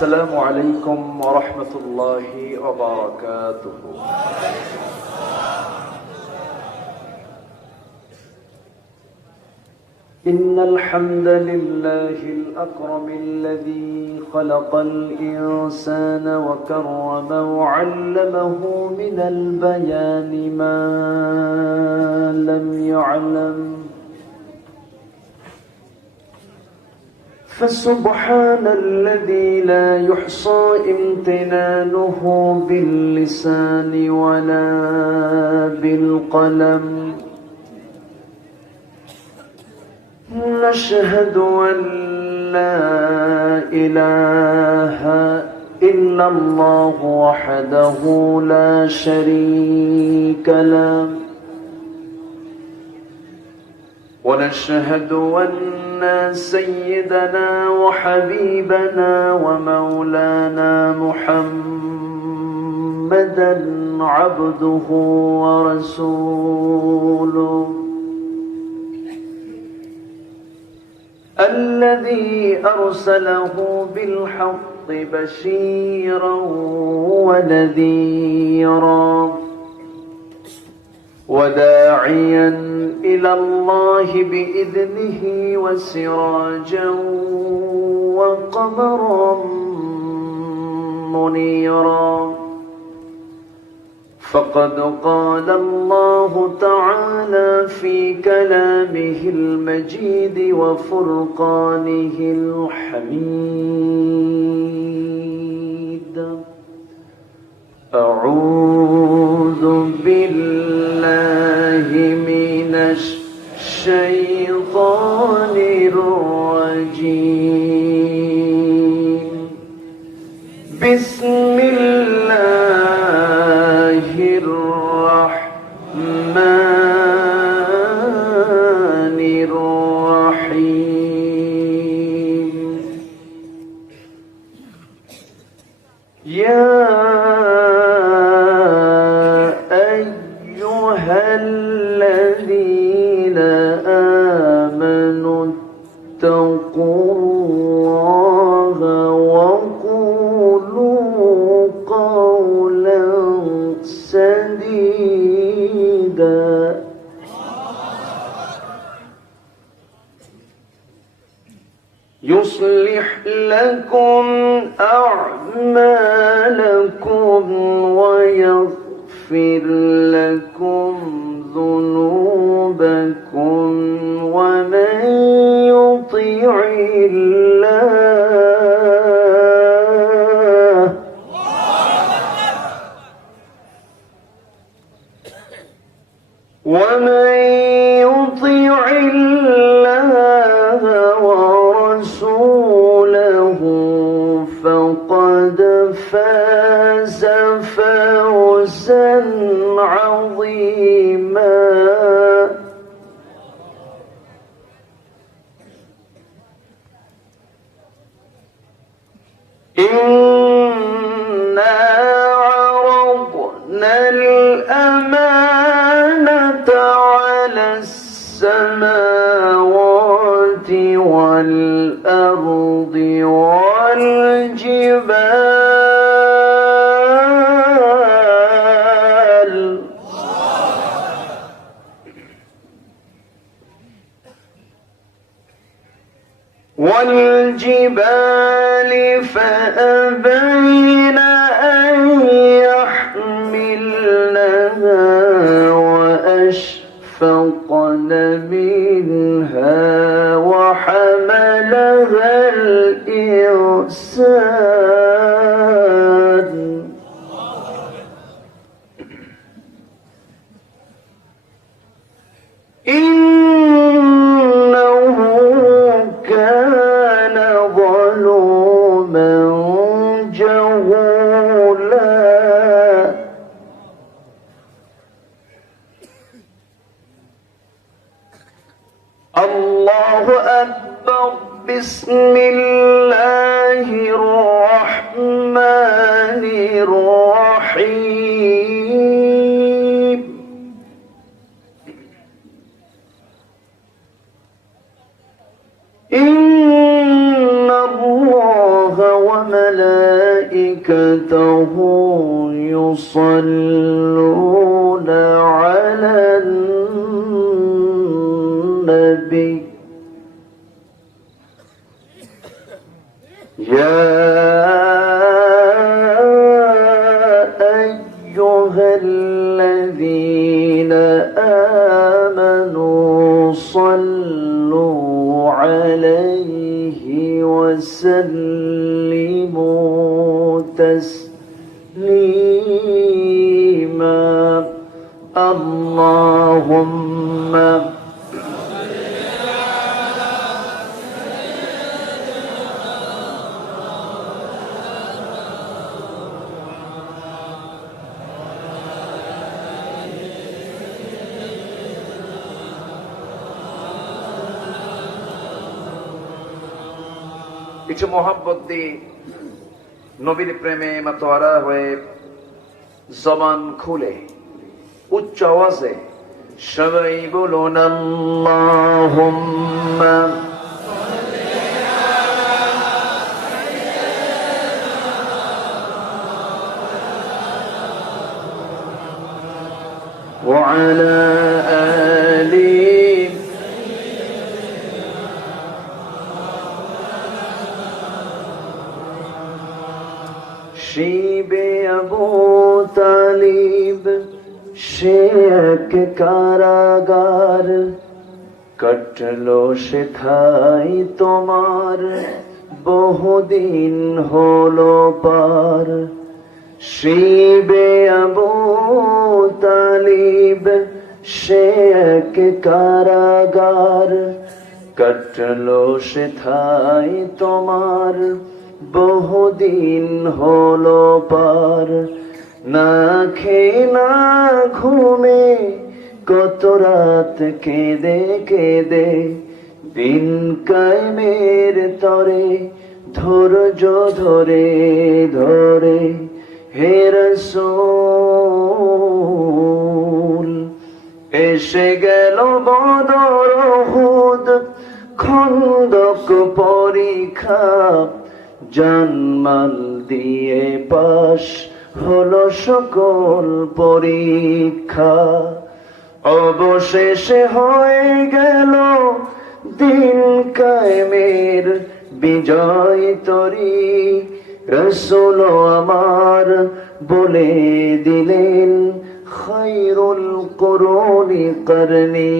السلام عليكم ورحمة الله وبركاته. إن الحمد لله الأكرم الذي خلق الإنسان وكرمه وعلمه من البيان ما لم يعلم، فسبحان الذي لا يحصى امتنانه باللسان ولا بالقلم. نشهد أن لا إله إلا الله وحده لا شريك له، ونشهد أن سيدنا وحبيبنا ومولانا محمدا عبده ورسوله، الذي أرسله بالحق بشيرا ونذيرا وداعيا إلى الله بإذنه وسراجا وقمرا منيرا. فقد قال الله تعالى في كلامه المجيد وفرقانه الحميد: أعوذ بالله من الشيطان الرجيم. بسم الله الرحمن الرحيم. يا أيها الذين آمنوا اتقوا الله وقولوا قولا سديدا يصلح لكم أعمالكم ويغفر لكم ذنوبكم، ومن يطع الله ورسوله فقد فاز فوزا عظيما. إنا عرضنا الأمانة على السماوات والأرض والجبال فأبين أن يحملنها وأشفقن منها وحملها الإنسان إنه كان ظلوما جهولا. الله أكبر. بسم الله الرحمن الرحيم. إن الله وملائكته وملائكته يصلون على النبي يا أيها الذين آمنوا صلوا عليه وسلموا تسليما اللهم কিছু মোহাব্বত দিয়ে নবীর প্রেমে মাতোয়ারা হয়ে জবান খুলে উচ্চ আওয়াজে সবাই বলুন আল্লাহুম্মা ওয়া আলা আলি শিবে আবু তালিব সে এক কারাগার কাটলো শেখাই তোমার বহুদিন হলো পার শিবে আবু তালিব সে এক কারাগার কাটলো শেখাই তোমার বহুদিন হলো পার না খেয়ে না ঘুমে কত রাত কেঁদে কেঁদে দিন কায়েমের তরে ধৈর্য ধরে ধরে হে রাসূল এসে গেল বদর উহুদ খন্দক পরীক্ষা জানমাল দিয়ে পাশ হলো সকল পরীক্ষা অবশেষে হয়ে গেল দিন কায়েমের বিজয় তরি রাসূল আমার বলে দিলেন খায়রুল কুরুনি করনি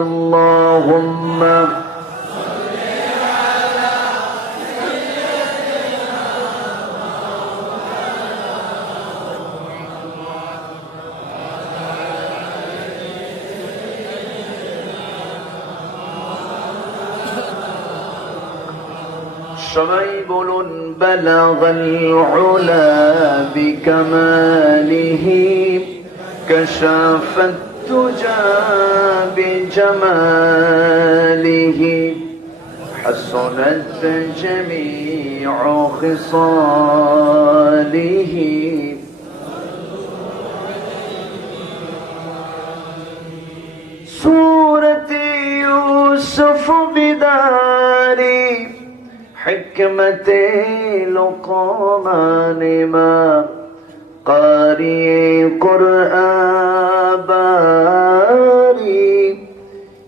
আল্লাহুম্মা সবাই বলুন বালাগাল উলা বিকামালিহি কাশাফাত তুজা বিজামালিহি হাসানাত জামিউ খিসালিহি সূরত ইউসুফ বিদারি حكمت لقمان ما قاری قرآن باری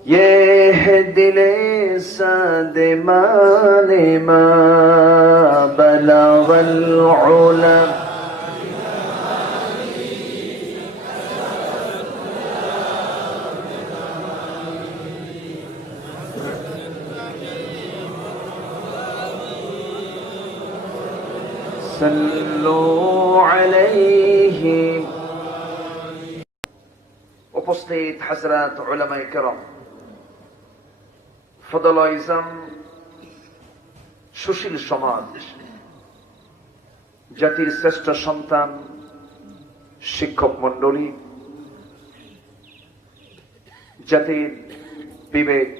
یہ دل سادمان ما بلغ العلا صلوا عليه উপস্থিত হযরত উলামায়ে কেরাম ফদল ইসলাম সুশীল সমাজ জাতির শ্রেষ্ঠ সন্তান শিক্ষক মণ্ডলী জাতির বিবেক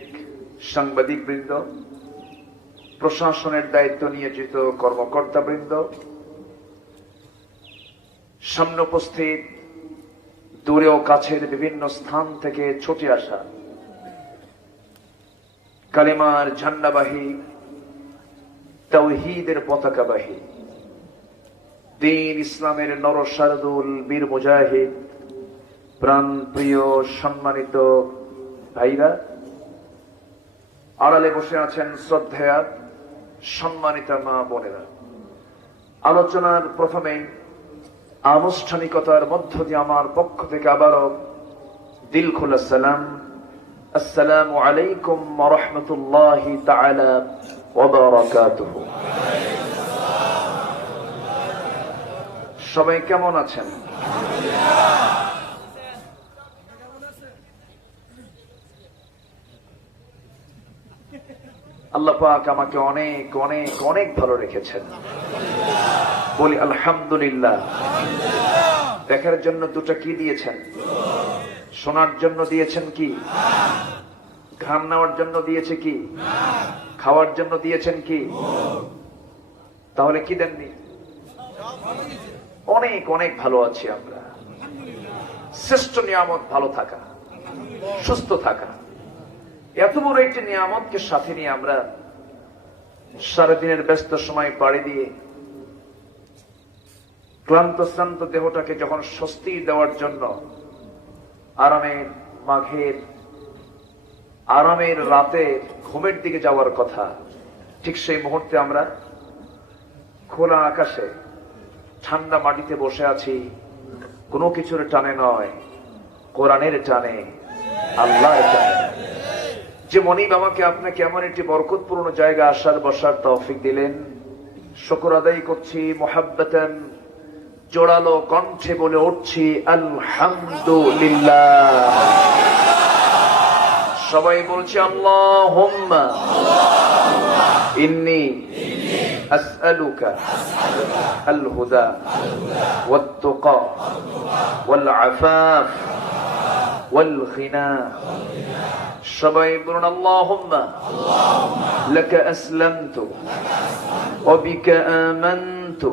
সাংবাদিক বৃন্দ প্রশাসনের দায়িত্ব নিয়োজিত কর্মকর্তা বৃন্দ সামনে উপস্থিত দূরে ও কাছের বিভিন্ন স্থান থেকে ছুটে আসা কালেমার ঝান্ডাবাহী তাওহীদের পতাকাবাহী দিন ইসলামের নরসারদুল বীর মুজাহিদ, প্রাণ প্রিয় সম্মানিত ভাইরা, আড়ালে বসে আছেন শ্রদ্ধেয়া সম্মানিত মা বোনেরা। আলোচনার প্রথমে আনুষ্ঠানিকতার মধ্য দিয়ে আমার পক্ষ থেকে আবারও দিল খোলা সালাম, আসসালামু আলাইকুম ওয়া রাহমাতুল্লাহি তাআলা ওয়া বারাকাতুহু। সবাই কেমন আছেন? আল্লাহ পাক আমাকে অনেক অনেক অনেক ভালো রেখেছেন, বলি আলহামদুলিল্লাহ। দেখার জন্য দুটো কি দিয়েছেন? শোনার জন্য দিয়েছেন কি? ঘাম নেওয়ার জন্য দিয়েছে কি? খাওয়ার জন্য দিয়েছেন কি? তাহলে কি দেননি? অনেক অনেক ভালো আছি আমরা। শ্রেষ্ঠ নিয়ামত ভালো থাকা, সুস্থ থাকা। এত বড় একটি নিয়ামতকে সাথে নিয়ে আমরা সারাদিনের ব্যস্ত সময় পাড়ি দিয়ে ক্লান্ত শ্রান্ত দেহটাকে যখন স্বস্তি দেওয়ার জন্য আরামের মাঘের আরামের রাতে ঘুমের দিকে যাওয়ার কথা, ঠিক সেই মুহূর্তে আমরা খোলা আকাশে ঠান্ডা মাটিতে বসে আছি। কোনো কিছুর টানে নয়, কোরআনের টানে, আল্লাহর টানে। যে মনিব আমাকে আপনাকে এমন একটি বরকতপূর্ণ জায়গা আসার বসার তৌফিক দিলেন, শুকর আদায় করছি। মুহাব্বাতান জোড়ালো কণ্ঠে বলে উঠছি আলহামদুলিল্লাহ। সবাই বলছি আল্লাহুম্মা ইন্নী আসআলুকা আল হুদা ওয়াত তুকা ওয়াল আফাফ ওয়াল গিনা। সবাই বলুন আল্লাহুম্মা লাকা আসলামতু ওয়া বিকা আমানতু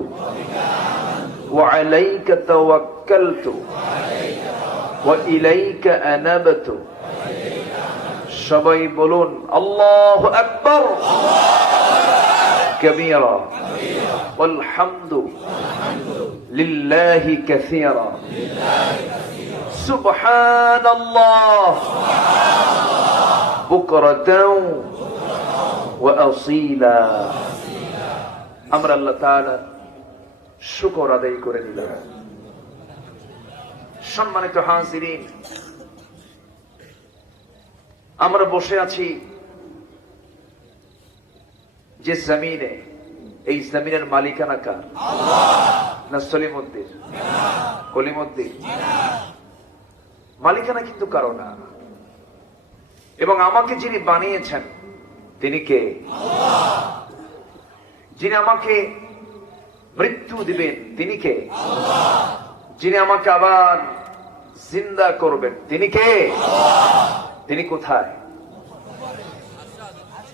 ওয়া আলাইকা তাওয়াক্কালতু ওয়া ইলাইকা আনাবতু। সবাই বলুন আল্লাহু আকবার কাবীরা ওয়াল হামদু লিল্লাহি কাসীরা সুবহানাল্লাহ বুকরাতাও ওয়া আসীলা। আমরা আল্লাহ তাআলা শুকর আদায় করে নিলাম। সম্মানিত হাজিরিন, আমরা বসে আছি যে জমিনে, এই জমিনের মালিকানা কার? না সলিমউদ্দিন, কলিমউদ্দিন? মালিকানা কিন্তু কারো না। এবং আমাকে যিনি বানিয়েছেন তিনি কে? যিনি আমাকে মৃত্যু দিবেন তিনি কে? যিনি আমাকে আবার জিন্দা করবেন তিনি কে? তিনি কোথায়?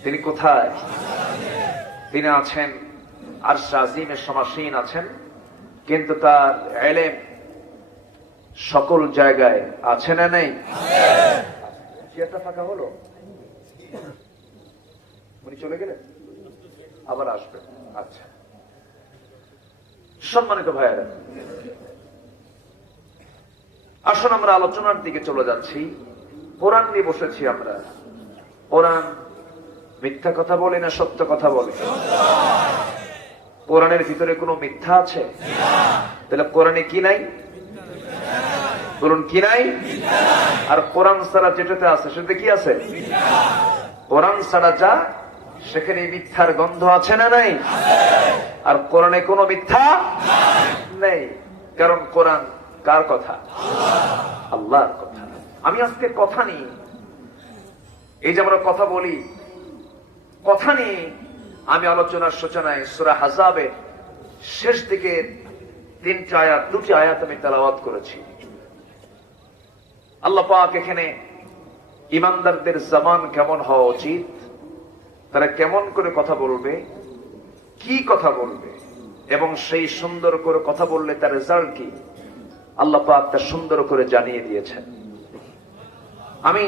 তিনি কোথায়? তিনি আছেন আরশ আজিমে সমাসীন আছেন, কিন্তু তার ইলম সকল জায়গায় আছে না নেই? চেয়ারটা ফাঁকা হলো, উনি চলে গেলেন, আবার আসবেন। আচ্ছা, সম্মানিত ভাইয়েরা, আসুন আমরা আলোচনার দিকে চলে যাচ্ছি। কোরআন নিয়ে বসেছি আমরা। কোরআন মিথ্যা কথা বলে না সত্য কথা বলে? কোরআনের ভিতরে কোনো মিথ্যা আছে? তাহলে কোরআনে কি নাই? বলুন কি নাই? আর কোরআন ছাড়া যেটাতে আছে সেটাতে কি আছে? কোরআন ছাড়া যা, সেখানে মিথ্যার গন্ধ আছে না নাই? আর কোরআনে কোনো মিথ্যা নেই, কারণ কোরআন কার কথা? আল্লাহর কথা। আমি আজকে কথা নিয়ে, এই যে আমরা কথা বলি, কথা নিয়ে আমি আলোচনার সূচনায় সূরা আহজাবের শেষ দিকে দুটি আয়াত আমি তেলাওয়াত করেছি। আল্লাহ পাক এখানে ইমানদারদের জবান কেমন হওয়া উচিত, তারা কেমন করে কথা বলবে, কি কথা বলবে, এবং সেই সুন্দর করে কথা বললে তার রেজাল্ট কি, আল্লাহ পাক তা সুন্দর করে জানিয়ে দিয়েছেন। আমি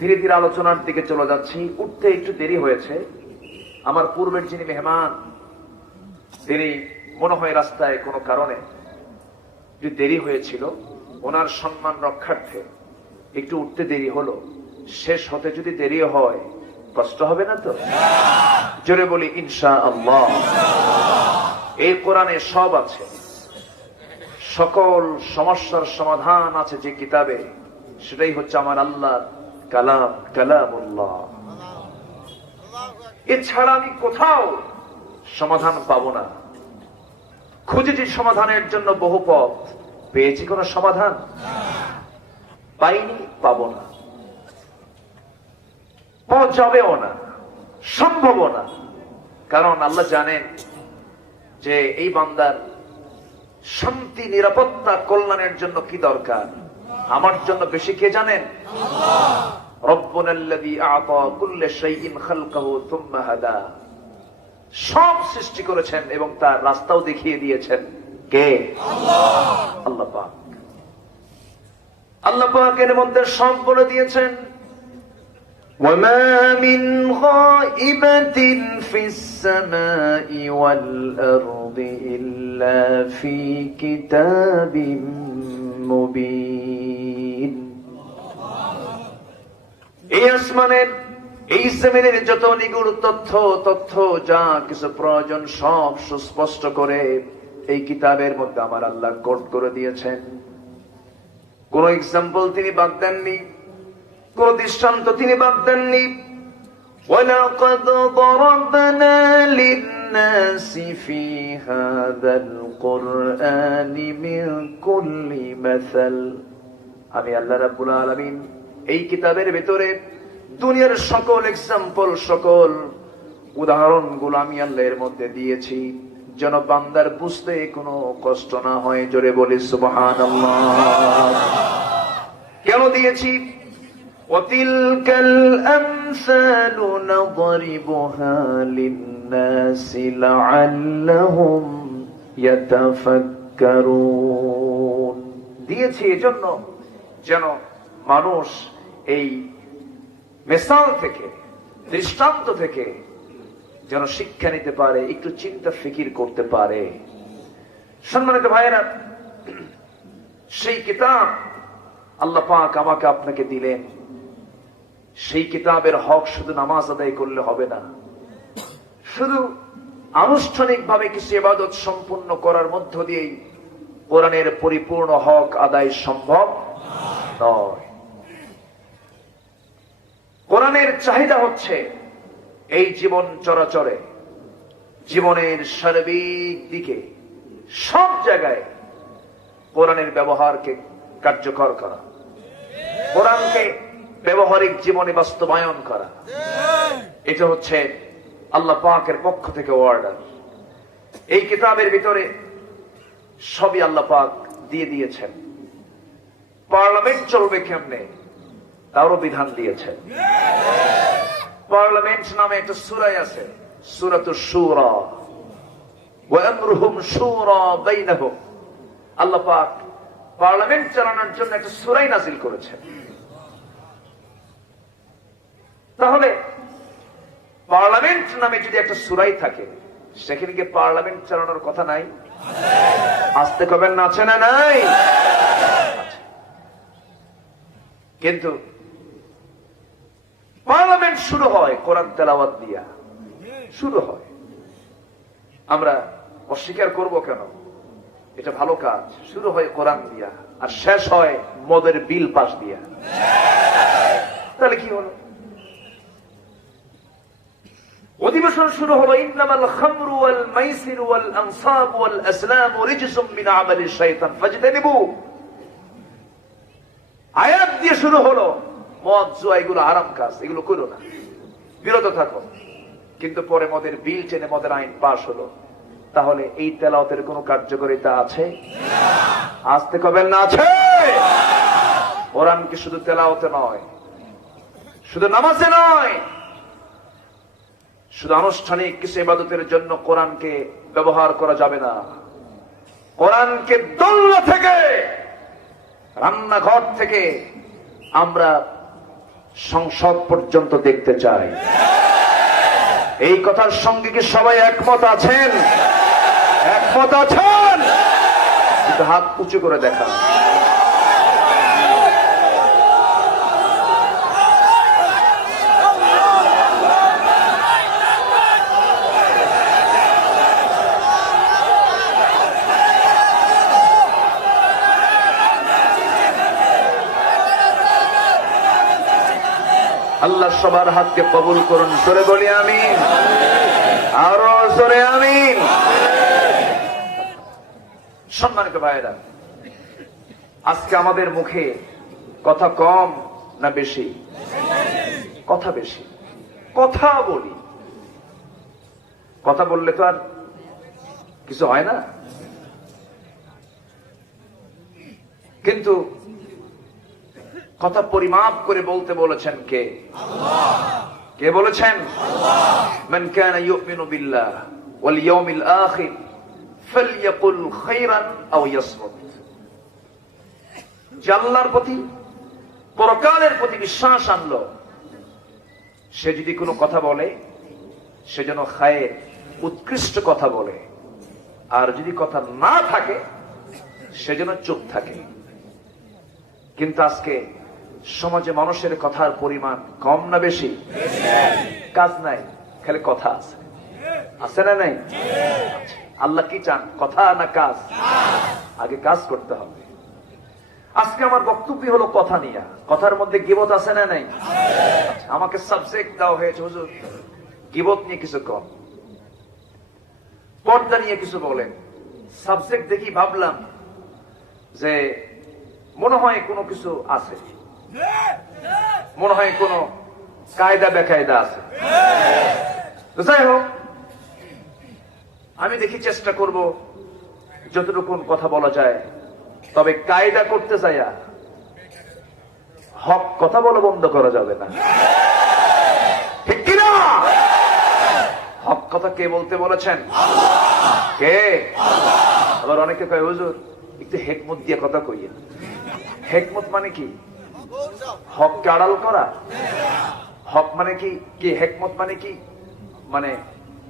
ধীরে ধীরে আলোচনার দিকে চলে যাচ্ছি। উঠতে একটু দেরি হয়েছে। আমার পূর্বের যিনি মেহমান, তিনি মনে হয় রাস্তায় কোনো কারণে যদি দেরি হয়েছিল, ওনার সম্মান রক্ষার্থে একটু উঠতে দেরি হলো, শেষ হতে যদি দেরি হয় কষ্ট হবে না তো? জোরে বলি ইনশাআল্লাহ। এই কোরআনে সব আছে, সকল সমস্যার সমাধান আছে যে কিতাবে, সেটাই হচ্ছে আমার আল্লাহর কালাম, কালামুল্লাহ। এছাড়া আমি কোথাও সমাধান পাবো না। খুঁজেছি সমাধানের জন্য বহু পথ, পেয়েছি কোন সমাধান? পাইনি, পাবো না, পাওয়া যাবেও না, সম্ভবও না। কারণ আল্লাহ জানেন যে এই বান্দার শান্তি, নিরাপত্তা, কল্যাণের জন্য কি দরকার। আমার জন্য বেশি কে জানেন? রব্বুনাল্লাযী আ'তা কুল্লা শাইইন খালকাহু সুম্মা হাদা। সব সৃষ্টি করেছেন এবং তার রাস্তাও দেখিয়ে দিয়েছেন কে? আল্লাহ। আল্লাহ পাক। আল্লাহ পাক এর মধ্যে সব বলে দিয়েছেন, وما من غائبة في السماء والأرض إلا في كتاب مبين। এই আসমানের, এই জমিনের যত নিগুড় তথ্য যা কিছু প্রয়োজন সব সুস্পষ্ট করে এই কিতাবের মধ্যে আমার আল্লাহ কোট করে দিয়েছেন। কোন এক্সাম্পল তিনি বাদ দেননি, কোন দৃষ্টান্ত তিনি বাদ দেননি। وَلَقَدْ ضَرَبْنَا لِلنَّاسِ فِي هَذَا الْقُرْآنِ مِنْ كُلِّ مَثَلٍ। আমি আল্লাহ রাব্বুল আলামিন এই কিতাবের ভিতরে দুনিয়ার সকল এক্সাম্পল, সকল উদাহরণগুলো আমি আল্লাহ এর মধ্যে দিয়েছি যেন বান্দার বুঝতে কোনো কষ্ট না হয়। জোরে বলি সুবহানাল্লাহ। কেন দিয়েছি? وَتِلْكَ الْأَمْثَالُ نَضْرِبُهَا لِلنَّاسِ لَعَلَّهُمْ يَتَفَكَّرُونَ। দিয়েছি এজন্য যেন মানুষ এই মিসাল থেকে, দৃষ্টান্ত থেকে যেন শিক্ষা নিতে পারে, একটু চিন্তা ফিকির করতে পারে। সম্মানিত ভাইয়েরা, সেই কিতাব আল্লাহ পাক আমাকে আপনাকে দিলেন। সেই কিতাবের হক শুধু নামাজ আদায় করলে হবে না, শুধু আনুষ্ঠানিকভাবে কিছু ইবাদত সম্পূর্ণ করার মধ্য দিয়েই কোরআনের পরিপূর্ণ হক আদায় সম্ভব নয়। কোরআনের চাহিদা হচ্ছে এই জীবন চরাচরে, জীবনের সার্বিক দিকে, সব জায়গায় কোরআনের ব্যবহারকে কার্যকর করা, কোরআনকে ব্যবহারিক জীবনে বাস্তবায়ন করা। এটা হচ্ছে আল্লাহ পাকের পক্ষ থেকে অর্ডার। এই কিতাবের ভিতরে সবই আল্লাহ পাক দিয়ে দিয়েছেন। পার্লামেন্ট চলবে কেমনে তারও বিধান দিয়েছেন। পার্লামেন্ট নামে একটা সূরা আছে, সূরাতুশ শুরা, ওয়া আমরুহুম শুরা বাইনাহুম। আল্লাহ পাক পার্লামেন্ট চালানোর জন্য একটা সূরা নাযিল করেছেন। তাহলে পার্লামেন্ট নামে যদি একটা সূরাই থাকে, সেখানে কি পার্লামেন্ট চালানোর কথা নাই? আসতে কবেন না, আছে না নাই? কিন্তু পার্লামেন্ট শুরু হয় কোরআন তেলাওয়াত দিয়া, শুরু হয়। আমরা অস্বীকার করব কেন? এটা ভালো কাজ। শুরু হয় কোরআন দিয়া আর শেষ হয় মদের বিল পাস দিয়া। তাহলে কি হলো? অধিবেশন শুরু হলো, ইন্নামাল খামরু ওয়াল মাইসিরু ওয়াল আনসাব ওয়াল আসলাম রিজসুম মিন আমালিশ শাইতান ফাজতানিবু। আয়াত দিয়ে শুরু হলো, মদ জুয়া এগুলো হারাম কাজ, এগুলো করো না, বিরত থাকো। কিন্তু পরে মদের বিল টেনে মদের আইন পাশ হলো। তাহলে এই তেলাওয়াতের কোনো কার্যকারিতা আছে? আসতে কবেন না, আছে? কোরআন কি শুধু তেলাওয়াতে নয়, শুধু নামাজে নয়, শুধু আনুষ্ঠানিক কিছু ইবাদতের জন্য কোরআনকে ব্যবহার করা যাবে না। কোরআনকে দোলনা থেকে, রান্নাঘর থেকে আমরা সংসদ পর্যন্ত দেখতে চাই। এই কথার সঙ্গে কি সবাই একমত আছেন? একমত আছেন? একটু হাত উঁচু করে দেখান। আল্লাহ সবার হাতকে কবুল করুন। জোরে বলি আমিন, আরো জোরে আমিন। সম্মানিত ভাইয়েরা, আজকে আমাদের মুখে কথা কম না বেশি? কথা বেশি। কথা বলি, কথা বললে তো আর কিছু হয় না। কিন্তু কথা পরিমাপ করে বলতে বলেছেন কে? কে বলেছেন? মান কানা ইউমিনু বিল্লাহ ওয়াল ইয়াউমিল আখির ফালইয়াকুল খায়রান আও ইয়াসমুত। যে আল্লাহর প্রতি, পরকালের প্রতি বিশ্বাস আনলো, সে যদি কোনো কথা বলে সে যেন খায়ের, উৎকৃষ্ট কথা বলে, আর যদি কথা না থাকে সে যেন চুপ থাকে। কিন্তু আজকে সমাজে মানুষের কথার পরিমাণ কম না বেশি? কাজ নাই, খালি কথা আছে। আছে না নাই? আল্লাহ কি চান, কথা না কাজ? আগে কাজ করতে হবে। আজকে আমার বক্তব্য হলো কথা নিয়ে। কথার মধ্যে গীবত আছে না নাই? আমাকে সাবজেক্ট দেওয়া হয়েছে, হুজুর গীবত নিয়ে কিছু কম, পর্দা নিয়ে কিছু বলেন। সাবজেক্ট দেখি ভাবলাম যে মনে হয় কোনো কিছু আছে, মনে হয় কোনো কায়দা বেকায়দা আছে। তো যাই হোক, আমি দেখি চেষ্টা করব যতটুকু কথা বলা যায়। তবে কায়দা করতে যাইয়া হক কথা বলা বন্ধ করা যাবে না, ঠিক কিনা? হক কথা কে বলতে বলেছেন? কে? আবার অনেকে কয় হুজুর একটু হেকমত দিয়ে কথা কইয়েন। হেকমত মানে কি? হককে আড়াল করা? হক মানে কি? কি হেকমত মানে কি? মানে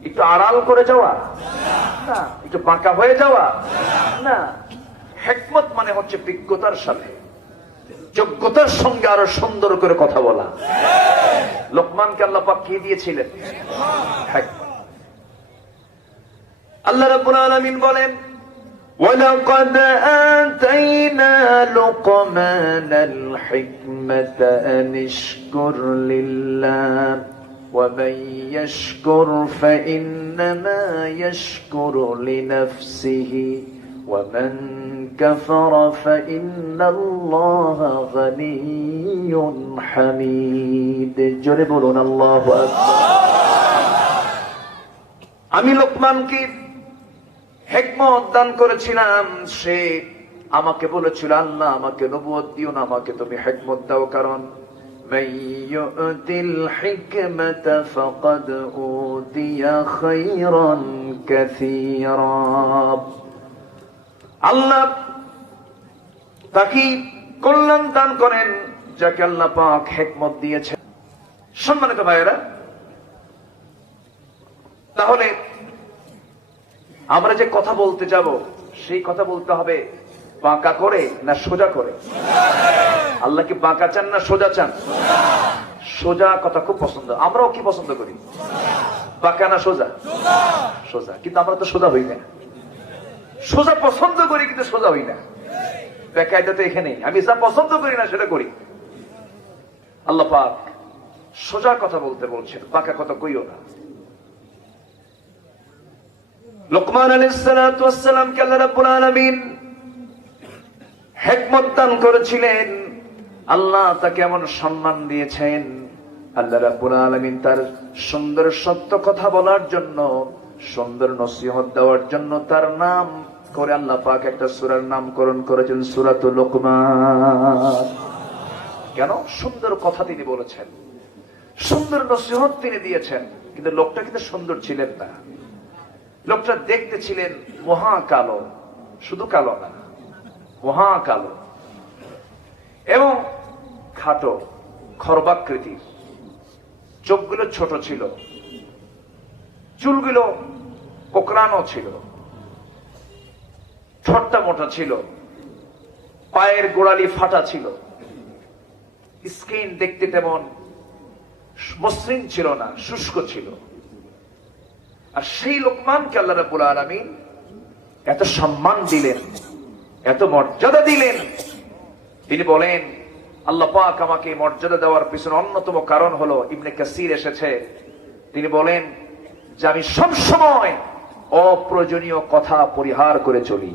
একটু আড়াল করে যাওয়া না, একটু বাঁকা হয়ে যাওয়া না। হেকমত মানে হচ্ছে বিজ্ঞতার সাথে, যোগ্যতার সঙ্গে আরো সুন্দর করে কথা বলা। লোকমানকে আল্লাহ পাক কি দিয়েছিলেন? হেকমত। আল্লাহ রাব্বুল আলামিন বলেন, وَلَقَدْ آتَيْنَا لُقْمَانَ الْحِكْمَةَ أَنِ اشْكُرْ لِلَّهِ وَمَنْ يَشْكُرْ فَإِنَّمَا يَشْكُرُ لِنَفْسِهِ وَمَنْ كَفَرَ فَإِنَّ اللَّهَ غَنِيٌّ حَمِيدٌ। জোরে বলুন আল্লাহু আকবার। আমি লোকমানকে হিকমত দান করেছিলাম। সে আমাকে বলেছিল, আল্লাহ আমাকে নবুয়ত দিও না, আমাকে তুমি হিকমত দাও। কারণ মাইয়ুতিল হিকমাতা ফাকাদ উতিয়া খায়রান কাসীরা। আল্লাহ তাকে কল্যাণ দান করেন যাকে আল্লাহ পাক হিকমত দিয়েছেন। সম্মানিত ভাইয়েরা, তাহলে আমরা যে কথা বলতে যাব, সেই কথা বলতে হবে বাঁকা করে না সোজা করে? আল্লাহ কি বাঁকা চান না সোজা চান? সোজা কথা খুব পছন্দ। আমরাও কি পছন্দ করি? বাঁকা না সোজা? সোজা। কিন্তু আমরা তো সোজা হই না। সোজা পছন্দ করি কিন্তু সোজা হই না। বেকায়দা তো এখানেই। আমি যা পছন্দ করি না সেটা করি। আল্লাহ পাক সোজা কথা বলতে বলছেন, বাঁকা কথা কইও না। লোকমান আলাইহিস সালাতু ওয়াস সালামকে আল্লাহ রাব্বুল আলামিন হিকমত দান করেছিলেন। আল্লাহ তাকে এমন সম্মান দিয়েছেন। আল্লাহ রাব্বুল আলামিন তার সুন্দর সত্য কথা বলার জন্য, সুন্দর নসিহত দেওয়ার জন্য তার নাম করে আল্লাহ পাক একটা সূরার নামকরণ করেছেন, সূরাতুল লোকমান। কেন? সুন্দর কথা তিনি বলেছেন, সুন্দর নসিহত তিনি দিয়েছেন। কিন্তু লোকটা কিন্তু সুন্দর ছিলেন না। লোকটা দেখতে ছিলেন মহা কালো, শুধু কালো না, মহা কালো এবং খাটো, খর্বাকৃতির। চোখগুলো ছোট ছিল, চুলগুলো কোকড়ানো ছিল, ঠোঁটটা মোটা ছিল, পায়ের গোড়ালি ফাটা ছিল, স্কিন দেখতে তেমন মসৃণ ছিল না, শুষ্ক ছিল। আর সেই লোকমানকে আল্লাহ রাব্বুল আলামিন এত সম্মান দিলেন, এত মর্যাদা দিলেন। তিনি বলেন, আল্লাহ পাক আমাকে মর্যাদা দেওয়ার পিছনে অন্যতম কারণ হলো, ইবনে কাসির এসেছে, তিনি বলেন যে আমি সব সময় অপ্রয়োজনীয় কথা পরিহার করে চলি।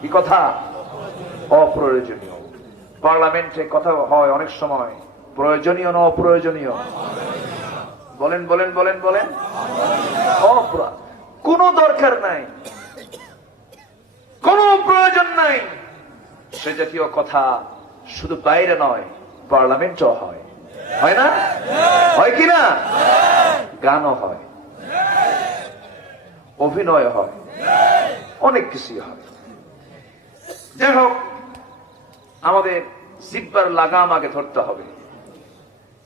কি কথা? অপ্রয়োজনীয়। পার্লামেন্টে কথা হয় অনেক সময় প্রয়োজনীয় না অপ্রয়োজনীয়? বলেন বলেন বলেন বলেন। কোনো দরকার নাই, কোনো প্রয়োজন নাই সে জাতীয় কথা শুধু বাইরে নয়, পার্লামেন্টও হয়। হয় না? হয় কি না? গানও হয়, অভিনয় হয়, অনেক কিছুই হয়। যাই হোক, আমাদের জিহ্বার লাগাম আগে ধরতে হবে।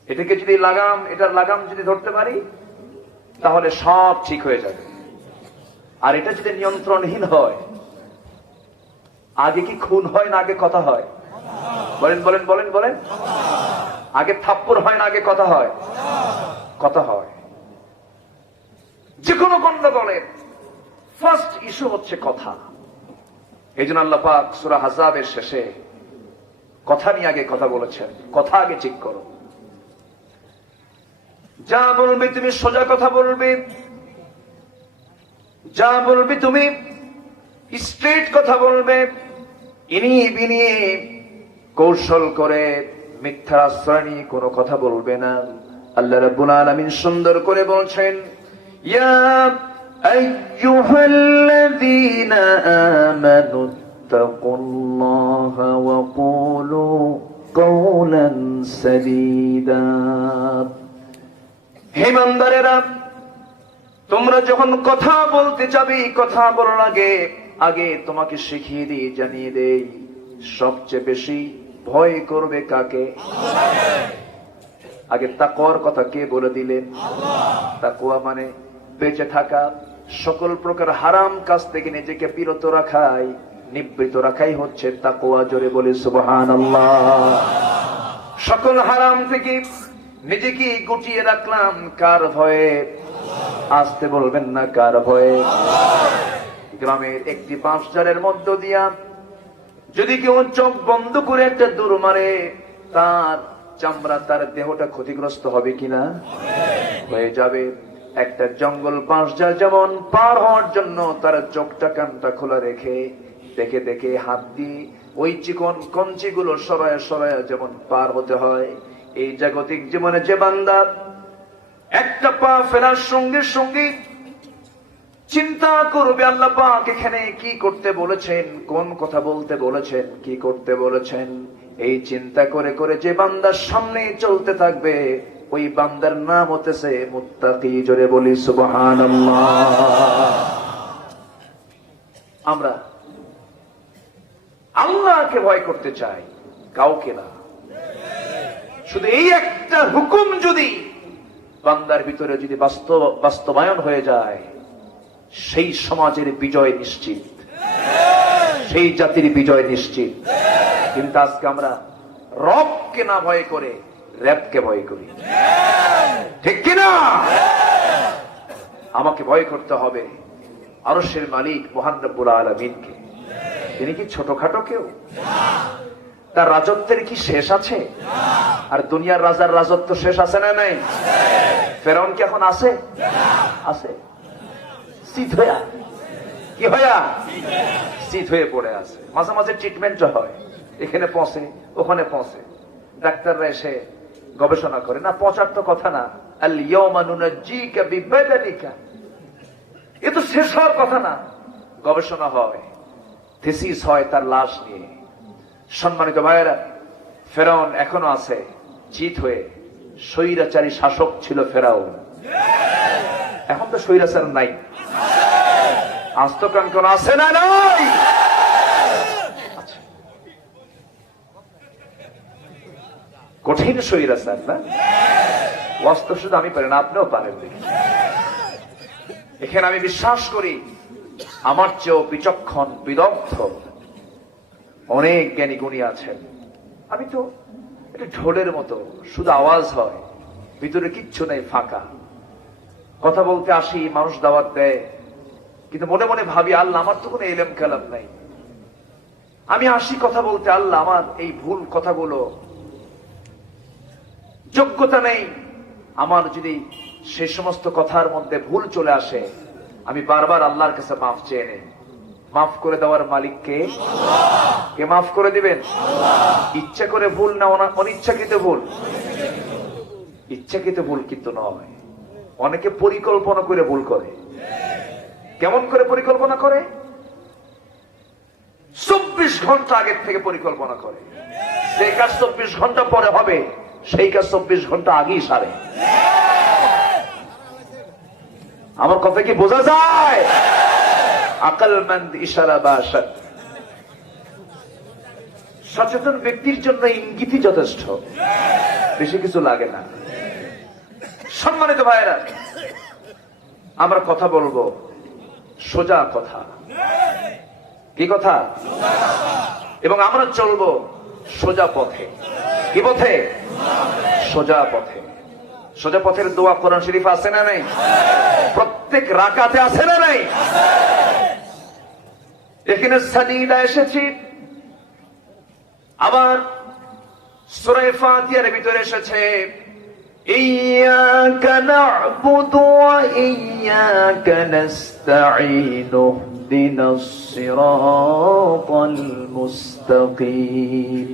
এটাকে যদি এটার লাগাম যদি ধরতে পারি তাহলে সব ঠিক হয়ে যাবে। আর এটা যদি নিয়ন্ত্রণহীন হয়, আগে কি খুন হয় না আগে কথা হয়? বলেন বলেন বলেন বলেন। আগে থাপ্পড় হয় না আগে কথা হয়? কথা হয়। যে কোনো গন্ডগোলের ফার্স্ট ইস্যু হচ্ছে কথা। এই জন্য আল্লাহ পাক সূরা আহজাবের শেষে কথা নিয়ে আগে কথা বলেছেন, কথা আগে ঠিক করো। যা বলবে তুমি সোজা কথা বলবে, যা বলবে তুমি স্ট্রেট কথা বলবে, ইনিয়ে বিনিয়ে কৌশল করে মিথ্যার আশ্রয় নিয়ে কোনো কথা বলবে না। আল্লাহ রাব্বুল আলামিন সুন্দর করে বলছেন, ইয়া আইয়ুহাল্লাযীনা আমানু তাকুল্লাহা ওয়া কুলু কাওলান সাদীদা। হে ইমানদারেরা, তোমরা যখন কথা বলতে যাবে, কথা বলার আগে তোমাকে শিখিয়ে দিই, জানিয়ে দেই, সবচেয়ে বেশি ভয় করবে কাকে? আগে তাকওয়ার কথা কে বলে দিলেন? তাকওয়া মানে বেঁচে থাকা, সকল প্রকার হারাম কাজ থেকে নিজেকে বিরত রাখাই, নিবৃত রাখাই হচ্ছে তাকওয়া। জোরে বলি সুবহানাল্লাহ। সকল হারাম থেকে নিজেকে গুটিয়ে রাখলাম কার ভয়ে? আসতে বলবেন না, কার ভয়ে? গ্রামের একটি বাঁশঝাড়ের মধ্য দিয়া যদি কেউ চোখ বন্ধ করে একটা দৌড় মারে, তার চামড়া, তার দেহটা ক্ষতিগ্রস্ত হবে কিনা? হয়ে যাবে। একটা জঙ্গল বাঁশঝাড় যেমন পার হওয়ার জন্য তার চোখটা কানটা খোলা রেখে দেখে দেখে হাত দিয়ে ওই চিকন কঞ্চিগুলো সরায়া সরায়া যেমন পার হতে হয়, এই জাগতিক জীবনে যে বান্দা একটা পা ফেরার সঙ্গে সঙ্গে চিন্তা করবে আল্লাহ পাক এখানে কি করতে বলেছেন, কোন কথা বলতে বলেছেন, কি করতে বলেছেন, এই চিন্তা করে করে যে বান্দার সামনে চলতে থাকবে, ওই বান্দার নাম হতেছে মুত্তাকি। জোরে বলি সুবহানাল্লাহ। আমরা আল্লাহকে ভয় করতে চাই, কাউকে না। শুধু এই একটা হুকুম যদি বান্দার ভিতরে যদি বাস্তবায়ন হয়ে যায়, সেই সমাজের বিজয় নিশ্চিত, সেই জাতির বিজয় নিশ্চিত। কিন্তু আজকে আমরা রবকে না ভয় করে র‍্যাবকে ভয় করি, ঠিক কিনা? আমাকে ভয় করতে হবে আরশের মালিক মহান রব্বুল আলামিনকে। তিনি কি ছোটখাটো কেউ? তার রাজত্বের কি শেষ আছে? আর দুনিয়ার রাজার রাজত্ব শেষ আছে না নাই? ফেরাউন কি এখন আছে? আছে। শীত হইয়া, কি হইয়া? শীত হয়ে পড়ে আছে। মাঝে মাঝে ট্রিটমেন্ট হয়, এখানে পৌঁছে ওখানে পৌঁছে, ডাক্তাররা এসে গবেষণা করে, না পৌঁছার তো কথা না, আল ইয়াওমা নুনাজ্জিকা বিবাদানিকা, এ তো শেষ হওয়ার কথা না। গবেষণা হয়, থিসিস হয় তার লাশ নিয়ে। সম্মানিত ভাইয়েরা, ফেরাউন এখনো আছে চিত হয়ে। স্বৈরাচারী শাসক ছিল ফেরাউন, এখন তো স্বৈরাচার নাই। আস্ত কান আছে না নাই? কঠিন স্বৈরাচার না? ওয়াস্তব শুধু আমি পারি না, আপনিও পারেন। দেখি এখানে আমি বিশ্বাস করি আমার চেয়েও বিচক্ষণ বিদগ্ধ অনেক জ্ঞানী গুণী আছেন। আমি তো এটা ঢোলের মতো, শুধু আওয়াজ হয়, ভিতরে কিচ্ছু নেই, ফাঁকা। কথা বলতে আসি, মানুষ দাওয়াত দেয়, কিন্তু মনে মনে ভাবি আল্লাহ আমার তো কোনো ইলম কালাম নাই। আমি আসি কথা বলতে, আল্লাহ আমার এই ভুল কথাগুলো যোগ্যতা নেই। আমার যদি সে সমস্ত কথার মধ্যে ভুল চলে আসে, আমি বারবার আল্লাহর কাছে মাফ চেয়ে নেই। মাফ করে দেওয়ার মালিক কে? কে মাফ করে দিবেন? ইচ্ছা করে ভুল না, অনিচ্ছাকৃত ভুল? ইচ্ছাকৃত ভুল কিন্তু নয়। অনেকে পরিকল্পনা করে ভুল করে। কেমন করে পরিকল্পনা করে? 24 ঘন্টা আগের থেকে পরিকল্পনা করে, যে কাজ 24 ঘন্টা পরে হবে সেই কাজ 24 ঘন্টা আগেই সারে। আমার কথা কি বোঝা যায়? আকলমন্দ ইশারা বা সচেতন ব্যক্তির জন্য ইঙ্গিতই যথেষ্ট, বেশি কিছু লাগে না। সম্মানিত ভাইরা, আমরা কথা বলবো সোজা কথা। কি কথা? এবং আমরা চলবো সোজা পথে। কি পথে? সোজা পথে। সোজা পথের দোয়া কোরআন শরীফ আছে না নাই? প্রত্যেক রাকাতে আছে না নাই? এখানে সাদিদা এসেছি, আবার সূরা ফাতিহার ভিতরে এসেছে ইয়াকা না'বুদু ওয়া ইয়াকা নাস্তাঈন ইহদিনাস সিরাতাল মুস্তাকিম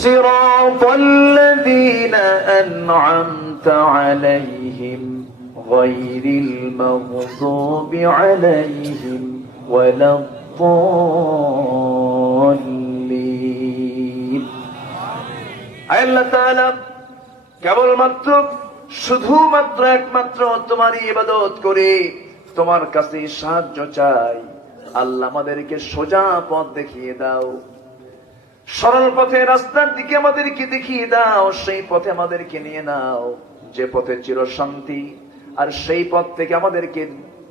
সিরাতাল লাযীনা আন'আমতা আলাইহিম গায়রিল মাগযুবি আলাইহিম ওয়ালাদ-দাল্লিন। আল্লাহ তাআলা কেবলমাত্র শুধুমাত্র একমাত্র তোমারই ইবাদত করে তোমার কাছে সাহায্য চাই। আল্লাহ আমাদেরকে সোজা পথ দেখিয়ে দাও, সরল পথে রাস্তার দিকে আমাদেরকে দেখিয়ে দাও, সেই পথে আমাদেরকে নিয়ে নাও যে পথে চির শান্তি, আর সেই পথ থেকে আমাদেরকে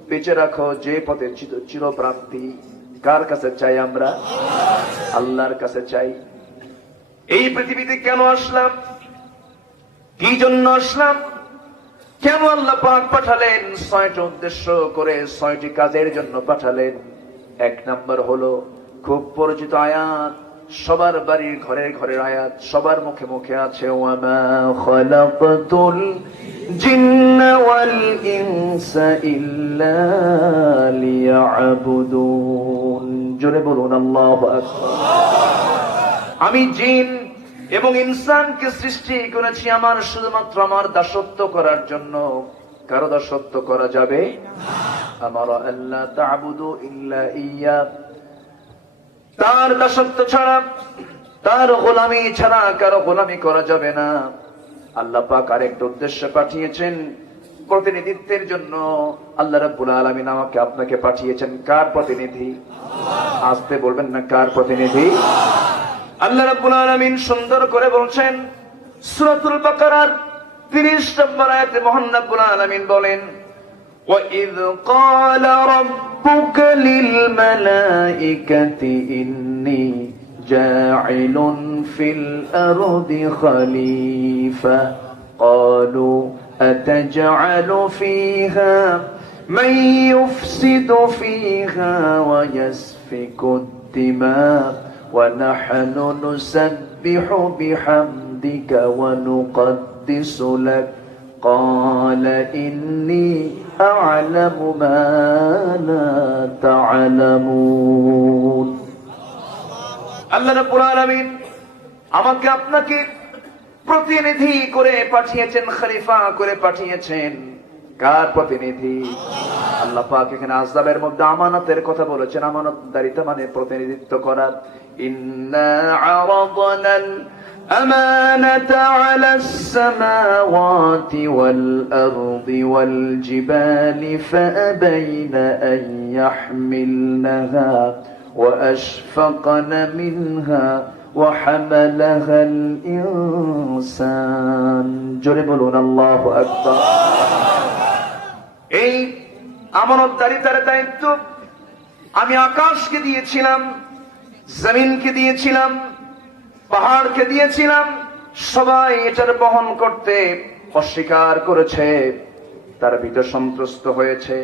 বেঁচে রাখো যে পথে চিরপ্রান্তি। কার কাছে চাই আমরা? আল্লাহর কাছে চাই। এই পৃথিবীতে কেন আসলাম? কি জন্য আসলাম? কেন আল্লাহ পাক পাঠালেন? 6টি উদ্দেশ্য করে 6টি কাজের জন্য পাঠালেন। 1 নাম্বার হলো খুব পরিচিত আয়াত, সবার বাড়ির ঘরের ঘরের আয়াত, সবার মুখে মুখে আছে, ওয়ামা খালাকতুল জিন্না ওয়াল ইনসা ইল্লা লিয়াবুদুন। জোরে বলুন আল্লাহু আকবার। আমি জিন এবং ইনসানকে সৃষ্টি করেছি আমার শুধুমাত্র আমার দাসত্ব করার জন্য। কারো দাসত্ব করা যাবে? আমার আল্লাহ তা'বুদু ইল্লা ইয়্যা, তার দাসত্ব ছাড়া, তার গোলামি ছাড়া কারো গোলামি করা যাবে না। আল্লাহ পাক আরেকটা উদ্দেশ্যে পাঠিয়েছেন, প্রতিনিধিত্বের জন্য। আল্লাহ রাব্বুল আলামিন আমাকে আপনাকে পাঠিয়েছেন কার প্রতিনিধি? আসতে বলবেন না, কার প্রতিনিধি? আল্লাহ রাব্বুল আলামিন সুন্দর করে বলছেন সূরাতুল বাকারার 30 নম্বর আয়াতে মহান রাব্বুল আলামিন বলেন, وَإِذْ قَالَ رَبُّكَ لِلْمَلَائِكَةِ إِنِّي جَاعِلٌ فِي الْأَرْضِ خَلِيفَةً قَالُوا أَتَجْعَلُ فِيهَا مَن يُفْسِدُ فِيهَا وَيَسْفِكُ الدِّمَاءَ وَنَحْنُ نُسَبِّحُ بِحَمْدِكَ وَنُقَدِّسُ لَكَ قال إني أعلم ما لا تعلمون। আল্লাহ রাব্বুল আলামিন আমাকে আপনাকে প্রতিনিধি করে পাঠিয়েছেন, খলিফা করে পাঠিয়েছেন। কার প্রতিনিধি? আল্লাহ পাক এখানে আযাবের মধ্যে আমানতের কথা বলেছেন। আমানতদারিতা মানে প্রতিনিধিত্ব করা। ইন্না আরাদনাল أمانة على السماوات والأرض والجبال فأبين أن يحملنها وأشفقن منها وحملها الإنسان। জোরে বলুন আল্লাহু আকবার। এই আমানতদারিতার দায়িত্ব আমি আকাশকে দিয়েছিলাম, জমিনকে দিয়েছিলাম, পাহাড়কে দিয়েছিলাম, সবাই এটার বহন করতে অস্বীকার করেছে, তার ভিতর সন্ত্রস্ত হয়েছে,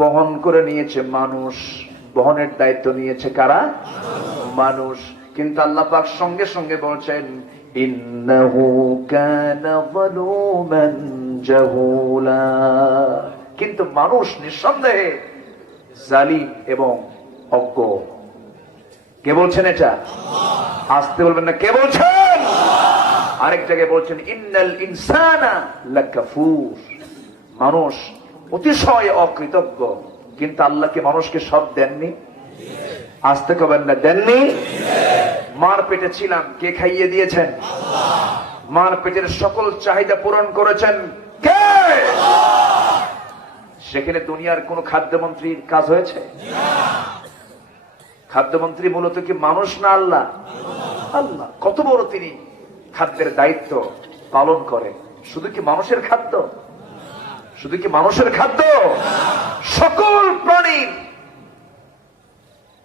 বহন করে নিয়েছে মানুষ। বহনের দায়িত্ব নিয়েছে কারা? মানুষ। কিন্তু আল্লাহ পাক সঙ্গে সঙ্গে বলছেন, ইন্নাহু কানা যালুমান জাহুলা। কিন্তু মানুষ নিঃসন্দেহে জালিম এবং অজ্ঞ। কে বলছেন এটা? আসতে বলবেন না, কে বলছেন? আরেক জায়গায় বলছেন, ইন্নাল ইনসানা লাকাফুর। মানুষ অতিশয় অকৃতজ্ঞ। কিন্তু আল্লাহকে মানুষকে সব দেননি? আসতে কবেন না, দেননি? মার পেটে ছিলাম, কে খাইয়ে দিয়েছেন? মার পেটের সকল চাহিদা পূরণ করেছেন কে? সেখানে দুনিয়ার কোন খাদ্যমন্ত্রীর কাজ হয়েছে? খাদ্যমন্ত্রী মূলত কি মানুষ না আল্লাহ? আল্লাহ। কত বড় তিনি খাদ্যের দায়িত্ব পালন করেন। শুধু কি মানুষের খাদ্য? শুধু কি মানুষের খাদ্য? সকল প্রাণীর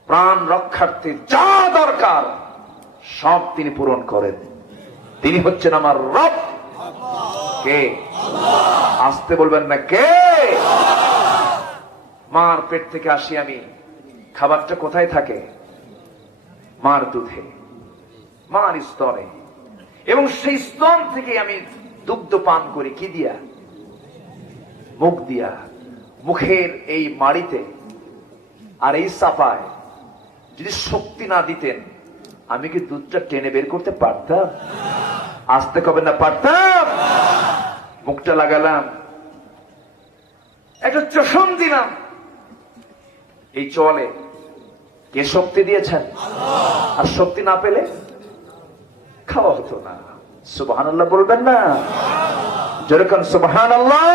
প্রাণ রক্ষার্থে যা দরকার সব তিনি পূরণ করেন। তিনি হচ্ছেন আমার রব। কে? আসতে বলবেন না, কে? মার পেট থেকে আসি আমি, খাবারটা কোথায় থাকে? মার দুধে, মার স্তনে, এবং সেই স্তন থেকে আমি দুগ্ধ পান করি কি দিয়া? মুখ দিয়া। মুখের এই মাড়িতে আর এই চাপায় যদি শক্তি না দিতেন, আমি কি দুধটা টেনে বের করতে পারতাম? আসতে কবে না, পারতাম? মুখটা লাগালাম, একটা চষণ দিলাম, এই চলে কে শক্তি দিয়েছেন? আর শক্তি না পেলে খাওয়া হতো না। সুবহানাল্লাহ বলবেন না? যেরকম সুবহানাল্লাহ।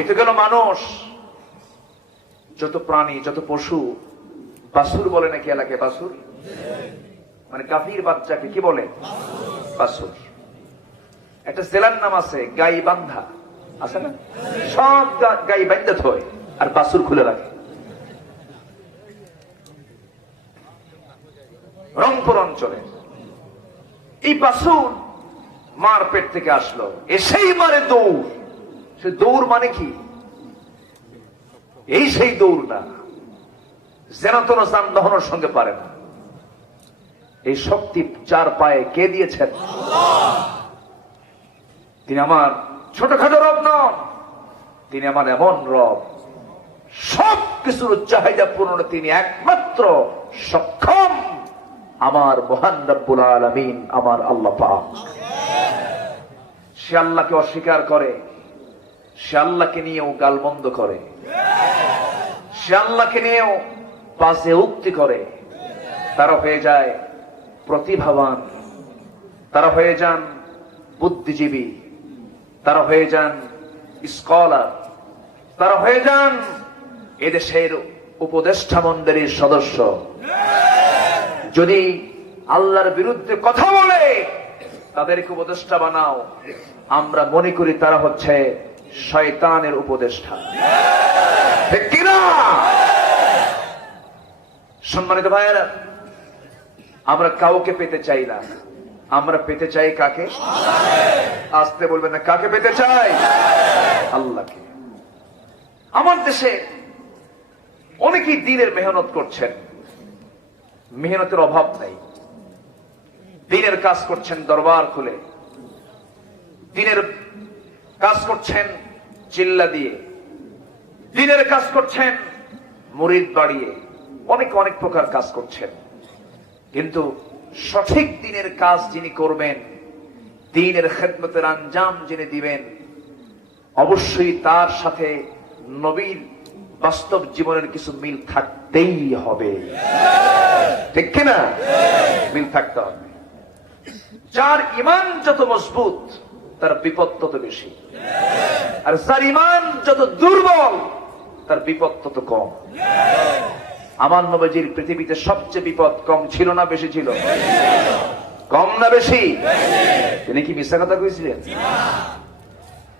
এতে গেল মানুষ। যত প্রাণী, যত পশু, বাসুর বলে নাকি এলাকায়? বাসুর মানে গাভীর বাচ্চাকে কি বলে? বাসুর। একটা জেলার নাম আছে গাই বান্ধা, আছে না? সব গাই বান্ধা থয় আর বাসুর খুলে রাখে। রংপুর অঞ্চলে এই বাসুর মার পেট থেকে আসলো, এসেই মারে দৌড়। সে দৌড় মানে কি? এই সেই দৌড় না, যেন তেন যানবাহনের সঙ্গে পারে না। এই শক্তি চার পায়ে কে দিয়েছেন? তিনি আমার ছোটখাটো রব নন, তিনি আমার এমন রব, সব কিছুর চাহিদা পূরণে তিনি একমাত্র সক্ষম। আমার মহান রব্বুল আলামিন, আমার আল্লাহ পাক। সে আল্লাহকে অস্বীকার করে, সে আল্লাহকে নিয়েও গালমন্দ করে, সে আল্লাহকে নিয়েও বাজে উক্তি করে। তারা হয়ে যায় প্রতিভাবান, তারা হয়ে যান বুদ্ধিজীবী, তারা হয়ে যান স্কলার, তারা হয়ে যান এদেশের উপদেষ্টা মণ্ডলীর সদস্য। যদি আল্লাহর বিরুদ্ধে কথা বলে তাদেরকে উপদেষ্টা বানাও, আমরা মনে করি তারা হচ্ছে শয়তানের উপদেষ্টা। ঠিক কিনা? সম্মানিত ভাইয়েরা, আমরা কাউকে পেতে চাই না, আমরা পেতে চাই কাকে? আসতে বলবেন না, কাকে পেতে চাই? আল্লাহকে। আমার দেশে অনেকেই দিনের মেহনত করছেন, মেহনতের অভাব নাই। দিনের কাজ করছেন দরবার খুলে, দিনের কাজ করছেন চিল্লা দিয়ে, দিনের কাজ করছেন মুরিদ বাড়িয়ে, অনেক অনেক প্রকার কাজ করছেন। কিন্তু সঠিক দিনের কাজ যিনি করবেন, দিনের খেদমতের আঞ্জাম যিনি দিবেন, অবশ্যই তার সাথে নবীর বাস্তব জীবনের কিছু মিল থাকতেই হবে। ঠিক কিনা? মিল থাকতে হবে। যার ইমান যত মজবুত তার বিপদ তত বেশি, আর যার ইমান যত দুর্বল তার বিপদ তত কম। আমার নবীজির পৃথিবীতে সবচেয়ে বিপদ কম ছিল না বেশি ছিল? কম না বেশি? তিনি কি মিথ্যা কথা কইছিলেন?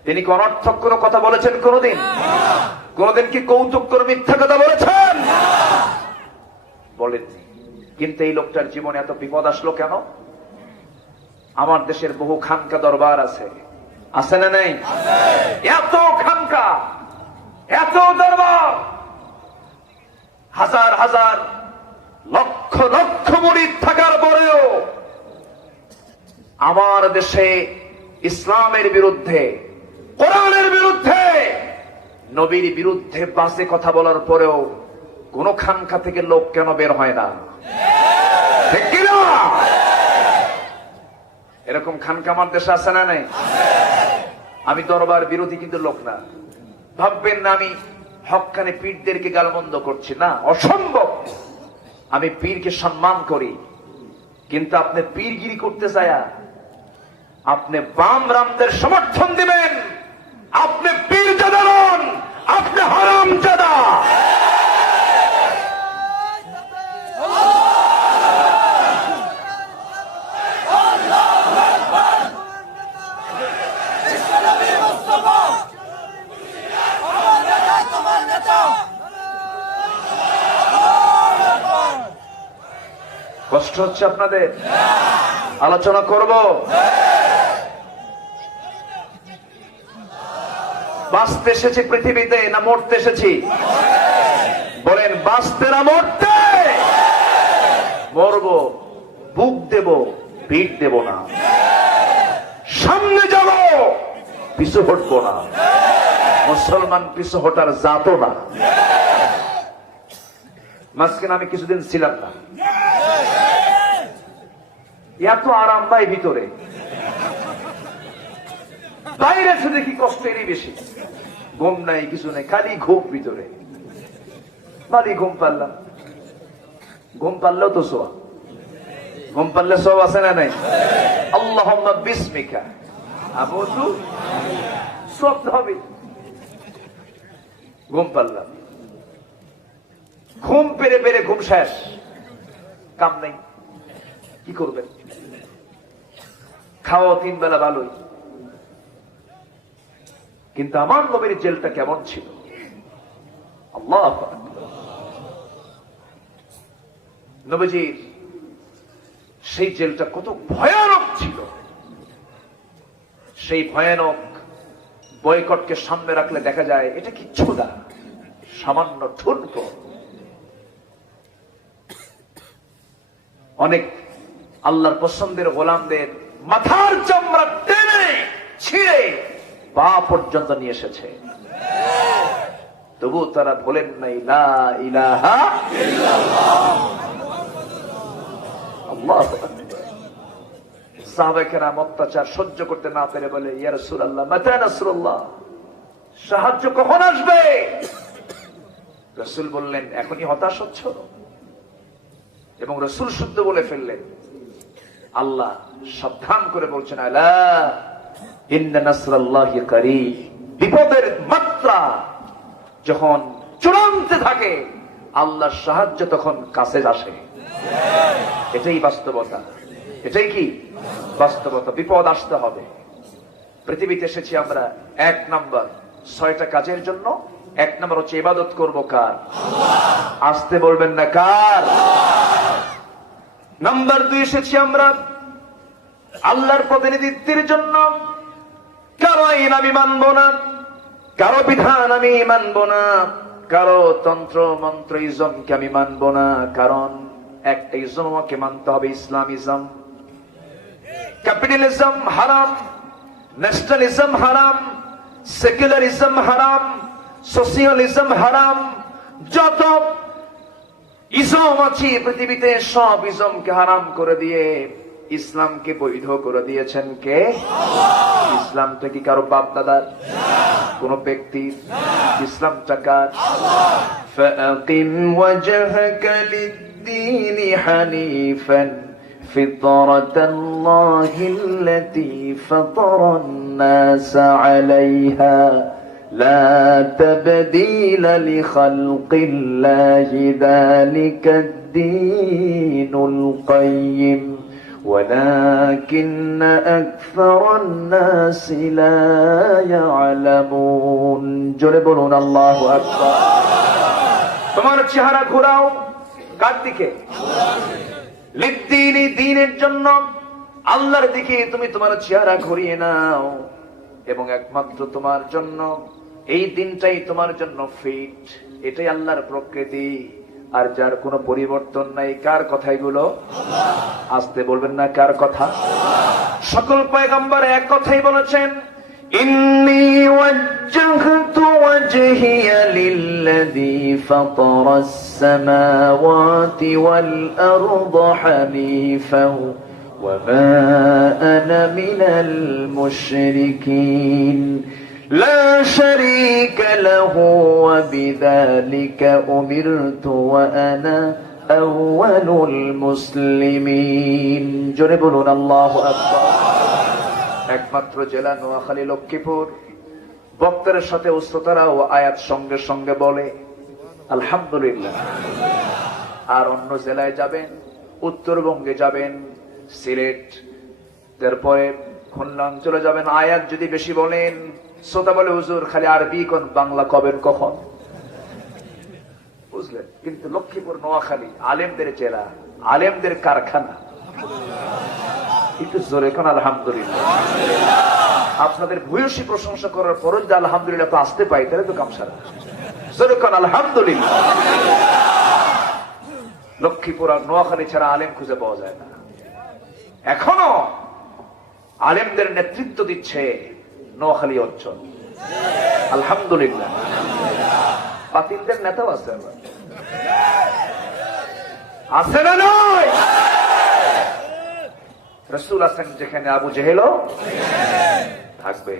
তিনি কি অনর্থক কোনো কথা বলেছেন কোনদিন? কোনদিন কি কৌতুক করে মিথ্যা কথা বলেছেন? বলেননি। কিন্তু এই লোকটার জীবনে এত বিপদ আসলো কেন? আমার দেশের বহু খানকা দরবার আছে, আছে না নেই? এত খানকা, এত দরবার, হাজার হাজার লক্ষ লক্ষ মুরিদ থাকার পরেও আমার দেশে ইসলামের বিরুদ্ধে, কোরআনের বিরুদ্ধে, নবীর বিরুদ্ধে বাজে কথা বলার পরেও কোন খানকা থেকে লোক কেন বের হয় না? ঠিক কিনা? এরকম খানকা আমার দেশে আছে না নাই? আমি দরবার বিরোধী কিন্তু লোক না, ভাববেন না আমি হক্কানে পীরদেরকে গালমন্দ করছি, না, অসম্ভব। আমি পীরকে সম্মান করি, কিন্তু আপনি পীরগিরি করতে চায়া আপনি বাম রামদের সমর্থন দিবেন, আপনি পীরজাদা নন, আপনি হারামজাদা। কষ্ট হচ্ছে আপনাদের? আলোচনা করব। বাঁচতে এসেছি পৃথিবীতে না মরতে এসেছি? বলেন, বাঁচতে না মরতে? মরবো, বুক দেব, পিঠ দেব না, সামনে যাব, পিছু হটবো না। মুসলমান পিছু হটার জাতো না। মাঝখানে আমি কিছুদিন ছিলাম না, এত আরাম পাই ভিতরে, বাইরে এসে দেখি কষ্টেরই বেশি। ঘুম নাই, কিছু নাই, খালি ঘুম ভিতরে। খালি ঘুম পারলাম, ঘুম পারলেও তো সোয়া, ঘুম পারলে সব আছে না নাই? আল্লাহুম্মা বিসমিকা আবুদু, সব হবে। ঘুম পারলাম, ঘুম পেরে পেরে ঘুম শেষ, কাম নাই, কি করবেন? খাওয়া 3 বেলা ভালোই, কিন্তু আমার নবীর জেলটা কেমন ছিল? আল্লাহু আকবার। নবীজির সেই জেলটা কত ভয়ানক ছিল। সেই ভয়ানক বয়কটকে সামনে রাখলে দেখা যায় এটা কিচ্ছু না, সামান্য ঠুনকো। অনেক আল্লাহর পছন্দের গোলামদের মাথার চামড়া টেনে ছিঁড়ে পা পর্যন্ত নিয়ে এসেছে, তবু তারা বলেন নাই লা ইলাহা ইল্লাল্লাহ। আল্লাহু আকবার। সাহাবায়ে কেরাম অত্যাচার সহ্য করতে না পেরে বলে, ইয়া রাসূলুল্লাহ মাতা নাসরুল্লাহ, সাহায্য কখন আসবে? রাসূল বললেন, এখনই হতাশ হচ্ছ? এবং রাসূল শুদ্ধ বলে ফেললেন। আল্লাহ সাবধান করে বলছেন, আলা ইন্না নাসরাল্লাহি কারীব। বিপদের মাত্রা যখন চূড়ান্তে থাকে, আল্লাহর সাহায্য তখন কাছে আসে। এটাই বাস্তবতা, এটাই কি বাস্তবতা। বিপদ আসতে হবে। পৃথিবীতে এসেছি আমরা 1 নাম্বার 6টা কাজের জন্য। 1 নাম্বার হচ্ছে ইবাদত করব কার? আসতে বলবেন না, কার? নাম্বার 2 এসেছি আমরা আল্লাহর প্রতিনিধিত্বের জন্য। কারো আইন আমি মানব না, কারো বিধান আমি মানব না, কারো তন্ত্র মন্ত্র ইজমকে আমি মানব না। কারণ একটা ইজম আমাকে মানতে হবে, ইসলামিজম। ক্যাপিটালিজম হারাম, ন্যাশনালিজম হারাম, সেকুলারিজম হারাম, সোশিয়ালিজম হারাম। যত ইজম আছে পৃথিবীতে সব ইজমকে হারাম করে দিয়ে ইসলামকে বৈধ করে দিয়েছেন কে? ইসলামটা কি কারো বাপ দাদার, কোন ব্যক্তির? ইসলামটা কার? ফাকিম ওয়াজহাকা লিদ-দীনি হানিফান ফিতরাতাল্লাহিল্লাতী ফাতারান-নাসা আলাইহা লা তাবদীলা লিখালকিল্লাহি যালিকাদ-দীনুল কাইয়্যিম ولكن أكثر الناس لا يعلمون জোরে বলুন আল্লাহু আকবার। তোমার চেহারা ঘোরাও কার দিকে? লিদ্দীনি, দ্বীনের জন্য, আল্লাহর দিকে তুমি তোমার চেহারা ঘুরিয়ে নাও, এবং একমাত্র তোমার জন্য এই দিনটাই তোমার জন্য ফিট। এটাই আল্লাহর প্রকৃতি, আর যার কোনো পরিবর্তন নাই। কার কথা এগুলো? আসতে বলবেন না, কার কথা? সকল পয়গম্বর এক কথাই বলেছেন, ইন্নী ওয়াজ্জাহতু ওয়াজহিয়া লিল্লাযী ফাতারাস সামাওয়াতি ওয়াল আরদা হানিফান ওয়া মা আনা মিনাল মুশরিকিন لا شريك له وبذلك أمرت وأنا أول المسلمين জোরে বলুন আল্লাহু আকবার। একমাত্র জেলা নোয়াখালী, লক্ষ্মীপুর। বক্তার সাথে শ্রোতারাও আয়াত সঙ্গে সঙ্গে বলে আলহামদুলিল্লাহ। আর অন্য জেলায় যাবেন, উত্তরবঙ্গে যাবেন, সিলেট, তারপরে খুলনা অঞ্চলে যাবেন, আয়াত যদি বেশি বলেন, শ্রোতা বলে হুজুর খালি আরবি কোন, বাংলা কবেন কখন? বুঝলেন? কিন্তু লক্ষ্মীপুর, নোয়াখালী আলেমদের জেলা, আলেমদের কারখানা। একটু জোরে কোন আলহামদুলিল্লাহ। আপনাদের ভূয়সী প্রশংসা করার পরও যদি আলহামদুলিল্লাহ তো আসতে পাই, তাহলে তো কামসারা। জোরে কোন আলহামদুলিল্লাহ। লক্ষ্মীপুর আর নোয়াখালী ছাড়া আলেম খুঁজে পাওয়া যায় না। এখনো আলেমদের নেতৃত্ব দিচ্ছে নোয়াখালী অঞ্চল, আলহামদুলিল্লাহ। বাতিলদের নেতাও আছে, আছে না নয়? রাসূল আছেন যেখানে, আবু জেহেলও থাকবে।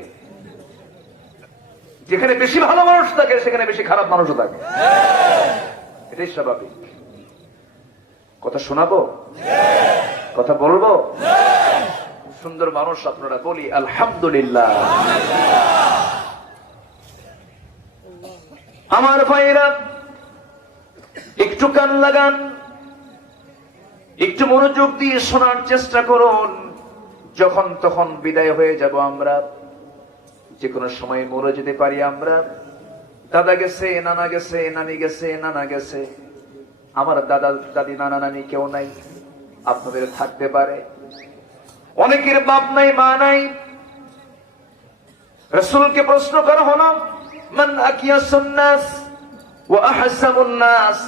যেখানে বেশি ভালো মানুষ থাকে সেখানে বেশি খারাপ মানুষও থাকে, এটাই স্বাভাবিক। কথা শোনাবো, কথা বলবো? সুন্দর মানুষ আপনারা, বলি আলহামদুলিল্লাহ। আমার ভাইরা একটু কান লাগান, একটু মনোযোগ দিয়ে শোনার চেষ্টা করুন। যখন তখন বিদায় হয়ে যাব আমরা, যে কোনো সময় মরে যেতে পারি আমরা। দাদা গেছে, নানা গেছে, নানি গেছে, নানা গেছে। আমার দাদা দাদি নানা নানি কেউ নাই, আপনাদের থাকতে পারে। অনেকের বাপ নাই, মা নাই। রাসূলকে প্রশ্ন করা হলো, মান আকিয়াসুন নাস ওয়া আহসাবুন নাস,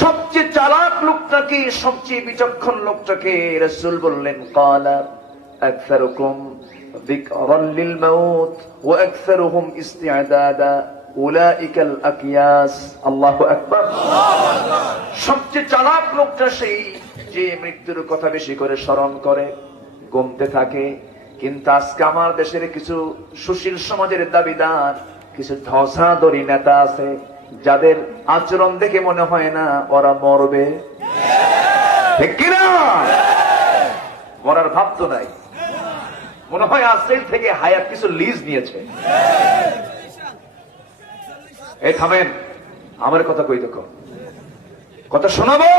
সবচেয়ে চালাক লোকটাকে, সবচেয়ে বিচক্ষণ লোকটাকে? রাসূল বললেন, ক্বালা আকসারুকুম যিকরান লিল মাউত ওয়া আকসারুহুম ইসতিআদাদা উলাইকাল আকিয়াস। আল্লাহু আকবার। সবচেয়ে চালাক লোকটা সেই যে মৃত্যুর কথা বেশি করে স্মরণ করে, কমতে থাকে। কিন্তু আজকে আমার দেশের কিছু সুশীল সমাজের দাবিদার, কিছু ধসাধরি নেতা আছে, যাদের আচরণ দেখে মনে হয় না ওরা মরবে, ঠিক কিনা? মরার ভাব তো নাই, মনে হয় আজকের থেকে হায়াত কিছু লিজ নিয়েছে। এই থামেন, আমার কথা কই দেখো, কথা শোনাবো।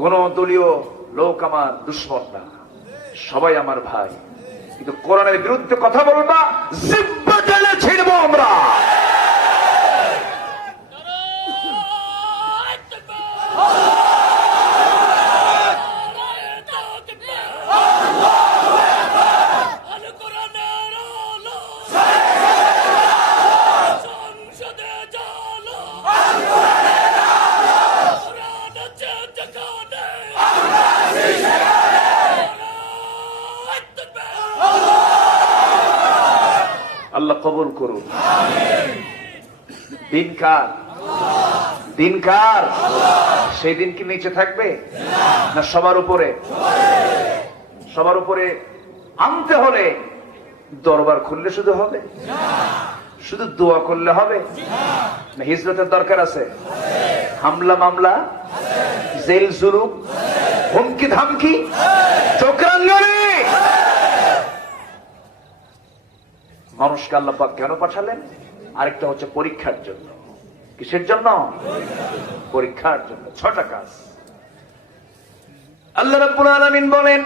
কোন দলীয় লোক আমার দুশ্মন না, সবাই আমার ভাই। কিন্তু কোরআনের বিরুদ্ধে কথা বলবা, জিব্বা জেলে ছিড়বো আমরা। আল্লাহ কবুল করুন। দিন কার? দিন কার? সেই দিন কি নিচে থাকবে না সবার উপরে? সবার উপরে আনতে হলে দরবার খুললে শুধু হবে? শুধু দোয়া করলে হবে না? হিজরতের দরকার আছে? হামলা মামলা, জেল জুলুম, হুমকি ধামকি, চক্রাঙ্গনে মানুষকে আল্লাহ পাক কেন পাঠালেন? আরেকটা হচ্ছে পরীক্ষার জন্য। কিসের জন্য? পরীক্ষার জন্য। 6টা কাজ। আল্লাহ রাব্বুল আলামিন বলেন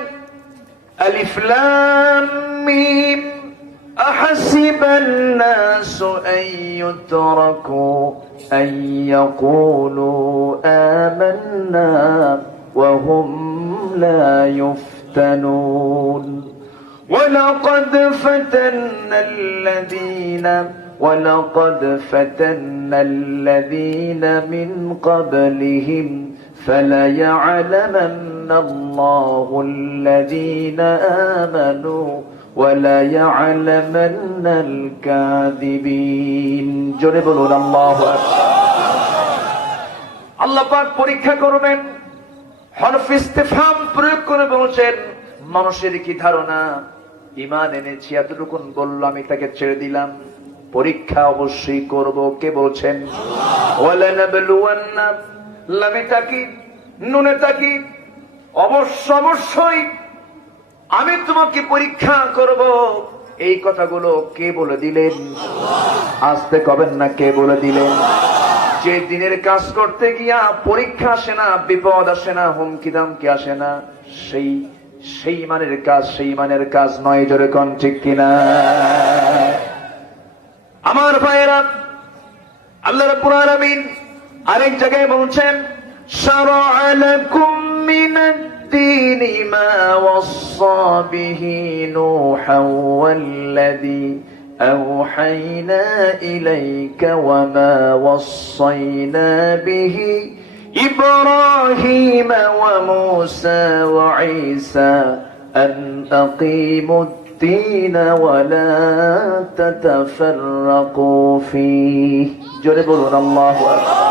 আলিফ লাম মিম আহাসিবান নাসু আন ইউতরাকু আন ইয়াকুলু আমান্না ওয়া হুম লা ইফতানুন ولقد فتنا الذين من قبلهم فليعلمن الله الذين آمنوا وليعلمن الكاذبين জোরে বলুন আল্লাহু আকবার। আল্লাহ পাক পরীক্ষা করবেন, হরফ ইস্তিফহাম প্রয়োগ করে বলছেন মানুষের কি ধারণা ঈমান এনেছি এতটুকু বলল আমি তাকে ছেড়ে দিলাম, পরীক্ষা অবশ্যই করব। কে বলছেন? ওয়ালানাবলুওয়ান্না, লামে তাকিদ নুনে তাকিদ, অবশ্যই আমি তোমাকে পরীক্ষা করব। এই কথাগুলো কে বলে দিলেন? আসতে কবেন না, কে বলে দিলেন? যে দিনের কাজ করতে গিয়া পরীক্ষা আসে না, বিপদ আসে না, হুমকি দামকি আসে না, সেই মানের কাজ নয়। জোরে কোন ঠিক কিনা? আমার ভাইয়েরা, আল্লাহ রাব্বুল আলামিন আরেক জায়গায় বলছেন শারা'a লাকুম মিনাদ-দীনি মা ওয়াসসা বিহি নূহান ওয়াল্লাযী আওহাইনা ইলাইকা ওয়া মা ওয়াসাইনা বিহি إبراهيم وموسى وعيسى أن أقيموا الدين ولا تتفرقوا فيه জোরে বলুন আল্লাহু আকবার।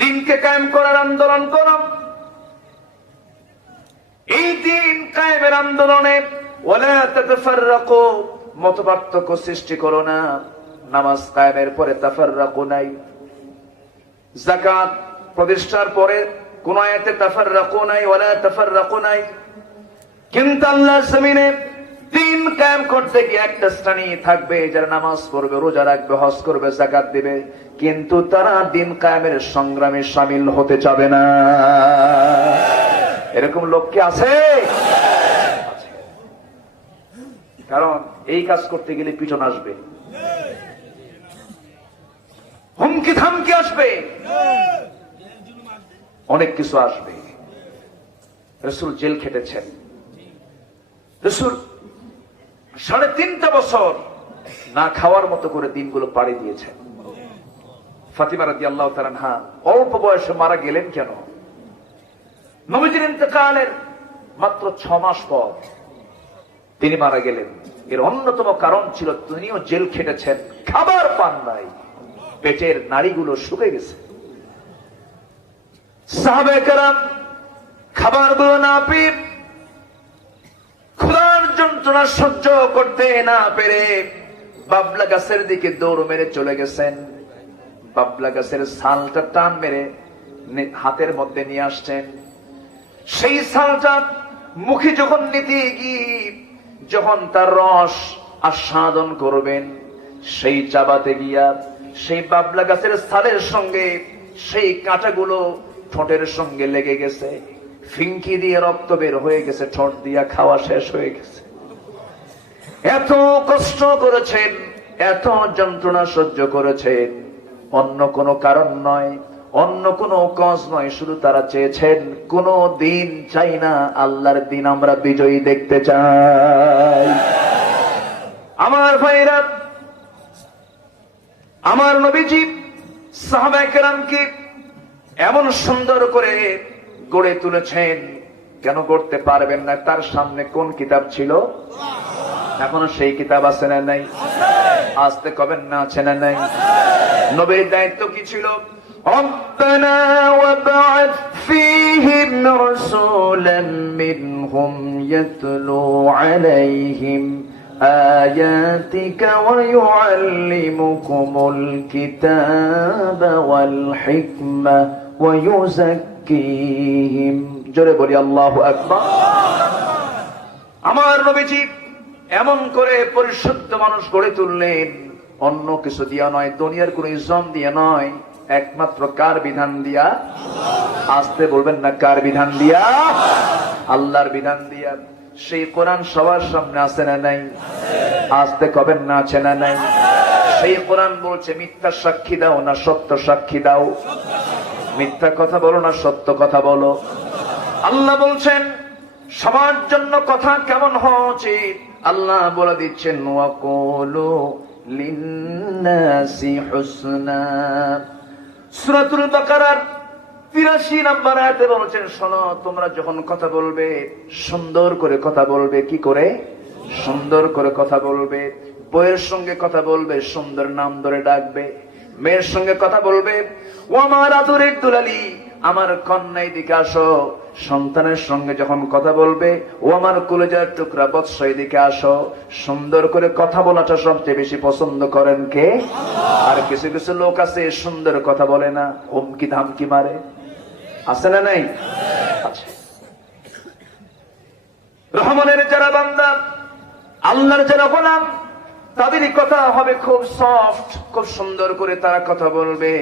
দিনকে কায়েম করার আন্দোলন করো। এই দিন কায়েমের আন্দোলনে ওয়ালা তাতাফাররাকু, মতপার্থক্য সৃষ্টি করো না। নামাজ কায়েমের পরে তাফাররাকু নাই, যাকাত প্রতিষ্ঠার পরে কোন আয়াতে তাফাররাকু নাই, ওয়ালা তাফাররাকু নাই। কিন্তু আল্লাহর জমিনে দিন কায়েম করতে গিয়ে একটা শ্রেণী থাকবে যারা নামাজ পড়বে, রোজা রাখবে, হজ করবে, যাকাত দিবে, কিন্তু তারা দিন কায়েমের সংগ্রামে শামিল হতে চাবে না। এরকম লোক কি আছে? কারণ এই কাজ করতে গেলে পিছন আসবে, হুমকি থামকি আসবে, অনেক কিছু আসবে। রাসূল জেল খেটেছেন, রাসূল 3.5 বছর না খাওয়ার মতো করে দিনগুলো পাড়ি দিয়েছেন। ফাতিমা রাদিয়াল্লাহু তাআলা আনহা অল্প বয়সে মারা গেলেন কেন? নবীজির ইন্তেকালের মাত্র 6 মাস পর তিনি মারা গেলেন। এর অন্যতম কারণ ছিল তিনিও জেল খেটেছেন, খাবার পান নাই, পেটের নাড়িগুলো শুকে গেছে। সাহাবায়ে কেরাম খাবারগুলো না পেয়ে, ক্ষুধার যন্ত্রণা সহ্য করতে না পেরে বাবলা গাছের দিকে দৌড় মেরে চলে গেছেন। বাবলা গাছের ছালটা টান মেরে হাতের মধ্যে নিয়ে আসছেন। সেই ছালটা মুখে যখন নিতে গিয়ে যখন তার রস আস্বাদন করবেন, সেই চাবাতে গিয়া সেই বাবলা গাছের ছালের সঙ্গে সেই কাঁটাগুলো ঠোঁটের সঙ্গে লেগে গেছে, ফিঙ্কি দিয়ে রক্ত বের হয়ে গেছে, ঠোঁট দিয়া খাওয়া শেষ হয়ে গেছে। এত কষ্ট করেছেন, এত যন্ত্রণা সহ্য করেছেন, অন্য কোনো কারণ নয়, অন্য কোনো কজ নয়, শুধু তারা চেয়েছেন কোনো দিন চাই না, আল্লাহর দিন আমরা বিজয়ী দেখতে চাই। আমার ভাইরা, আমার নবীজি সাহাবায়ে কেরামকে এমন সুন্দর করে গড়ে তুলেছেন। কেন গড়তে পারবেন না? তার সামনে কোন কিতাব ছিল? এখনো সেই কিতাব আছে না নাই? আসতে কবেন না, আছে না নাই? নবীর দায়িত্ব কি ছিল? ربنا وابعث فيهم رسولا منهم يتلو عليهم آياتك ويعلمكم الكتاب والحكمة ويزكيهم জোরে বলি আল্লাহু আকবার। আমার নবীজি এমন করে পরিশুদ্ধ মানুষ গড়ে তুললেন, অন্য কিছু দিয়া নয়, দুনিয়ার কোন ইজম দিয়ে নয়, একমাত্র কার বিধান দিয়া? আসতে বলবেন না, কার বিধান দিয়া? আল্লাহর বিধান দিয়া। সেই কোরআন সবার সামনে আছে না নাই? আসতে কবেন না, আছে না নাই? সেই কোরআন বলছে মিথ্যা সাক্ষী দাও না সত্য সাক্ষী দাও, মিথ্যা কথা বলো না সত্য কথা বলো। আল্লাহ বলছেন সবার জন্য কথা কেমন হওয়া উচিত, আল্লাহ বলে দিচ্ছেন ওয়াকুলু লিন্নাসি হুসনা। সূরাতুল বাকারার ৮৩ নম্বর আয়াতে বলেছেন, শোনো তোমরা যখন কথা বলবে সুন্দর করে কথা বলবে। কি করে? সুন্দর করে কথা বলবে। বউয়ের সঙ্গে কথা বলবে, সুন্দর নাম ধরে ডাকবে। মেয়ের সঙ্গে কথা বলবে, ও আমার আদরের দুলালি, আমার কন্যা এদিকে আসো। সন্তানের সঙ্গে যখন কথা বলবে, ও আমার কলেজার টুকরা বৎস এদিকে আসো। সুন্দর করে কথা বলাটা সবচেয়ে বেশি পছন্দ করেন কে? আর কিছু কিছু লোক আছে সুন্দর কথা বলে না, হুমকি ধামকি মারে। আছে না নাই? আছে। রহমানের যারা বান্দা, আল্লাহর যারা গোলাম, তাদের কথা হবে খুব সফট, খুব সুন্দর করে তারা কথা বলবে।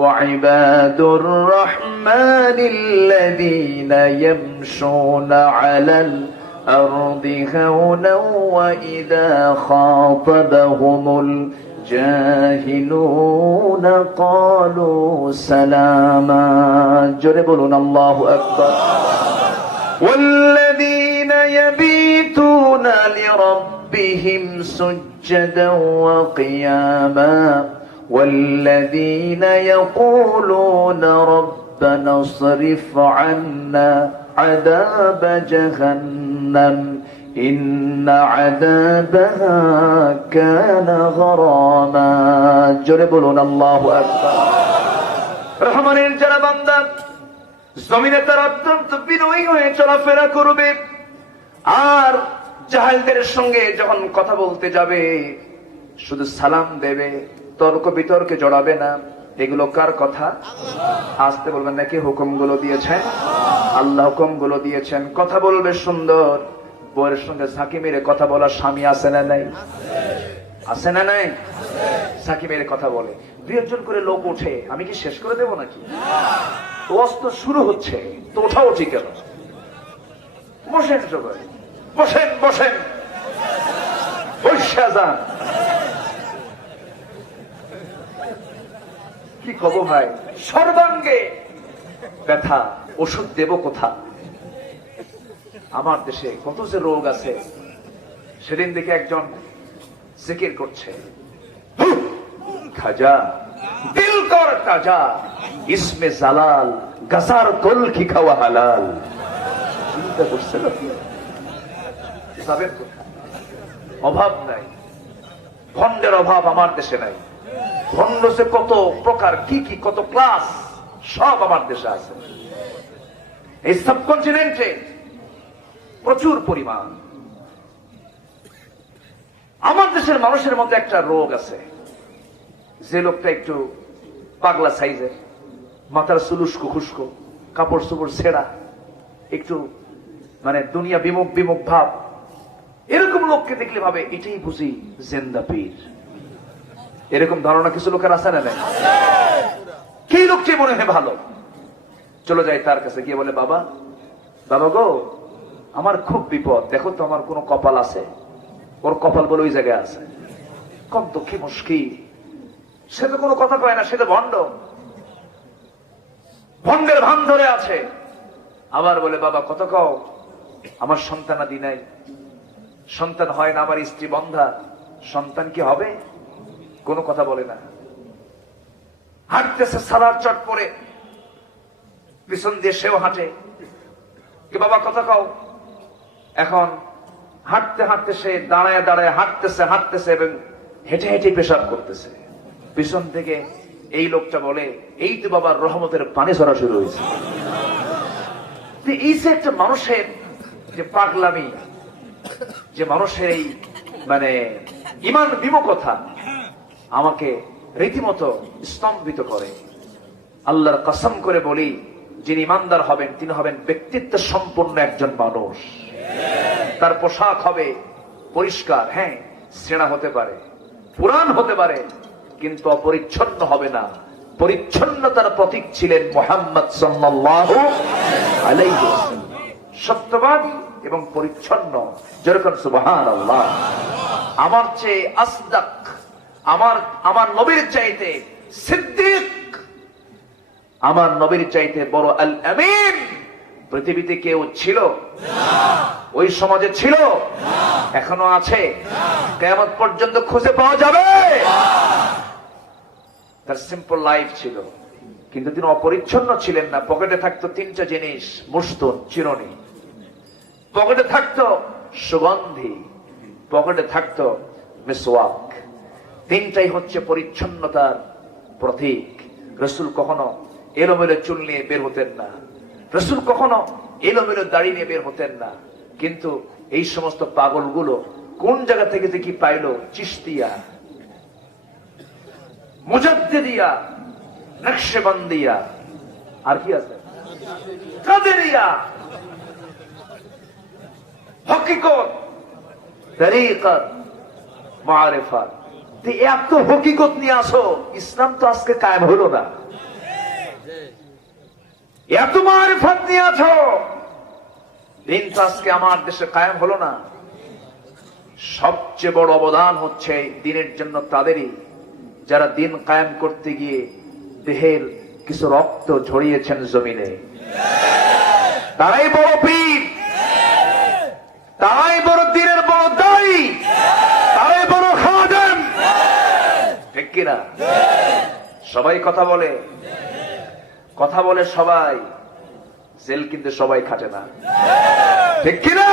ওয়াইবাদুর রহমানিল্লাযীনা ইয়ামশুনা আলাল আরদি হাওনা ওয়া ইযা খাতাবাহুমুল জাহিলুনা ক্বালু সালামা। জোরে বলুন আল্লাহু আকবার। ওয়াল্লাযীনা ইয়াবিতুনা লিরাব্বিহিম سجدا وقياما والذين يقولون ربنا اصرف عنا عذاب جهنم إن عذابها كان غراما। জোরে বলুন আল্লাহু আকবার। রহমানের যারা বান্দা, জমিনে তারা অত্যন্ত বিনয়ী হয়ে চলাফেরা করবে, আর জাহেলদের সঙ্গে যখন কথা বলতে যাবে শুধু সালাম দেবে, তর্ক বিতর্কে জড়াবে না। এগুলো কার কথা? আসতে বলবেন নাকি? হুকুমগুলো দিয়েছেন আল্লাহ, হুকুমগুলো দিয়েছেন। কথা বলবে সুন্দর। বউয়ের সঙ্গে ঝাঁকি মেরে কথা বলা স্বামী আছে না নাই? আছে না নাই? ঝাঁকি মেরে কথা বলে। ২-১ জন করে লোক ওঠে, আমি কি শেষ করে দেবো নাকি? ওয়াজ তো শুরু হচ্ছে, তো ওঠাও ঠিক কেন? বসেন সবাই, বসেন বসেন, বসে যান। কি কব ভাই, সর্বাঙ্গে ব্যথা, ওষুধ দেব কোথা? আমার দেশে কত যে রোগ আছে। সেদিন দেখে একজন জিকির করছে, খাজা দিল কর তাজা, ইসমে জালাল গাজার কল কি খাওয়া হালাল। চিন্তা করছে না? অভাব নাই, ভন্ডের অভাব আমার দেশে নাই। ভন্ড যে কত প্রকার, কি কি কত ক্লাস, সব আমার দেশে আছে। এই সাবকন্টিনেন্টে প্রচুর পরিমাণ। আমার দেশের মানুষের মধ্যে একটা রোগ আছে, যে লোকটা একটু পাগলা সাইজের, মাথার চুলুস্কো খুস্কো, কাপড় চোপড় ছেঁড়া, একটু মানে দুনিয়া বিমুখ বিমুখ ভাব, এরকম লোককে দেখলে ভাবে এটাই বুঝি জেন্দা পীর। এরকম ধারণা কিছু লোকের আছে না নাই? কি লোকটি মনে হয় ভালো, চলে যায় তার কাছে, গিয়ে বলে বাবা, বাবা গো আমার খুব বিপদ, দেখো তো আমার কোন কপাল আছে? ওর কপাল বলে ওই জায়গায় আছে। কম তো কি মুশকিল, সে তো কোনো কথা কয় না, সে তো ভণ্ড, ভণ্ডের ভান ধরে আছে। আবার বলে বাবা কত কও, আমার সন্তানাদি নাই, সন্তান হয় না, আমার স্ত্রী বন্ধা, সন্তান কি হবে? কোনো কথা বলে না। হাঁটতেছে সালার চট পরে, পিছন দিয়ে সেও হাঁটে, কি বাবা কথা কও। এখন হাঁটতে হাঁটতে সে দাঁড়ায় দাঁড়ায় হাঁটতেছে হাঁটতেছে এবং হেঁটে হেঁটে পেশাব করতেছে। পিছন থেকে এই লোকটা বলে, এই তো বাবার রহমতের পানি ঝরা শুরু হয়েছে। এই যে একটা মানুষের যে পাগলামি, যে মানুষের এই মানে ইমান বিমুখতা আমাকে রীতিমতো স্তম্ভিত করে। আল্লাহর কসম করে বলি, যিনি ইমানদার হবেন তিনি হবেন ব্যক্তিত্ব সম্পন্ন একজন মানুষ। তার পোশাক হবে পরিষ্কার, হ্যাঁ ছেঁড়া হতে পারে, পুরান হতে পারে, কিন্তু অপরিচ্ছন্ন হবে না, পরিচ্ছন্নতার প্রতীক ছিলেন মুহাম্মদ সাল্লাল্লাহু আলাইহি ওয়াসাল্লাম। সত্যবাদী এবং পরিচ্ছন্ন, যেরকম সুবহানাল্লাহ। আমার চেয়ে আসদাক, আমার নবীর চাইতে সিদ্দিক, আমার নবীর চাইতে বড় আল আমিন পৃথিবীতে কেউ ছিল? ওই সমাজে ছিল? এখনো আছে? কিয়ামত পর্যন্ত খুঁজে পাওয়া যাবে? তার সিম্পল লাইফ ছিল, কিন্তু তিনি অপরিচ্ছন্ন ছিলেন না। পকেটে থাকতো তিনটা জিনিস, মুস্তুন, চিরুনি, পকেটে থাকতো সুগন্ধি, পকেটে থাকতো মিসওয়াক। তিনটাই হচ্ছে পরিচ্ছন্নতার প্রতীক। রাসূল কখনো এলোমেলো চুল নিয়ে বের হতেন না, রাসূল কখনো এলোমেলো দাড়ি নিয়ে বের হতেন না। কিন্তু এই সমস্ত পাগলগুলো কোন জায়গা থেকে যে কি পাইলো? চিশতিয়া, মুজাদ্দিদিয়া, নকশবন্দিয়া, আর কি আছে, কাদেরিয়া, হকিকত, তরিকত, মারিফাত। এত হকিকত নিয়ে আসো, ইসলাম তো আজকে কায়েম হলো না। এত মারিফাত নিয়ে আসো, দিন তো আজকে আমার দেশে কায়েম হলো না। সবচেয়ে বড় অবদান হচ্ছে দিনের জন্য তাদেরই, যারা দিন কায়েম করতে গিয়ে দেহের কিছু রক্ত ঝরিয়েছেন জমিনে। তারাই বড় পীর, তারাই বড় দিনের বড় দায়ী, তারাই বড় খাদেম। ঠিক কিনা? সবাই কথা বলে, কথা বলে সবাই, জেল কিন্তু সবাই খাটে না। ঠিক কিনা?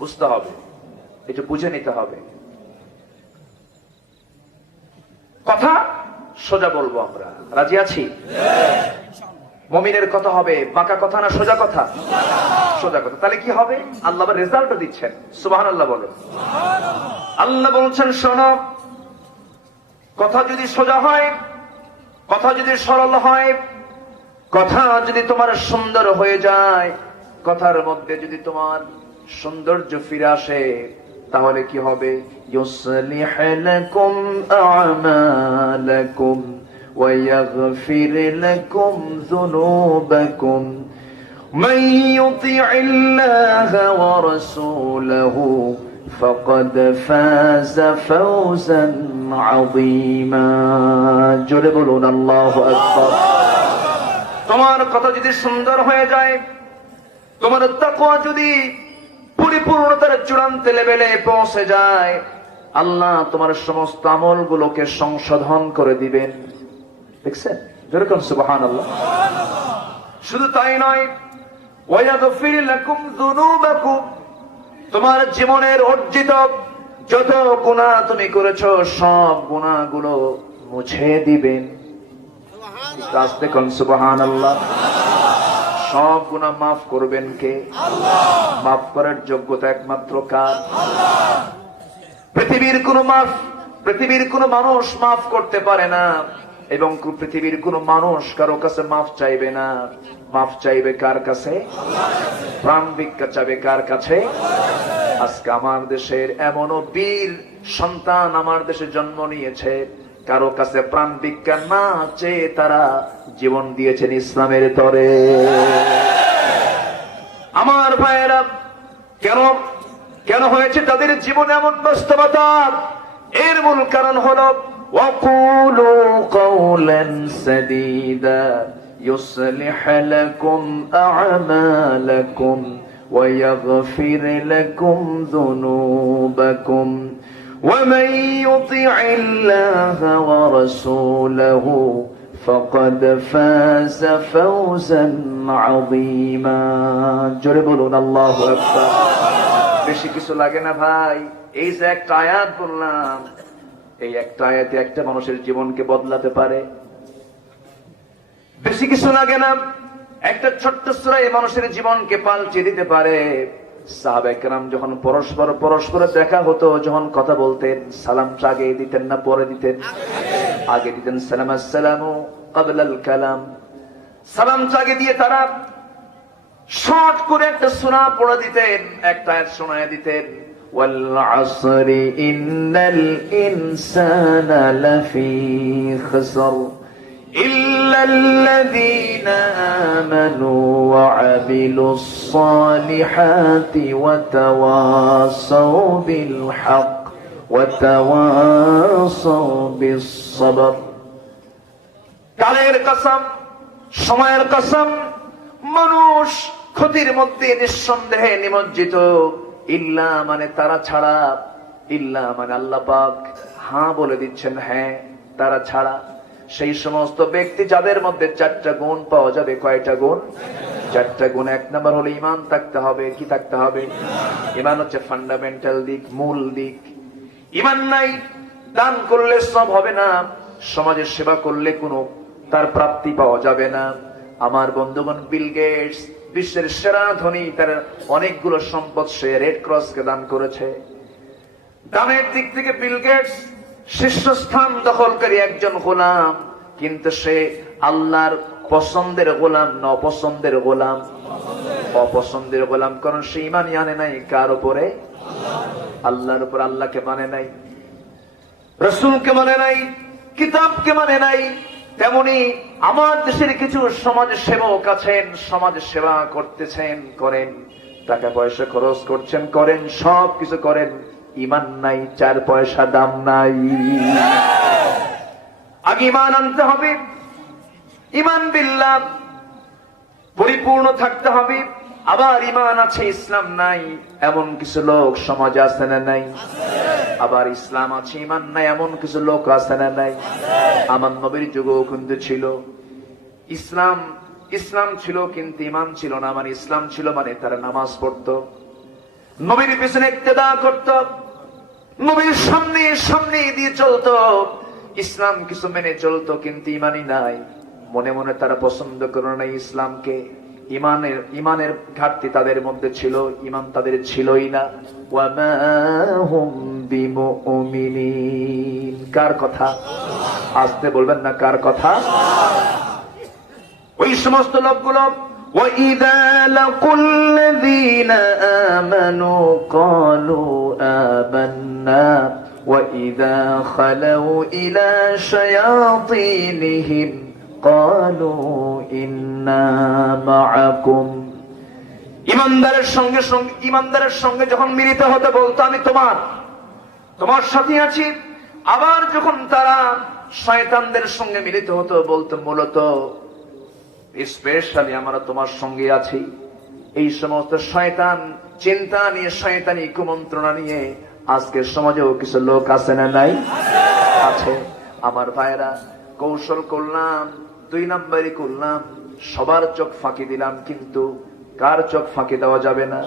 বুঝতে হবে, এটা বুঝে নিতে হবে। কথা সোজা বলবো আমরা, রাজি আছি? মুমিনের কথা হবে বাঁকা কথা না সোজা কথা? সোজা কথা। তাহলে কি হবে? আল্লাহ রেজাল্টও দিচ্ছেন। সুবহানাল্লাহ বলেন। আল্লাহ বলছেন, শোনো, কথা যদি সোজা হয়, কথা যদি সরল হয়, কথা যদি তোমার সুন্দর হয়ে যায়, কথার মধ্যে যদি তোমার সৌন্দর্য ফিরে আসে, তাহলে কি হবে? ইউসলিহ লাকুম আ'মালাকুম ওয়া ইয়াগফির লাকুম যুনুবাকুম মান ইউতি'ইল্লাহা ওয়া রাসূলাহু ফাকাদ ফাযা ফাওজান আযীমা। জোরে বলুন আল্লাহু আকবার। তোমার কথা যদি সুন্দর হয়ে যায়, তোমার তাকওয়া যদি পরিপূর্ণতার চূড়ান্ত লেভেলে পৌঁছে যায়, আল্লাহ তোমার সমস্ত আমলগুলোকে সংশোধন করে দিবেন। দেখছেন? যেরকম সুবহানাল্লাহ। শুধু তাই নয়, ওয়া ইয়াগফির লাকুম যুনুবাকুম, তোমার জীবনের অর্জিত যত গুনাহ তুমি করেছো সব গুনাহগুলো মুছে দিবেন। আস্তে কোন সুবহানাল্লাহ। সব গুনাহ মাফ করবেন কে? আল্লাহ। মাফ করার যোগ্যতা একমাত্র কার? আল্লাহ। পৃথিবীর কোন মানুষ মাফ করতে পারে না, এবং পৃথিবীর কোন মানুষ কারো কাছে মাফ চাইবে না। মাফ চাইবে কার কাছে? প্রাণ ভিক্ষা চাইবে কার কাছে? আজকে আমার দেশের এমনও বীর সন্তান আমার দেশে জন্ম নিয়েছে, কারো কাছে প্রাণ ভিক্ষা না চেয়ে তারা জীবন দিয়েছেন ইসলামের তরে। আমার ভাইয়েরা, কেন হয়েছে তাদের জীবনে এমন বাস্তবতা? এর মূল কারণ হলো ওয়াকুলু কাওলান সাদীদা ইউসলিহ লাকুম আ'মালাকুম ওয়া ইয়াগফির লাকুম যুনুবাকুম ومن يطع الله ورسوله فقد فاز فوزا عظيما। জোরে বলুন আল্লাহু আকবার। বেশি কিছু লাগে না ভাই, এই যে একটা আয়াত বললাম, এই একটা আয়াতে একটা মানুষের জীবনকে বদলাতে পারে। বেশি কিছু লাগে না, একটা ছোট্ট সূরা এই মানুষের জীবনকে পাল্টে দিতে পারে। সাহাবায়ে কেরাম যখন পরস্পর দেখা হতো, যখন কথা বলতেন, সালামটা আগে দিতেন না পরে দিতেন? আগে দিতেন। সালাম আসসালামু ক্বাবলাল কালাম। সালামটা আগে দিয়ে তারা শর্ট করে একটা সূরা পড়ে দিতেন, একটা আয়াত শোনায় দিতেন। والعصر إن الإنسان لفي خسر إلا الذين آمنوا وعملوا الصالحات وتواصوا بالحق وتواصوا بالصبر কালের কসম, সময়ের কসম, মানুষ ক্ষতির মধ্যে নিঃসন্দেহে নিমজ্জিত। ইল্লা মানে তারা ছাড়া, ইল্লা মানে আল্লাহ পাক হ্যাঁ বলে দিচ্ছেন, হ্যাঁ তারা ছাড়া সেই সমস্ত ব্যক্তি যাদের মধ্যে চারটা গুণ পাওয়া যাবে। কয়টা গুণ? চারটা গুণ। এক নম্বর হলো ঈমান থাকতে হবে। কি থাকতে হবে? ঈমান হচ্ছে ফান্ডামেন্টাল দিক, মূল দিক। ঈমান নাই, দান করলে সব হবে না, সমাজের সেবা করলে কোনো তার প্রাপ্তি পাওয়া যাবে না। আমার বন্ধুগণ, বিল গেটস বিশ্বের সেরা ধনী, তার অনেকগুলো সম্পদ সে রেড ক্রসকে দান করেছে। দানের দিক থেকে বিল গেটস শীর্ষস্থান দখলকারী একজন গোলাম, কিন্তু সে আল্লাহর পছন্দের গোলাম না অপছন্দের গোলাম? অপছন্দের গোলাম, কারণ সে ঈমানই আনে নাই। কার উপরে? আল্লাহর উপর। আল্লাহকে মানে নাই, রাসূলকে মানে নাই, কিতাবকে মানে নাই। তেমনি আমার দেশের কিছু সমাজ সেবক আছেন, সমাজ সেবা করতেছেন, করেন, টাকা পয়সা খরচ করছেন, করেন, সব কিছু করেন, ঈমান নাই, 4 পয়সা দাম নাই। আগে ঈমান আনতে হবে, ঈমান বিল্লাহ পরিপূর্ণ থাকতে হবে। আবার ঈমান আছে, ইসলাম নাই, এমন কিছু লোক সমাজে আছে না নাই? আবার ইসলাম আছে, ঈমান নাই, এমন কিছু লোক আছে না নাই? আমার নবীর যুগেও কিন্তু ছিল ইসলাম, ইসলাম ছিল কিন্তু ঈমান ছিল না। মানে ইসলাম ছিল মানে তারা নামাজ পড়তো, নবীর পিছনে ইক্তেদা করত, নবীর সামনে সামনে দিয়ে চলতো, ইসলাম কিছু মেনে চলতো, কিন্তু ঈমানই নাই। মনে মনে তারা পছন্দ করে না ইসলামকে। ঈমানের ঘাটতি তাদের মধ্যে ছিল, ঈমান তাদের ছিলই না। ওয়ামা হুম বিমুমিনিন। কার কথা? আসতে বলবেন না, কার কথা? ওই সমস্ত লোকগুলো وَإِذَا لَقُوا الَّذِينَ آمَنُوا قَالُوا آمَنَّا وَإِذَا خَلَوْا إِلَى شَيَاطِينِهِمْ قَالُوا إِنَّا مَعَكُمْ। ইমানদারের সঙ্গে যখন মিলিত হতে বলতো আমি তোমার সাথে আছি, আবার যখন তারা শয়তানদের সঙ্গে মিলিত হতো বলতো মূলত স্পেশালি আমরা তোমার সঙ্গে আছি। এই সমস্ত শয়তান চিন্তা নিয়ে, শয়তানি কুমন্ত্রণা নিয়ে আজকের সমাজেও কিছু লোক আছে না নাই? আছে। আমার ভাইরা, কৌশল করলাম, 2 নম্বরই করলাম, সবার চোখ ফাঁকি দিলাম, কিন্তু কার চোখ ফাঁকি দেওয়া যাবে না?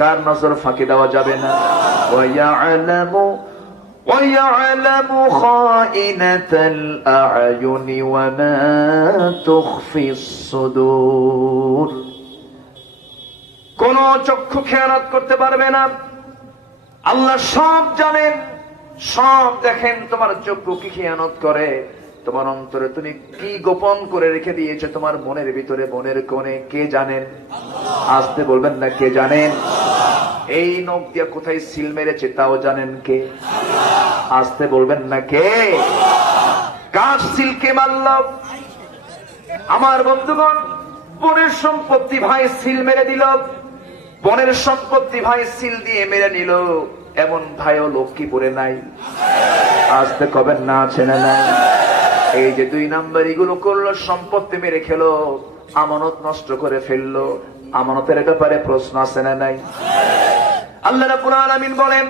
কার নজর ফাঁকি দেওয়া যাবে না? وَيَعْلَمُ خَائِنَةَ الْأَعْيُنِ وَمَا تُخْفِي الصُّدُورُ। কোন চক্ষু খেয়ানত করতে পারবে না। আল্লাহ সব জানেন, সব দেখেন। তোমার চক্ষু কি খেয়ানত করে, তোমার অন্তরে তুমি কি গোপন করে রেখে দিয়েছে তোমার মনের ভিতরে, মনের কোণে, কে জানেন? আসতে বলবেন না, কে জানেন? এই নখ দিয়ে কোথায় সিল মেরেছে তাও জানেন কে? আসতে বলবেন না, কে? কার সিল কে মারল? আমার বন্ধুগণ, বোনের সম্পত্তি ভাই সিল মেরে দিল, বোনের সম্পত্তি ভাই সিল দিয়ে মেরে নিল, এমন ভাইও লক্ষ্মীপুরে নাই। আসতে কবেন না, আছে না নাই? এই যে 2 নাম্বার এগুলো করলো, সম্পত্তি মেরে খেলো, আমানত নষ্ট করে ফেললো। আমানতের ব্যাপারে প্রশ্ন আছে না নাই? আল্লাহ রাব্বুল আলামিন বলেন,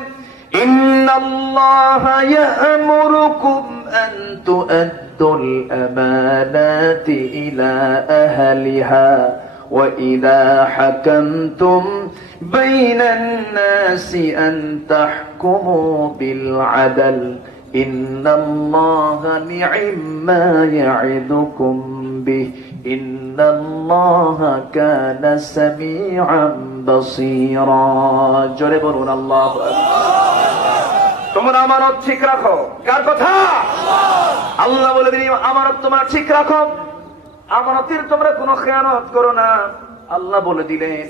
ইন্নাল্লাহা ইয়া'মুরুকুম আন তু'আদ্দুল আমানাতি ইলা আহলিহা ওয়া ইযা হাকামতুম বাইনান নাসি আন তাহকুমু বিল আদল ইন্নাল্লাহা নি'ম্মা ইয়া'iদুকুম বিহি ইন্নাল্লাহা কানা সামিআন বাসীরা। জোরে বলুন আল্লাহু আকবার। তোমরা আমানত ঠিক রাখো। কার কথা? আল্লাহ বলে দিলেন আমানত তোমরা ঠিক রাখো, আমানতের তোমরা কোনো খেয়ানত করো না। আল্লাহ বলে দিলেন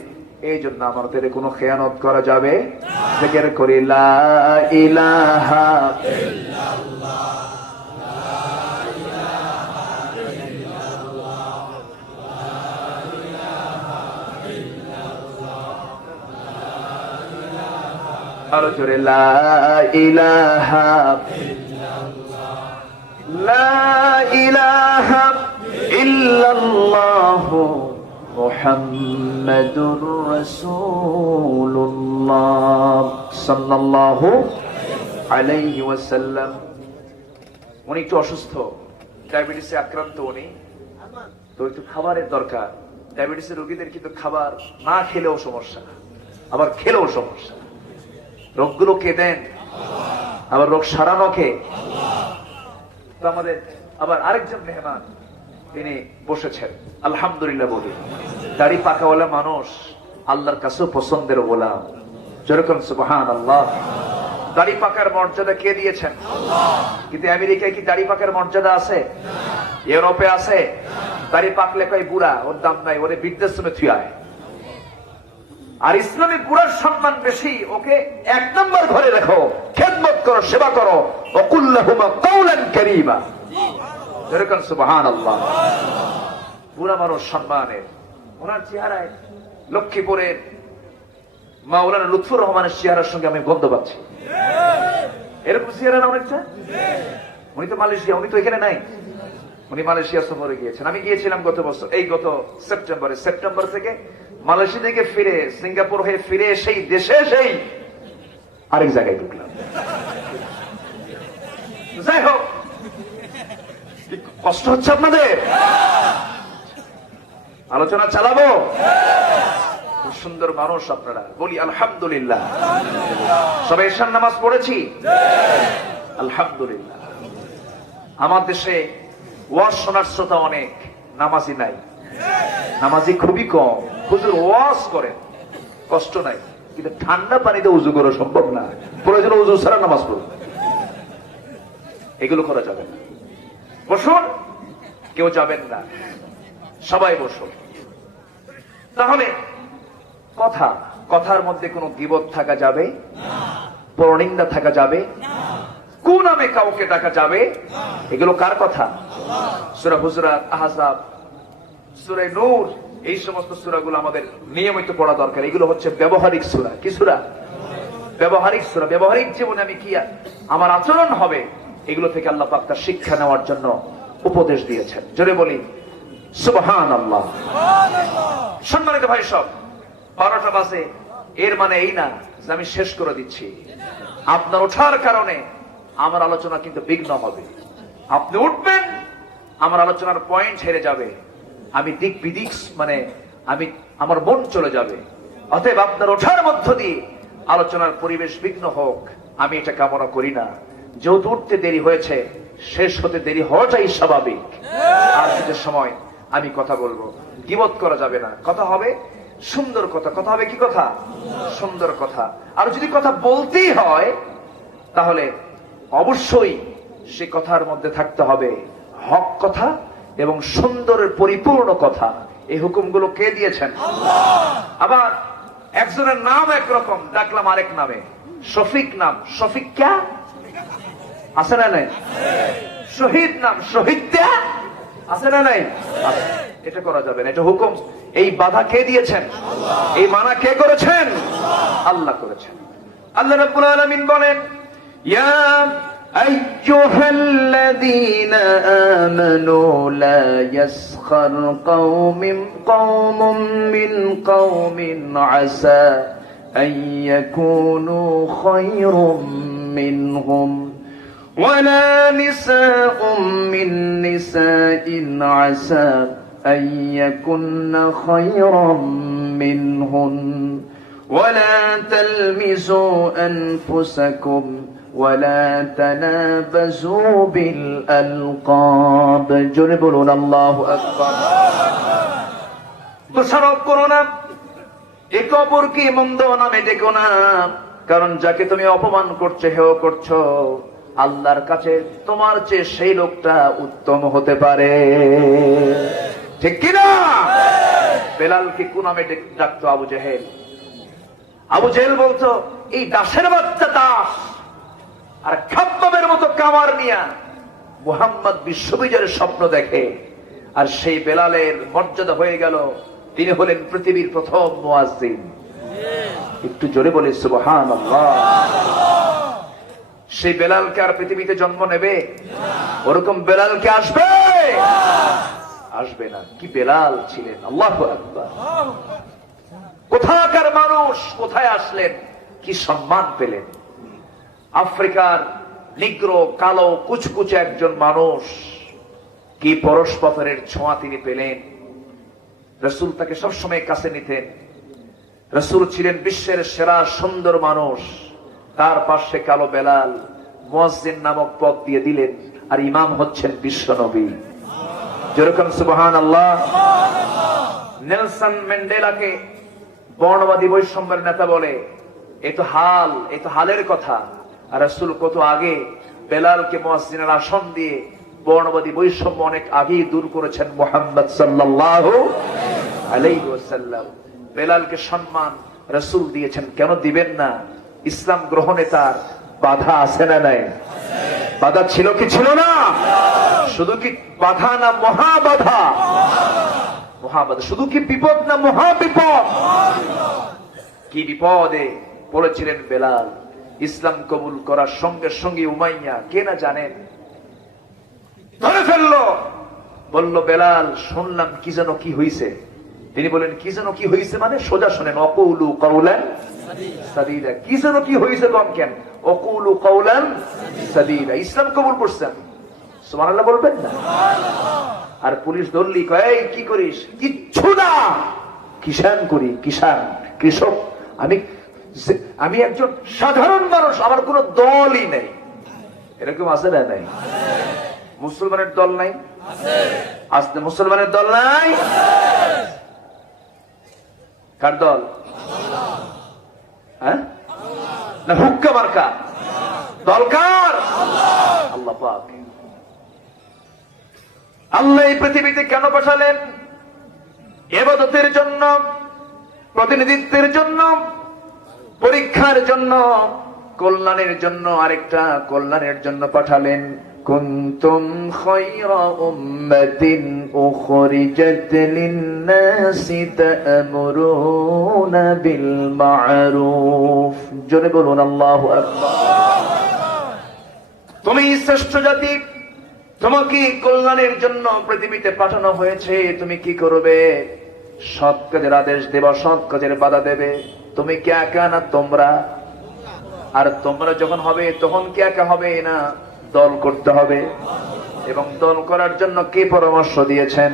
এই জন্য আমাদের কোনো খেয়ানত করা যাবে জিকির করি লা ইলাহা আরো জোরে লা ইলাহা ইল্লাল্লাহু মুহাম্মাদুর রাসূলুল্লাহ সাল্লাল্লাহু আলাইহি ওয়াসাল্লাম। উনি একটু অসুস্থ, ডায়াবেটিসে আক্রান্ত উনি, তো একটু খাবারের দরকার। ডায়াবেটিসের রোগীদের কিন্তু খাবার না খেলেও সমস্যা, আবার খেলেও সমস্যা। রোগগুলো কে দেন, আবার রোগ সারানো কে? তো আমাদের আবার আরেকজন মেহমান তিনি বসেছেন, আলহামদুলিল্লাহ বলি। দাড়ি পাকাওয়ালা মানুষ আল্লাহর কাছেও পছন্দের গোলাম, যেরকম সুবহানাল্লাহ। দাড়ি পাকার মর্যাদা কে দিয়েছেন? কিন্তু আমেরিকায় কি দাড়ি পাকার মর্যাদা আছে? ইউরোপে আছে? দাড়ি পাকলে কই বুড়া, ওর দাম নাই, ওরে বৃদ্ধাশ্রমে থুয়ায়। আর ইসলামী বুড়ার সম্মান বেশি, ওকে এক নম্বর ঘরে রাখো, খেদমত করো, সেবা করো। ওয়াকুল্লাহুমা কাওলান কারীমা, যেরকম সুবহানাল্লাহ। বুড়া মানুষ সম্মানের। ওনার চেহারায় লক্ষ্মীপুরের মাওলানা লুৎফুর রহমানের চেহারার সঙ্গে আমি গন্ধ পাচ্ছি। এরকম চেহারা না অনেকটা? উনি তো মালয়েশিয়া, উনি তো এখানে নাই, উনি মালয়েশিয়া সফরে গিয়েছেন। আমি গিয়েছিলাম গত বছর, এই গত সেপ্টেম্বর থেকে মালয়েশিয়া থেকে ফিরে, সিঙ্গাপুর হয়ে ফিরে সেই দেশে সেই আরেক জায়গায় ঢুকলাম। যাই হোক, কষ্ট হচ্ছে আপনাদের? আলোচনা চালাবো? খুব সুন্দর মানুষ আপনারা, বলি আলহামদুলিল্লাহ। সবাই এশার নামাজ পড়েছি? আলহামদুলিল্লাহ। আমার দেশে ওয়াজ শোনার শ্রোতা অনেক, নামাজি নাই, নামাজি খুবই কম। হুজুর ওয়াজ করেন, কষ্ট নাই, কিন্তু ঠান্ডা পানিতে উজু করা সম্ভব না। প্রয়োজন উজু ছাড়া নামাজ পড়ুন, এগুলো করা যাবে না। বসুন, কেউ যাবেন না, সবাই বসুন। তাহলে কথার মধ্যে কোনো গীবত থাকা যাবে, পরনিন্দা থাকা যাবে, কোন নামে কাউকে ডাকা যাবে? এগুলো কার কথা? সূরা হুজুরাত, আহজাব, সূরা নূর, এই সমস্ত সূরাগুলো আমাদের নিয়মিত পড়া দরকার। এগুলো হচ্ছে ব্যবহারিক সূরা। কি সূরা? ব্যবহারিক সূরা। ব্যবহারিক জীবনে আমি কি আমার আচরণ হবে, এগুলো থেকে আল্লাহ পাক তার শিক্ষা নেওয়ার জন্য উপদেশ দিয়েছেন। জোরে বলি সুবহানাল্লাহ। সম্মানিত ভাই সব, 12টা বাজে, এর মানে এই না যে আমি শেষ করে দিচ্ছি। আপনার ওঠার কারণে আমার আলোচনা কিন্তু বিঘ্ন হবে। আপনি উঠবেন, আমার আলোচনার পয়েন্ট হেরে যাবে, আমি দিক বিদিক আমার মন চলে যাবে। অতএব আপনার ওঠার মধ্য দিয়ে আলোচনার পরিবেশ বিঘ্ন হোক, আমি এটা কামনা করি না। যেহেতু উঠতে দেরি হয়েছে, শেষ হতে দেরি হওয়াটাই স্বাভাবিক। আর কিছু সময় আমি কথা বলবো, গীবত করা যাবে না। কথা হবে সুন্দর কথা। কথা হবে কি কথা? সুন্দর কথা। আর যদি কথা বলতেই হয়, তাহলে অবশ্যই সে কথার মধ্যে থাকতে হবে হক কথা এবং সুন্দরের পরিপূর্ণ কথা। এই হুকুমগুলো কে দিয়েছেন? আবার একজনের নাম একরকম, ডাকলাম আরেক নামে। শফিক নাম, শফিক ক্যা আছে না নাই? শহীদ নাম, শহীদ ক্যা আছে না নাই? এটা করা যাবে না, এটা হুকুম। এই বাধা কে দিয়েছেন? এই মানা কে করেছেন? আল্লাহ করেছেন। আল্লাহ রাব্বুল আলামিন বলেন, ইয়া আইয়ুহাল্লাযীনা আমানু লা ইয়াসখার কওমুম মিন কওমিন আসা আন ইয়াকুনু খায়রুম মিনহুম ওয়ালা নিসাউম মিন নিসাইন আসা أن يكن خيرا منهن ولا تلمزوا أنفسكم ولا تنابزوا بالألقاب جربون الله أكبر দোষারোপ করো না, একে অপরকে মন্দ নামে ডেকো না, কারণ যাকে তুমি অপমান করছো, হেয় করছো, আল্লাহর কাছে তোমার চেয়ে সেই লোকটা উত্তম হতে পারে। ঠিক কিনা? বেলালকে কোন নামে ডাকতো? আবু জেহেল। আবু জেহেল বলতো, এই দাসের বাচ্চা দাস, আর খাব্বাবের মতো কামার নিয়া মুহাম্মদ বিশ্ববিজয়ের স্বপ্ন দেখে। আর সেই বেলালের মর্যাদা হয়ে গেল, তিনি হলেন পৃথিবীর প্রথম মুয়াজ্জিন। একটু জোরে বলে সুবহানাল্লাহ। সেই বেলালকে আর পৃথিবীতে জন্ম নেবে? ওরকম বেলালকে আসবে? আসবে না। কি বেলাল ছিলেন! আল্লাহু আকবার। কোথাকার মানুষ, কোথায় আসলেন, কি সম্মান পেলেন! আফ্রিকার নিগ্রো, কালো, কুচকুচে একজন মানুষ, কি পরশপথরের ছোঁয়া তিনি পেলেন। রাসূল তাকে সবসময় কাছে নিতেন। রাসূল ছিলেন বিশ্বের সেরা সুন্দর মানুষ, তার পাশে কালো বেলাল মুয়াজ্জিন নামক পদ দিয়ে দিলেন, আর ইমাম হচ্ছেন বিশ্ব নবী। যেরকম সুবহানাল্লাহ। নেলসন ম্যান্ডেলাকে বর্ণবাদী বৈষম্যের নেতা বলে, এ তো হালের কথা। আর রাসূল কত আগে বেলালকে মুয়াজ্জিনের আসন দিয়ে বর্ণবাদী বৈষম্য অনেক আগেই দূর করেছেন মুহাম্মদ সাল্লাল্লাহু আলাইহি ওয়াসাল্লাম। বেলালকে সম্মান রাসূল দিয়েছেন, কেন দিবেন না? ইসলাম গ্রহণে তার বাধা আছে না নাই? বাধা ছিল কি ছিল না? শুধু কি বাধা না মহাবাধা? মহাবাধা। শুধু কি বিপদ না মহাবিপদ? কি বিপদে পড়েছিলেন বেলাল! ইসলাম কবুল করার সঙ্গে সঙ্গে উমাইয়া, কে না জানেন, ধরে ফেললো। বলল, বেলাল শুনলাম কি যেন কি হইছে। তিনি বলেন, কি যেন কি হইছে মানে? সোজা শোনেন, অকুলু কাউলান সাদীদা। কি যেন কি হইছে কম কেন? অকুলু কাউলান সাদীদা। ইসলাম কবুল করছেন, সুবহানাল্লাহ বলবেন না? আর পুলিশ ধরলি, কয় কি করিস? কিচ্ছু না, কিষান করি, কিষান, কৃষক। আমি একজন সাধারণ মানুষ, আমার কোন দলই নেই। এরকম আছে না নাই? মুসলমানের দল নাই? আসতে মুসলমানের দল নাই? কার দল? হ্যাঁ না হুক্কা মার্কা? দল কার? আল্লাহ পাক। আল্লাহ এই পৃথিবীতে কেন পাঠালেন? ইবাদতের জন্য, প্রতিনিধিত্বের জন্য, পরীক্ষার জন্য, কল্যাণের জন্য। আরেকটা কল্যাণের জন্য পাঠালেন। কুনতুম খায়রা উম্মাতিন উখরিজাত লিন-নাসি তা'মুরুনা বিল মা'রুফ। জোরে বলুন আল্লাহু আকবার। তুমি শ্রেষ্ঠ জাতি, তোমাকে কল্যাণের জন্য পৃথিবীতে পাঠানো হয়েছে। তুমি কি করবে? সৎ কাজের আদেশ দেবে, সৎ কাজের বাধা দেবে। তুমি কি একা না তোমরা? আর তোমরা যখন হবে তখন কি একা হবে না, দল করতে হবে। এবং দল করার জন্য কে পরামর্শ দিয়েছেন?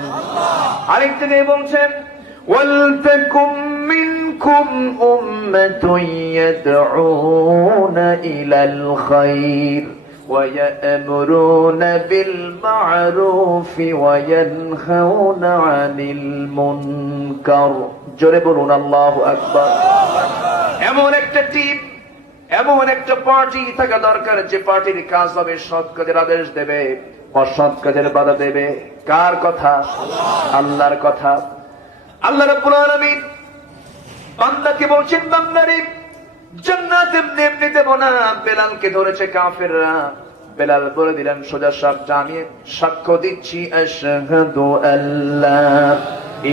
আরেক জায়গায় বলছেন, ওয়ালতাকুম মিনকুম উম্মাতুন ইয়াদউনা ইলাল খায়র ওয়া ইয়া'মুরুনা বিল মা'রুফ ওয়া ইয়ানহাউনা আনিল মুনকার। জোরে বলুন আল্লাহু আকবার। এমন একটা টিম, এমন একটা পার্টি থাকা দরকার, যে পার্টির কাজ হবে সৎ কাজের আদেশ দেবে, অসৎ কাজের বাধা দেবে। কার কথা? আল্লাহর কথা। আল্লাহ রাব্বুল আলামিন বান্দাকে বলছেন, বান্দারে জান্নাত এমনি দেব না। বেলালকে ধরেছে কাফেররা। বেলাল বলে দিলেন সোজা সাপ, জানিয়ে সাক্ষ্য দিচ্ছি, আশহাদু আল্লা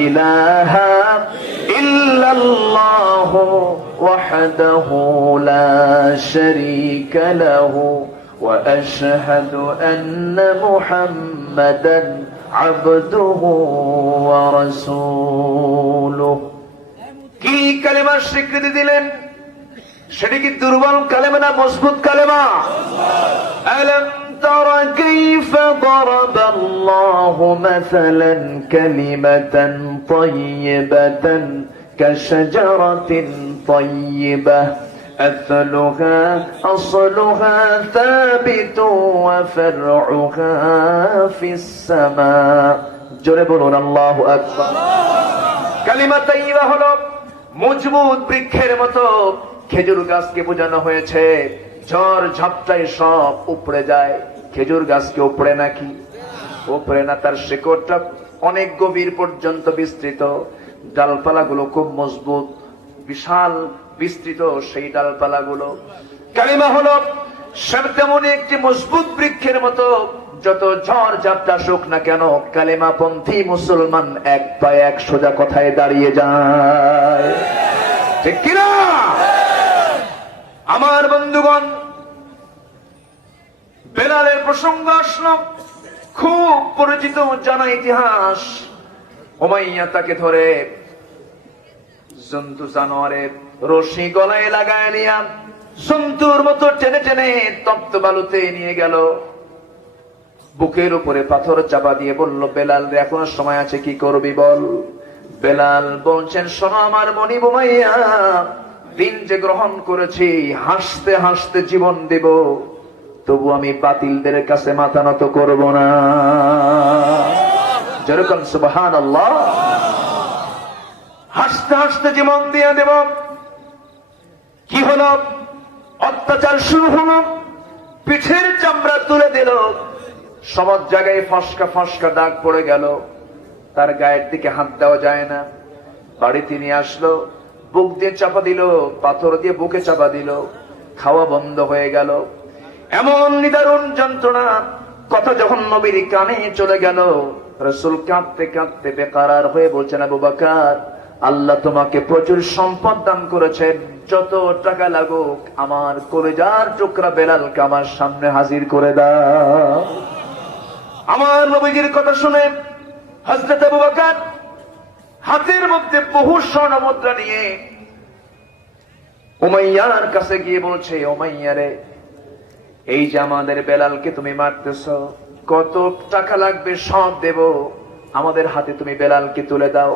ইলাহা ইল্লাল্লাহু ওয়াহদাহু লা শারীকা লাহু ওয়া আশহাদু আন্না মুহাম্মাদান আবদুহু ওয়া রাসূলুহু। কি কালেমার স্বীকৃতি দিলেন? সেটা কি দুর্বল কালেমা না মজবুত কালেমা? আলাম তারা কাইফা দারাবাল্লাহু মাসালান কালিমাতান তাইয়্যিবাতান কাশাজারাতিন তাইয়্যিবাহ আসলুহা সাবিতুন ওয়া ফারউহা ফিস সামা। জোরে বলুন আল্লাহু আকবার। কালিমা তাইয়্যিবা হলো মজবুত বৃক্ষের মতো। খেজুর গাছকে বোঝানো হয়েছে, ঝড় ঝাপটায় সব উপড়ে যায়। খেজুর গাছকে উপড়ে নাকি? উপড়ে না, তার শিকড়টা অনেক গভীর পর্যন্ত বিস্তৃত। ডালপালাগুলো খুব মজবুত, বিশাল বিস্তৃত সেই ডালপালাগুলো। কালিমা হলো তেমন একটি মজবুত বৃক্ষের মতো, যত ঝড় ঝাপটা আসুক না কেন কালিমা পন্থী মুসলমান এক পায়ে এক সোজা কথায় দাঁড়িয়ে যায়, ঠিক কিনা? আমার বন্ধুগণ, বেলালের প্রসঙ্গ আসলো, খুব পরিচিত জানা ইতিহাস। উমাইয়া তাকে ধরে জন্তু জানোয়ারের রশি গলায় লাগায় নিয়া জন্তুর মতো টেনে টেনে তপ্ত বালুতে নিয়ে গেল। বুকের উপরে পাথর চাপা দিয়ে বলল, বেলাল রে এখনো সময় আছে, কি করবি বল। বেলাল বলছেন, শোনো আমার মনি উমাইয়া, দিন যে গ্রহণ করেছি, হাসতে হাসতে জীবন দেব, তবু আমি বাতিলদের কাছে মাথা নত করব না। যেরকম সুবহানাল্লাহ। হাসতে হাসতে জীবন দিয়ে দেব। কি হলো? অত্যাচার শুরু হলো, পিঠের চামড়া তুলে দিল, সব জায়গায় ফসকা ফসকা দাগ পড়ে গেল, তার গায়ের দিকে হাত দেওয়া যায় না। বাড়িতে নিয়ে আসলো, বুক দিয়ে চাপা দিল, পাথর দিয়ে বুকে চাপা দিল, খাওয়া বন্ধ হয়ে গেল। এমন নিদারুণ যন্ত্রণা। কথা যখন নবীর কানে চলে গেল, রাসূল কাঁদতে কাঁদতে বেকারার হয়ে বলছেন, আবু বকর, আল্লাহ তোমাকে প্রচুর সম্পদ দান করেছেন, যত টাকা লাগুক আমার কলিজার টুকরা বেলালকে আমার সামনে হাজির করে দাও। আমার নবীজির কথা শুনে হযরত আবু বকর হাতের মধ্যে বহু স্বর্ণ মুদ্রা নিয়ে উমাইয়ার কাছে গিয়ে বলছে, উমাইয়া রে, এই যে আমাদের বেলালকে তুমি মারতেছ, কত টাকা লাগবে সব দেব, আমাদের হাতে তুমি বেলালকে তুলে দাও।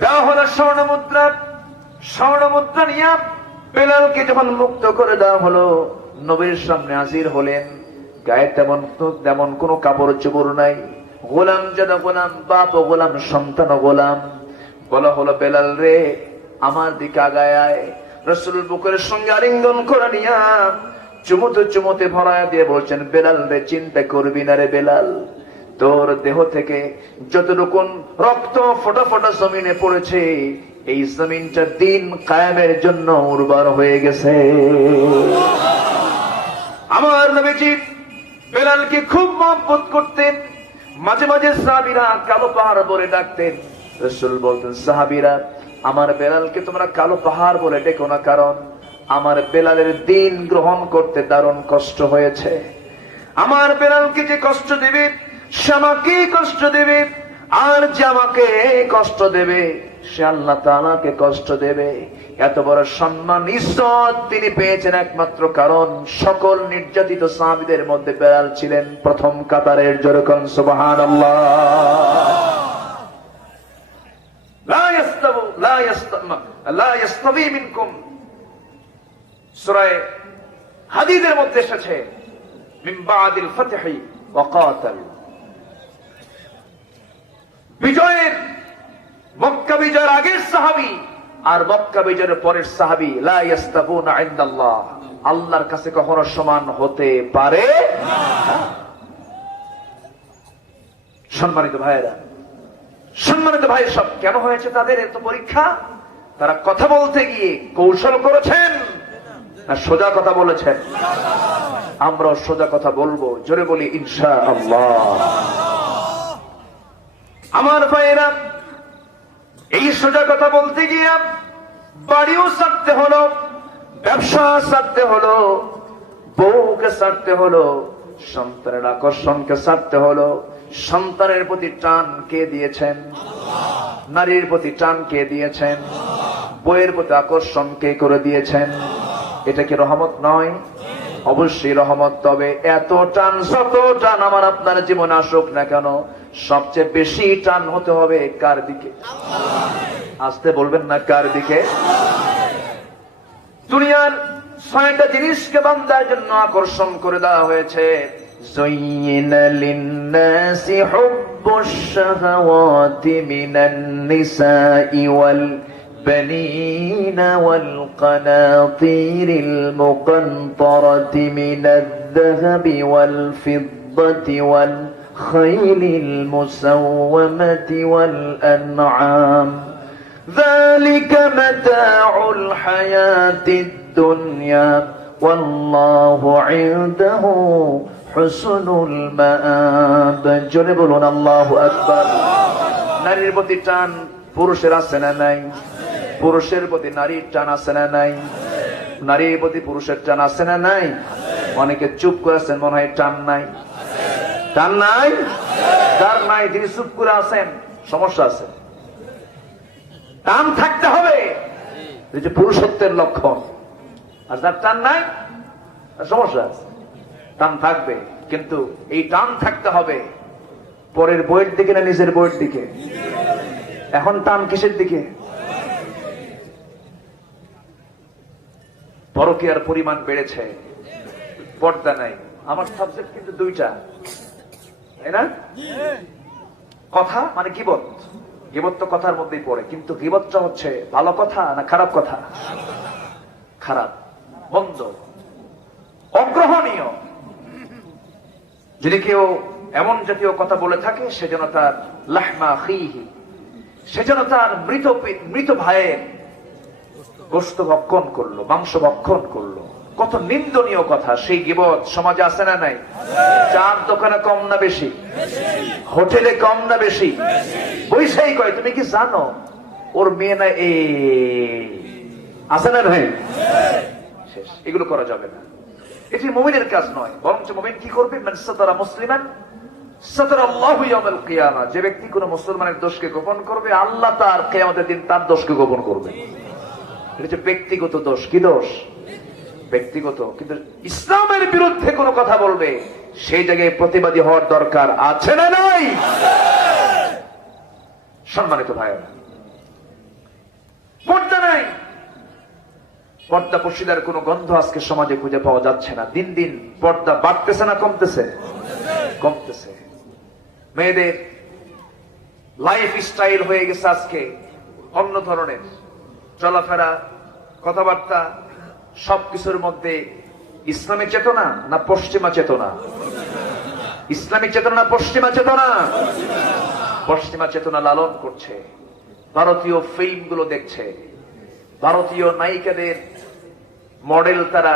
দেওয়া হলো স্বর্ণ মুদ্রা। স্বর্ণ মুদ্রা নিয়ে বেলালকে যখন মুক্ত করে দেওয়া হলো, নবীর সামনে হাজির হলেন। গায়ে তেমন কোন কাপড় চোপড় নাই, গোলাম জাদা গোলাম, বাপ গোলাম, সন্তান গোলাম। বলা হলো, বেলাল রে আমার দিকে আগায় আয়। রাসূল বুকের সঙ্গে আলিঙ্গন করে নিয়া চুমুতে চুমুতে ভরায়া দিয়ে বলছেন, বেলাল রে চিন্তা করবি না রে বেলাল, তোর দেহ থেকে যতটুকু রক্ত ফোটা ফোটা জমিনে পড়েছে, এই জমিনটা দিন কায়েমের জন্য উর্বর হয়ে গেছে। আমার নবীজি বেলালকে খুব মহব্বত করতেন। মাঝে মাঝে সাহাবীরা কালো পাহাড় বলে ডাকতেন। রাসূল বলতেন, সাহাবীরা আমার বেলালকে তোমরা কালো পাহাড় বলে ডেকো না, কারণ আমার বেলালের দিন গ্রহণ করতে দারুণ কষ্ট হয়েছে। আমার বেলালকে যে কষ্ট দেবে সে আমাকে কষ্ট দেবে, আর যে আমাকে কষ্ট দেবে সে আল্লাহ তাআলাকে কষ্ট দেবে। এত বড় সম্মান ইজ্জত তিনি পেয়েছেন একমাত্র কারণ সকল নির্যাতিত সাহাবীদের মধ্যে বেলাল ছিলেন প্রথম কাতারের। যেরকম সুবহানাল্লাহ। লা ইয়াস্তাবি মিনকুম, সূরা হাদীদের মধ্যে এসেছে, মিন বাদিল ফাতহি ওয়া কাতাল। বিজয়ের, মক্কা বিজয়ের আগের সাহাবী আর মক্কা বিজয়ের পরের সাহাবী লা ইয়াস্তাবুনা ইনদাল্লাহ, আল্লাহর কাছে কখনো সমান হতে পারে না। সম্মানিত ভাইয়েরা, সম্মানিত ভাই, সব কেন হয়েছে তাদের এত পরীক্ষা? তারা কথা বলতে গিয়ে কৌশল করেছেন না সোজা কথা বলেছেন? আমরা সোজা কথা বলবো, জোরে বলি ইনশাআল্লাহ। আমার ভাইয়েরা, এই সোজা কথা বলতে গিয়ে বাড়িও ছাড়তে হলো, ব্যবসা ছাড়তে হলো, বউকে ছাড়তে হলো, সন্তানের আকর্ষণকে ছাড়তে হলো। সন্তানের প্রতি টান কে দিয়েছেন? নারীর প্রতি টান কে দিয়েছেন? বইয়ের প্রতি আকর্ষণ কে করে দিয়েছেন? এটা কি রহমত নয়? অবশ্যই রহমত। তবে এত টান, যত টান আমার আপনার জীবনে আসুক না কেন, সবচেয়ে বেশি টান হতে হবে কার দিকে? আসতে বলবেন না, কার দিকে? দুনিয়ার 6টা জিনিসকে বান্দার জন্য আকর্ষণ করে দেওয়া হয়েছে। زين للناس حب الشهوات من النساء والبنين والقناطير المقنطرة من الذهب والفضة خيل المسومة والأنعام ذلك متاع الحياة الدنيا والله عنده حسن المآب জোরে বলুন আল্লাহু আকবার। নারীর প্রতি টান পুরুষের আছে না নাই? পুরুষের প্রতি নারীর টান আছে না নাই? নারীর প্রতি পুরুষের টান আছে না নাই? অনেকে চুপ করে আছেন, মনে হয় টান নাই। টান নাই? যার নাই তিনি চুপ করে আছেন, সমস্যা আছে। টান থাকতে হবে, এই যে পুরুষত্বের লক্ষণ। আর যার টান নাই, সমস্যা আছে। টান থাকবে, কিন্তু এই টান থাকতে হবে পরের বইয়ের দিকে না নিজের বইয়ের দিকে? এখন টান কিসের দিকে? পরকীয়ার পরিমাণ বেড়েছে, পর্দা নাই। আমার সাবজেক্ট কিন্তু দুইটা, তাই না? কথা মানে গীবত, গীবত তো কথার মধ্যেই পড়ে, কিন্তু গীবতটা হচ্ছে ভালো কথা না খারাপ কথা? খারাপ, মন্দ, অগ্রহণীয়। যদি কেউ এমন জাতীয় কথা বলে থাকে, সেজন্য তার লাহমা আখিহি, সেজন্য তার মৃত ভাইয়ের গোশত ভক্ষণ করলো, মাংস ভক্ষণ করলো। কত নিন্দনীয় কথা। সেই গীবত সমাজে আছে না নাই? চার দোকানে কম না বেশি? হোটেলে কম না বেশি? বৈশাই কয়, তুমি কি জানো ওর মেয়ে না এ আছে না ভাই? শেষ। এগুলো করা যাবে না, এটি মুমিনের কাজ নয়। বরঞ্চ মুমিন কি করবে? মান সাতারা মুসলিমান সাতারাল্লাহু ইয়াউমাল কিয়ামা। যে ব্যক্তি কোন মুসলমানের দোষকে গোপন করবে, আল্লাহ তার কিয়ামতের দিন তার দোষকে গোপন করবে। এটা হচ্ছে ব্যক্তিগত দোষ। কি দোষ? ব্যক্তিগত। কিন্তু ইসলামের বিরুদ্ধে কোন কথা বলবে, সেই জায়গায় প্রতিবাদী হওয়ার দরকার আছে না নাই? সম্মানিত ভাইয়েরা, পর্দা নাই। পর্দা পশিদার কোন গন্ধ আজকে সমাজে খুঁজে পাওয়া যাচ্ছে না। দিন দিন পর্দা বাড়তেছে না কমতেছে? কমতেছে। মেয়েদের লাইফ স্টাইল হয়ে গেছে আজকে অন্য ধরনের। চলাফেরা, কথাবার্তা, সবকিছুর মধ্যে ইসলামী চেতনা না পশ্চিমা চেতনা? ইসলামী চেতনা না পশ্চিমা চেতনা? পশ্চিমা চেতনা লালন করছে। ভারতীয় ফিল্মগুলো দেখছে, ভারতীয় নায়িকাদের মডেল তারা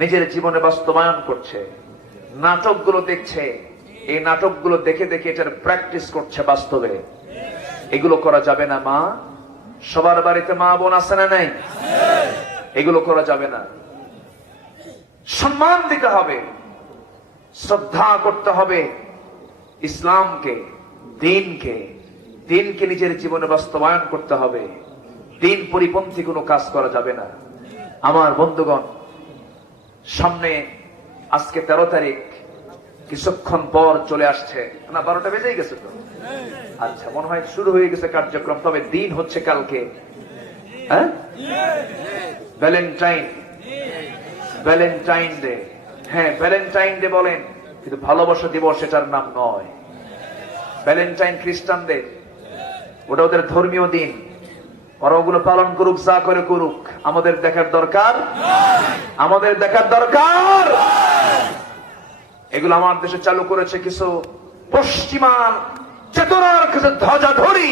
নিজের জীবনে বাস্তবায়ন করছে, নাটকগুলো দেখছে। এই নাটকগুলো দেখে দেখে এটার প্র্যাকটিস করছে বাস্তবে। এগুলো করা যাবে না মা। সবার বাড়িতে মা বোন আছে না নাই? এগুলো করা যাবে না। সম্মান দিতে হবে, শ্রদ্ধা করতে হবে ইসলামকে, দিনকে। দিনকে নিজের জীবনে বাস্তবায়ন করতে হবে। দিন পরিপন্থী কোনো কাজ করা যাবে না। আমার বন্ধুগণ, সামনে আজকে 13 তারিখ, কিছুক্ষণ পর চলে আসছে না? 12টা বেজেই গেছে তো। আচ্ছা, মনে হয় শুরু হয়ে গেছে কার্যক্রম। তবে দিন হচ্ছে কালকে, হ্যাঁ, ভ্যালেন্টাইন, ভ্যালেন্টাইন ডে। হ্যাঁ, ভ্যালেন্টাইন ডে বলেন, কিন্তু ভালোবাসা দিবস এটার নাম নয়। ভ্যালেন্টাইন খ্রিস্টানদের, ওটা ওদের ধর্মীয় দিন। ওরা ওগুলো পালন করুক, যা করে করুক, আমাদের দেখার দরকার, আমাদের দেখার দরকার। এগুলো আমার দেশে চালু করেছে কিছু পশ্চিমা চেতনার কাছে ধ্বজাধরি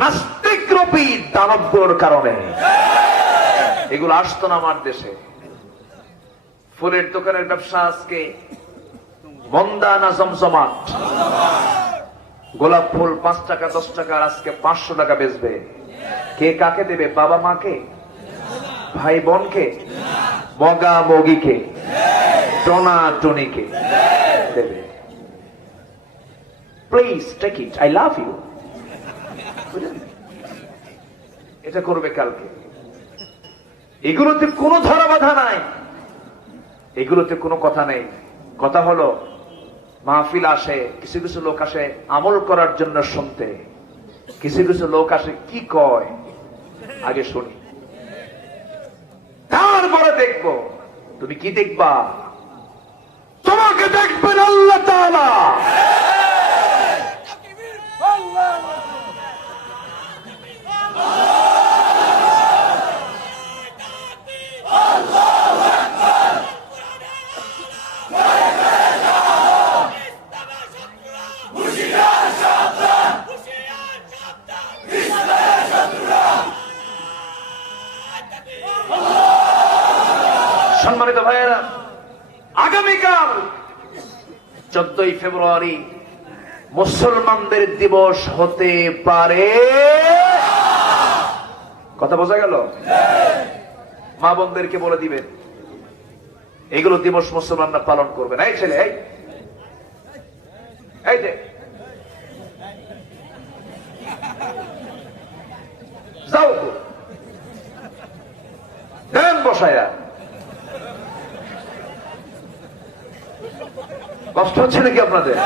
নাস্তিকরূপী দানবগুলোর কারণে। এগুলো আসতো না আমার দেশে। ফুলের দোকানের ব্যবসা আজকে মন্দা না জমজমাট? গোলাপ ফুল 5 টাকা 10 টাকা, আজকে 500 টাকা বেচবে। কে কাকে দেবে? বাবা মাকে, ভাই বোনকে, মগা মগিকে, টনা টনিকে দেবে। Please take it, I love you. এটা করবে কালকে। এগুলোতে কোনো ধরা বাধা নাই, এগুলোতে কোনো কথা নেই। কথা হলো, মাহফিল আসে, কিছু কিছু লোক আসে আমল করার জন্য শুনতে, কিছু কিছু লোক আসে কি কয় আগে শুনি, তারপরে দেখবো। তুমি কি দেখবা? তোমাকে দেখবেন আল্লাহ তাআলা। সম্মানিত ভাইয়েরা, আগামীকাল 14ই ফেব্রুয়ারি মুসলমানদের দিবস হতে পারে। কথা বোঝা গেল? মা বোনদেরকে বলে দিবেন এগুলো দিবস মুসলমানরা পালন করবেন। এই ছেলে, এই যে যাও দেন বসায়া। কষ্ট হচ্ছে নাকি আপনাদের?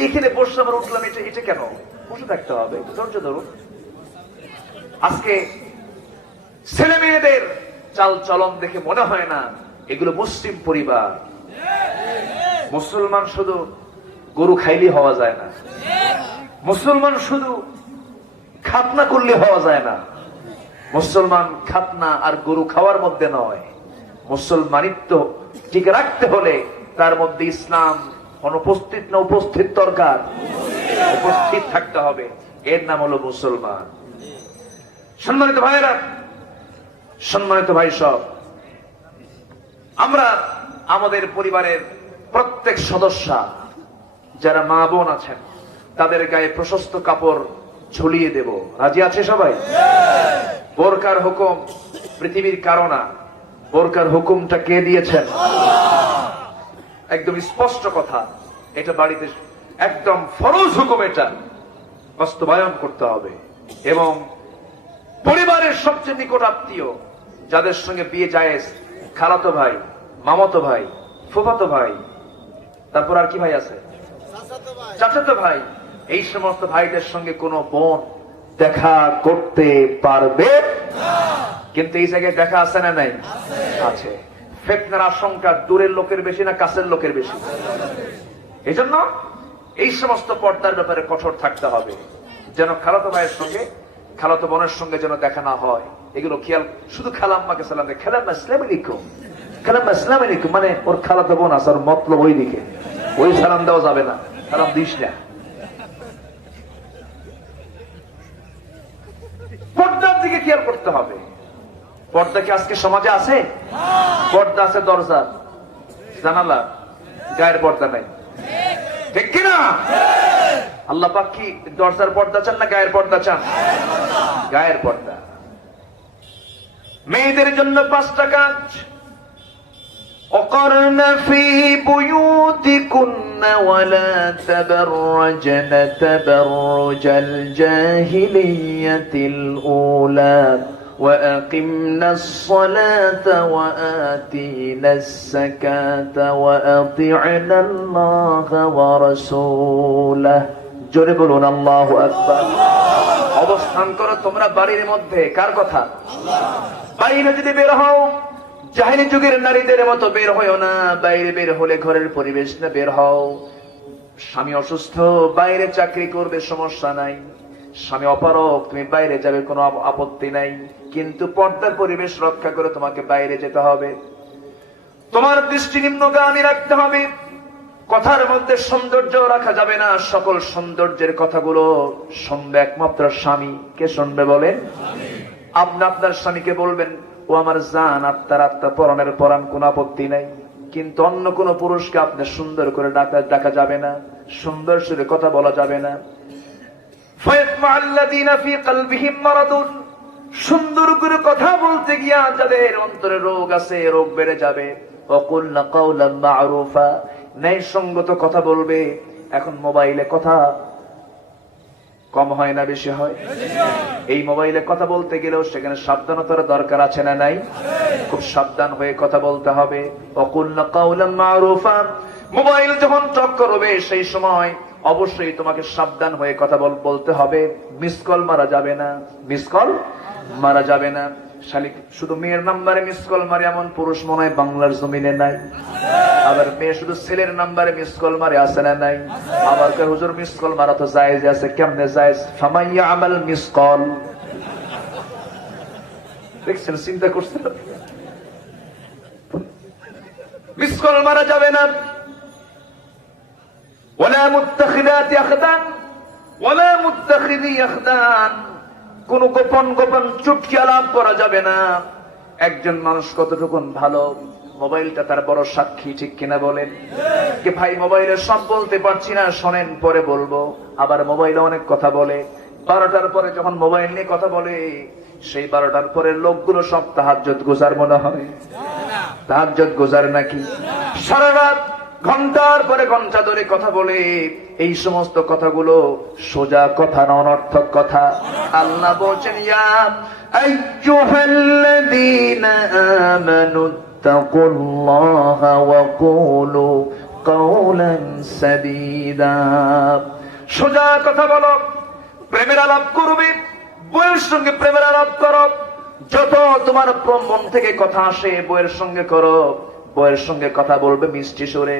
এইখানে বসে আবার উঠলাম, এটা কেন? বসে থাকতে হবে, ধৈর্য ধরুন। আজকে ছেলে মেয়েদের চাল চলন দেখে মনে হয় না এগুলো মুসলিম পরিবার। মুসলমান শুধু গরু খাইলে হওয়া যায় না, মুসলমান শুধু খাতনা করলে হওয়া যায় না। মুসলমান খাতনা আর গরু খাওয়ার মধ্যে নয়, মুসলমানিত্ব টিকে রাখতে হলে তার মধ্যে ইসলাম অনুপস্থিত না উপস্থিত দরকার? উপস্থিত থাকতে হবে। এর নাম হলো মুসলমান। সম্মানিত ভাইয়েরা, সম্মানিত ভাই সব, আমরা আমাদের পরিবারের প্রত্যেক সদস্য যারা মা বোন আছেন তাদের গায়ে প্রশস্ত কাপড় ঝুলিয়ে দেব। রাজি আছে সবাই? বোরকার হুকুম পৃথিবীর কারো না, বোরকার হুকুমটা কে দিয়েছেন? একদম স্পষ্ট কথা, এটা বাড়িতে একদম ফরজ হুকুম, এটা বাস্তবায়ন করতে হবে। এবং পরিবারের সবচেয়ে নিকট আত্মীয় যাদের সঙ্গে বিয়ে জায়েজ, খালাতো ভাই, মামাতো ভাই, ফুফাতো ভাই, তারপর আর কি ভাই আছে? চাচাতো ভাই, এই সমস্ত ভাইদের সঙ্গে কোনো বোন দেখা করতে পারবে? কিন্তু এই জায়গায় দেখা আছে না নাই? আছে। ফিতনার আশঙ্কা দূরের লোকের বেশি না কাছের লোকের বেশি? এই জন্য এই সমস্ত পর্দার ব্যাপারে কঠোর থাকতে হবে, যেন খালাতো ভাইয়ের সঙ্গে খালাতো বোনের সঙ্গে যেন দেখা না হয়। এগুলো খেয়াল, শুধু খালাম্মাকে সালাম দেয়, খালাম্মা আসসালামু আলাইকুম, খালাম্মা আসসালামু আলাইকুম, মানে ওর খালাতো বোন আছে, ওর মতলব ওই দিকে, ওই সালাম দেওয়া যাবে না, সালাম দিস না। পর্দার দিকে খেয়াল করতে হবে। পর্দা কি আজকে সমাজে আছে? পর্দা আছে দরজা জানালা, গায়ের পর্দা নাই, ঠিক কিনা? আল্লাহ পাক কি দরজার পর্দা চান না গায়ের পর্দা চান? গায়ের পর্দা। মেয়েদের জন্য 5টা কাজ। وقرن في بيوتكن ولا تبرجن تبرج الجاهلية الأولى وأقمنا الصلاة وآتينا الزكاة وأطعنا الله ورسوله। জোরে বলুন আল্লাহু আকবার। অবস্থান করো তোমরা বাড়ির মধ্যে। কার কথা? বাইরে যদি বের হও জাহেলি যুগের নারীদের মতো বের হও না। বাইরে বের হলে ঘরের পরিবেশ না বের হও। স্বামী অসুস্থ, বাইরে চাকরি করবে, সমস্যা নাই। স্বামী অপারগ, তুমি বাইরে যাবে, কোনো আপত্তি নাই। কিন্তু পর্দার পরিবেশ রক্ষা করে তোমাকে বাইরে যেতে হবে। তোমার দৃষ্টি নিম্নগামী রাখতে হবে। কথার মধ্যে সৌন্দর্য রাখা যাবে না। সকল সৌন্দর্যের কথাগুলো শুনবে একমাত্র স্বামী। কে শুনবে বলেন? আপনি আপনার স্বামীকে বলবেন, ও আমার জান, আত্মার আত্মা, পরাণের পরাণ, কোন আপত্তি নাই। কিন্তু অন্য কোন পুরুষকে আপনি সুন্দর করে ডাকা যাবে না, সুন্দর সুরে কথা বলা যাবে না। সুন্দর করে কথা বলতে গিয়া যাদের অন্তরে রোগ আছে, রোগ বেড়ে যাবে। ওয়াকুলনা কাওলাম মা'রুফা, ন্যায়সঙ্গত কথা বলবে। এখন মোবাইলে কথা কম হয় না বেশি হয়? এই মোবাইলে কথা বলতে গেলেও সেখানে সাবধানতার দরকার আছে না নাই? খুব সাবধান হয়ে কথা বলতে হবে। ওয়াকুলনা কাওলাম মা'রুফা, মোবাইল যখন টক করবে সেই সময় অবশ্যই তোমাকে সাবধান হয়ে কথা বলতে হবে। মিস কল মারা যাবে না, মিস কল মারা যাবে না। শালিক শুধু মেয়ের নাম্বারে মিস কল মারে এমন পুরুষ মনে হয় বাংলার জমিনে নাই। আবার মেয়ে শুধু ছেলের নাম্বারে মিস কল মারে, আছে না নাই? আবার কে হুজুর মিস কল মারা তো জায়েজ আছে। কেমনে জায়েজ? ফামাইয়া আমাল মিস কল। দেখছেন, চিন্তা করছেন? মিস কল মারা যাবে না। ওয়ালা মুত্তাখিদাতি আখদান ওয়ালা মুত্তাখিদি আখদান, কোন গোপন গোপন চুটকি আলাপ করা যাবে না। একজন মানুষ কতটুকু ভালো, মোবাইলটা তার বড় সাক্ষী, ঠিক কিনা বলেন? কি ভাই মোবাইলে সব বলতে পারছি না, শোনেন পরে বলবো। আবার মোবাইলে অনেক কথা বলে, 12টার পরে যখন মোবাইল নিয়ে কথা বলে, সেই 12টার পরে লোকগুলো সব তাহাজ্জুদ গুজার মনে হয়। তাহাজ্জুদ গুজার নাকি? সারা রাত ঘন্টার পরে ঘন্টা ধরে কথা বলে। এই সমস্ত কথাগুলো সোজা কথা না, অনর্থক কথা। আল্লাহ বলছেন, ইয়া আইয়ুহাল্লাযীনা আমানু তাকুল্লাহা ওয়া কুলু কাওলান সাদীদা। সোজা কথা বলো, প্রেমের আলাপ করবে, বউয়ের সঙ্গে প্রেমের আলাপ করো। যত তোমার মন থেকে কথা আসে বউয়ের সঙ্গে করো। বউয়ের সঙ্গে কথা বলবে মিষ্টি সুরে,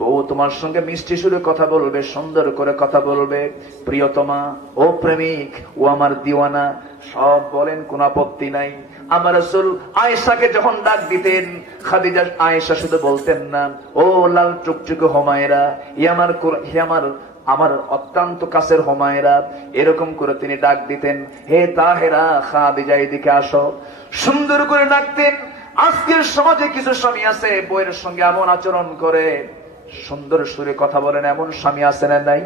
বউ তোমার সঙ্গে মিষ্টি সুরে কথা বলবে, সুন্দর করে কথা বলবে। প্রিয়তমা, ও প্রেমিক, ও আমার দিওয়ানা, সব বলেন, কোন আপত্তি নাই। আমার রাসূল আয়েশাকে যখন ডাক দিতেন, খাদিজা আয়েশা শুধু বলতেন না, ও লাল টুকটুকে হুমায়রা, আমার অত্যন্ত কাছের হুমায়রা, এরকম করে তিনি ডাক দিতেন। হে তাহেরা, খাদিজা এদিকে আসো, সুন্দর করে ডাকতেন। আজকের সমাজে কিছু স্বামী আছে বউয়ের সঙ্গে এমন আচরণ করে, সুন্দর সুরে কথা বলেন, এমন স্বামী আছে না নাই?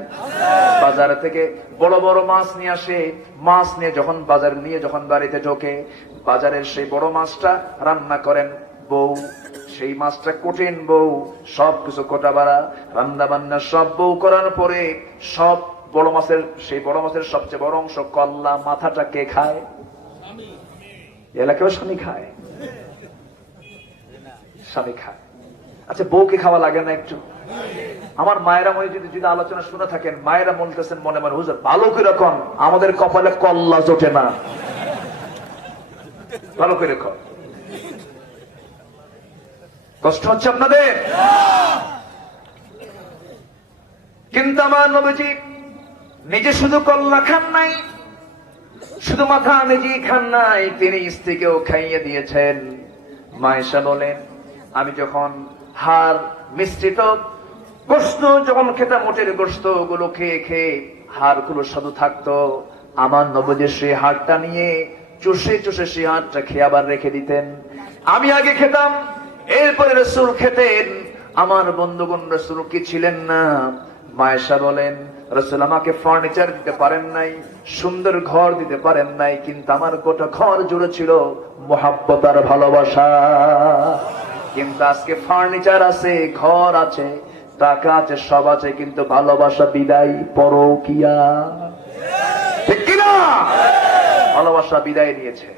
বাজার থেকে বড় বড় মাছ নিয়ে আসে, মাছ নিয়ে যখন বাজার নিয়ে যখন বাড়িতে ঢোকে, বাজারের সেই বড় মাছটা রান্না করেন বউ, সেই মাছটা কঠিন বউ, সবকিছু কোটা বাড়া, রান্না বান্না সব বউ করার পরে সব বড় মাছের, সেই বড় মাছের সবচেয়ে বড় অংশ কল্লা, মাথাটা কে খায়? এলাকায় স্বামী খায়, স্বামী খায়। আচ্ছা, বউকে খাওয়া লাগে না একটু? আমার মায়েরা মনে যদি আলোচনা শুনে থাকেন, মায়েরা বলতেছেন মনে মনে, হুজুর ভালো করে কন, আমাদের কপালে কল্লা জোটে না। ভালো করে কন, কষ্ট হচ্ছে আপনাদের? কিন্তু আমার নবীজি নিজে শুধু কল্লা খান নাই, শুধু মাথা নিজেই খান নাই, তিনি স্ত্রীকেও খাইয়ে দিয়েছেন। মায়েশা বলেন, আমি যখন হাড় মিশ্রিত গোস্ত যখন খেতাম, মোটের গোস্ত গুলো খেয়ে খেয়ে হাড় গুলো শুধু থাকতো, আমার নবীজি সেই হাড়টা নিয়ে চুষে চুষে সেই হাড়টা খেয়ে আবার রেখে দিতেন। আমি আগে খেতাম, এরপরে রাসূল খেতেন। আমার বন্ধুগণ, রাসূল কি ছিলেন না? মায়েশা বলেন, রাসূল আমাকে ফার্নিচার দিতে পারেন নাই, সুন্দর ঘর দিতে পারেন নাই, কিন্তু আমার গোটা ঘর জুড়ে ছিল মুহাব্বত আর ভালোবাসা। কিন্তু আজকে ফার্নিচার আছে, ঘর আছে, টাকা আছে, সব আছে, কিন্তু ভালোবাসা বিদায়, পরকিয়া, ঠিক কিনা? ভালোবাসা বিদায় নিয়েছে।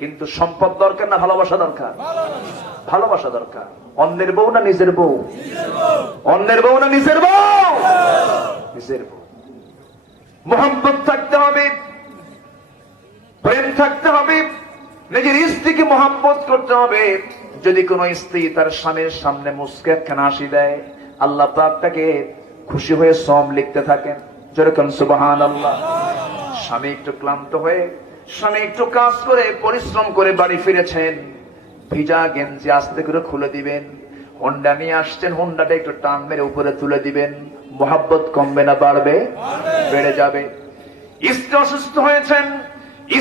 কিন্তু সম্পদ দরকার না ভালোবাসা দরকার? ভালোবাসা দরকার। অন্যের বউ না নিজের বউ? অন্যের বউ না নিজের বউ? নিজের বউ। মুহাব্বত থাকতে হবে, প্রেম থাকতে হবে, নিজের স্ত্রীকে মুহাব্বত করতে হবে। যদি কোন স্ত্রী তার স্বামীর সামনে মুস্কে একখানা হাসি দেয়, আল্লাহ পাক তাকে খুশি হয়ে সওয়াব লিখতে থাকেন। যেরকম সুবহানাল্লাহ। স্বামী একটু ক্লান্ত হয়ে, স্বামী একটু কাজ করে পরিশ্রম করে বাড়ি ফিরেছেন, ভিজা গেঞ্জি আস্তে করে খুলে দিবেন। হোন্ডা নিয়ে আসছেন, হোন্ডাটা একটু টান মেরে উপরে তুলে দিবেন। মুহাব্বত কমবে না বাড়বে? বেড়ে যাবে। স্ত্রী অসুস্থ হয়েছেন,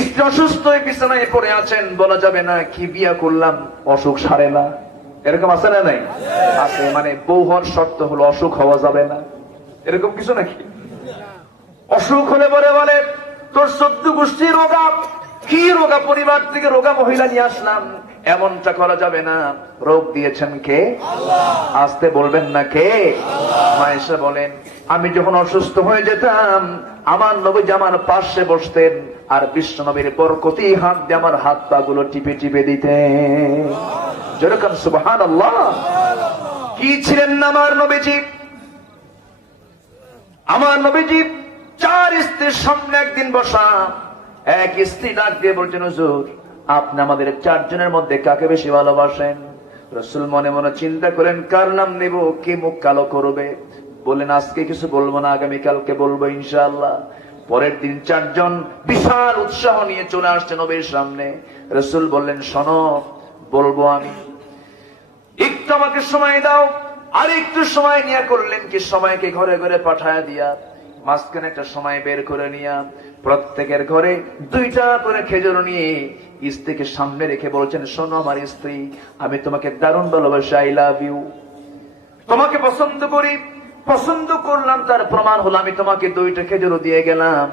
স্ত্রী অসুস্থ হয়ে বিছানায় পড়ে আছেন, বলা যাবে না কি বিয়া করলাম অসুখ সারে না, এরকম আছে না নাই? আছে। মানে বউ হওয়ার শর্ত হলো অসুখ হওয়া যাবে না, এরকম কিছু নাকি? অসুখ হলে বলে বলে তোর 14 গোষ্ঠী রোগা, কি রোগা পরিবার থেকে রোগা মহিলা নিয়ে আসলাম, এমনটা করা যাবে না। রোগ দিয়েছেন কে? আল্লাহ। আসতে বলবেন না কে? মায়েশা বলেন, আমি যখন অসুস্থ হয়ে যেতাম, আমার নবী আমার পাশে বসতেন, আর বিশ্ব নবীর বরকতি হাত দিয়ে আমার হাত পা গুলো টিপে টিপে দিতেন। যেরকম সুবহানাল্লাহ। কি ছিলেন না আমার নবীজি? আমার নবীজি 4 স্ত্রীর সামনে একদিন বসা, এক স্ত্রী ডাক দিয়ে বলছেন, হুজুর আপনি আমাদের 4 জনের মধ্যে কাকে বেশি ভালোবাসেন? রাসূল মনে মনে চিন্তা করেন, কার নাম নেব, কে মুখ কালো করবে। বললেন, আজকে কিছু বলবো না, আগামীকালকে বলবো ইনশাআল্লাহ। পরের দিন 4 জন বিশাল উৎসাহ নিয়ে চলে আসছে নবীর সামনে। রাসূল বললেন, শোনো বলবো আমি, একটু আমাকে সময় দাও। আর একটু সময় নিয়ে করলেন কি, সময়কে ঘরে ঘরে পাঠায় দিয়া মাঝখানে একটা সময় বের করে নিয়া প্রত্যেকের ঘরে 2টা করে খেজুর নিয়ে স্ত্রীকে সামনে রেখে বলছেন, শোনো আমার স্ত্রী, আমি তোমাকে দারুণ ভালোবাসি, আই লাভ ইউ, তোমাকে পছন্দ করি, পছন্দ করলাম, তার প্রমাণ হলো আমি তোমাকে 2টা খেজুরও দিয়ে গেলাম,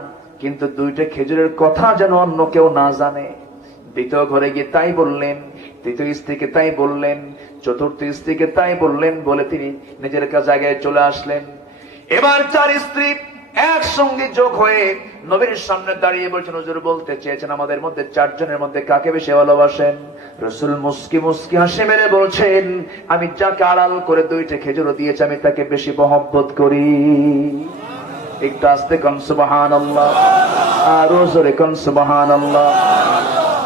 কিন্তু 2টা খেজুরের কথা যেন অন্য কেউ না জানে। দ্বিতীয় ঘরে গিয়ে তাই বললেন, তৃতীয় স্ত্রীকে তাই বললেন, চতুর্থ স্ত্রীকে তাই বললেন, বলে তিনি নিজের জায়গায় চলে আসলেন। এবার 4 স্ত্রী একসঙ্গে যোগ হয়ে নবীর সামনে দাঁড়িয়ে বলছেন, হুজুর বলতে চেয়েছেন আমাদের মধ্যে 4 জনের মধ্যে কাকে বেশি ভালোবাসেন? রাসূল মুস্কি মুস্কি হাসি মেরে বলছেন, আমি যাকে আড়াল করে 2টা খেজুর দিয়েছি আমি তাকে বেশি মহব্বত করি। একটু আস্তে কোন সুবহানাল্লাহ, আরো জোরে কোন সুবহানাল্লাহ।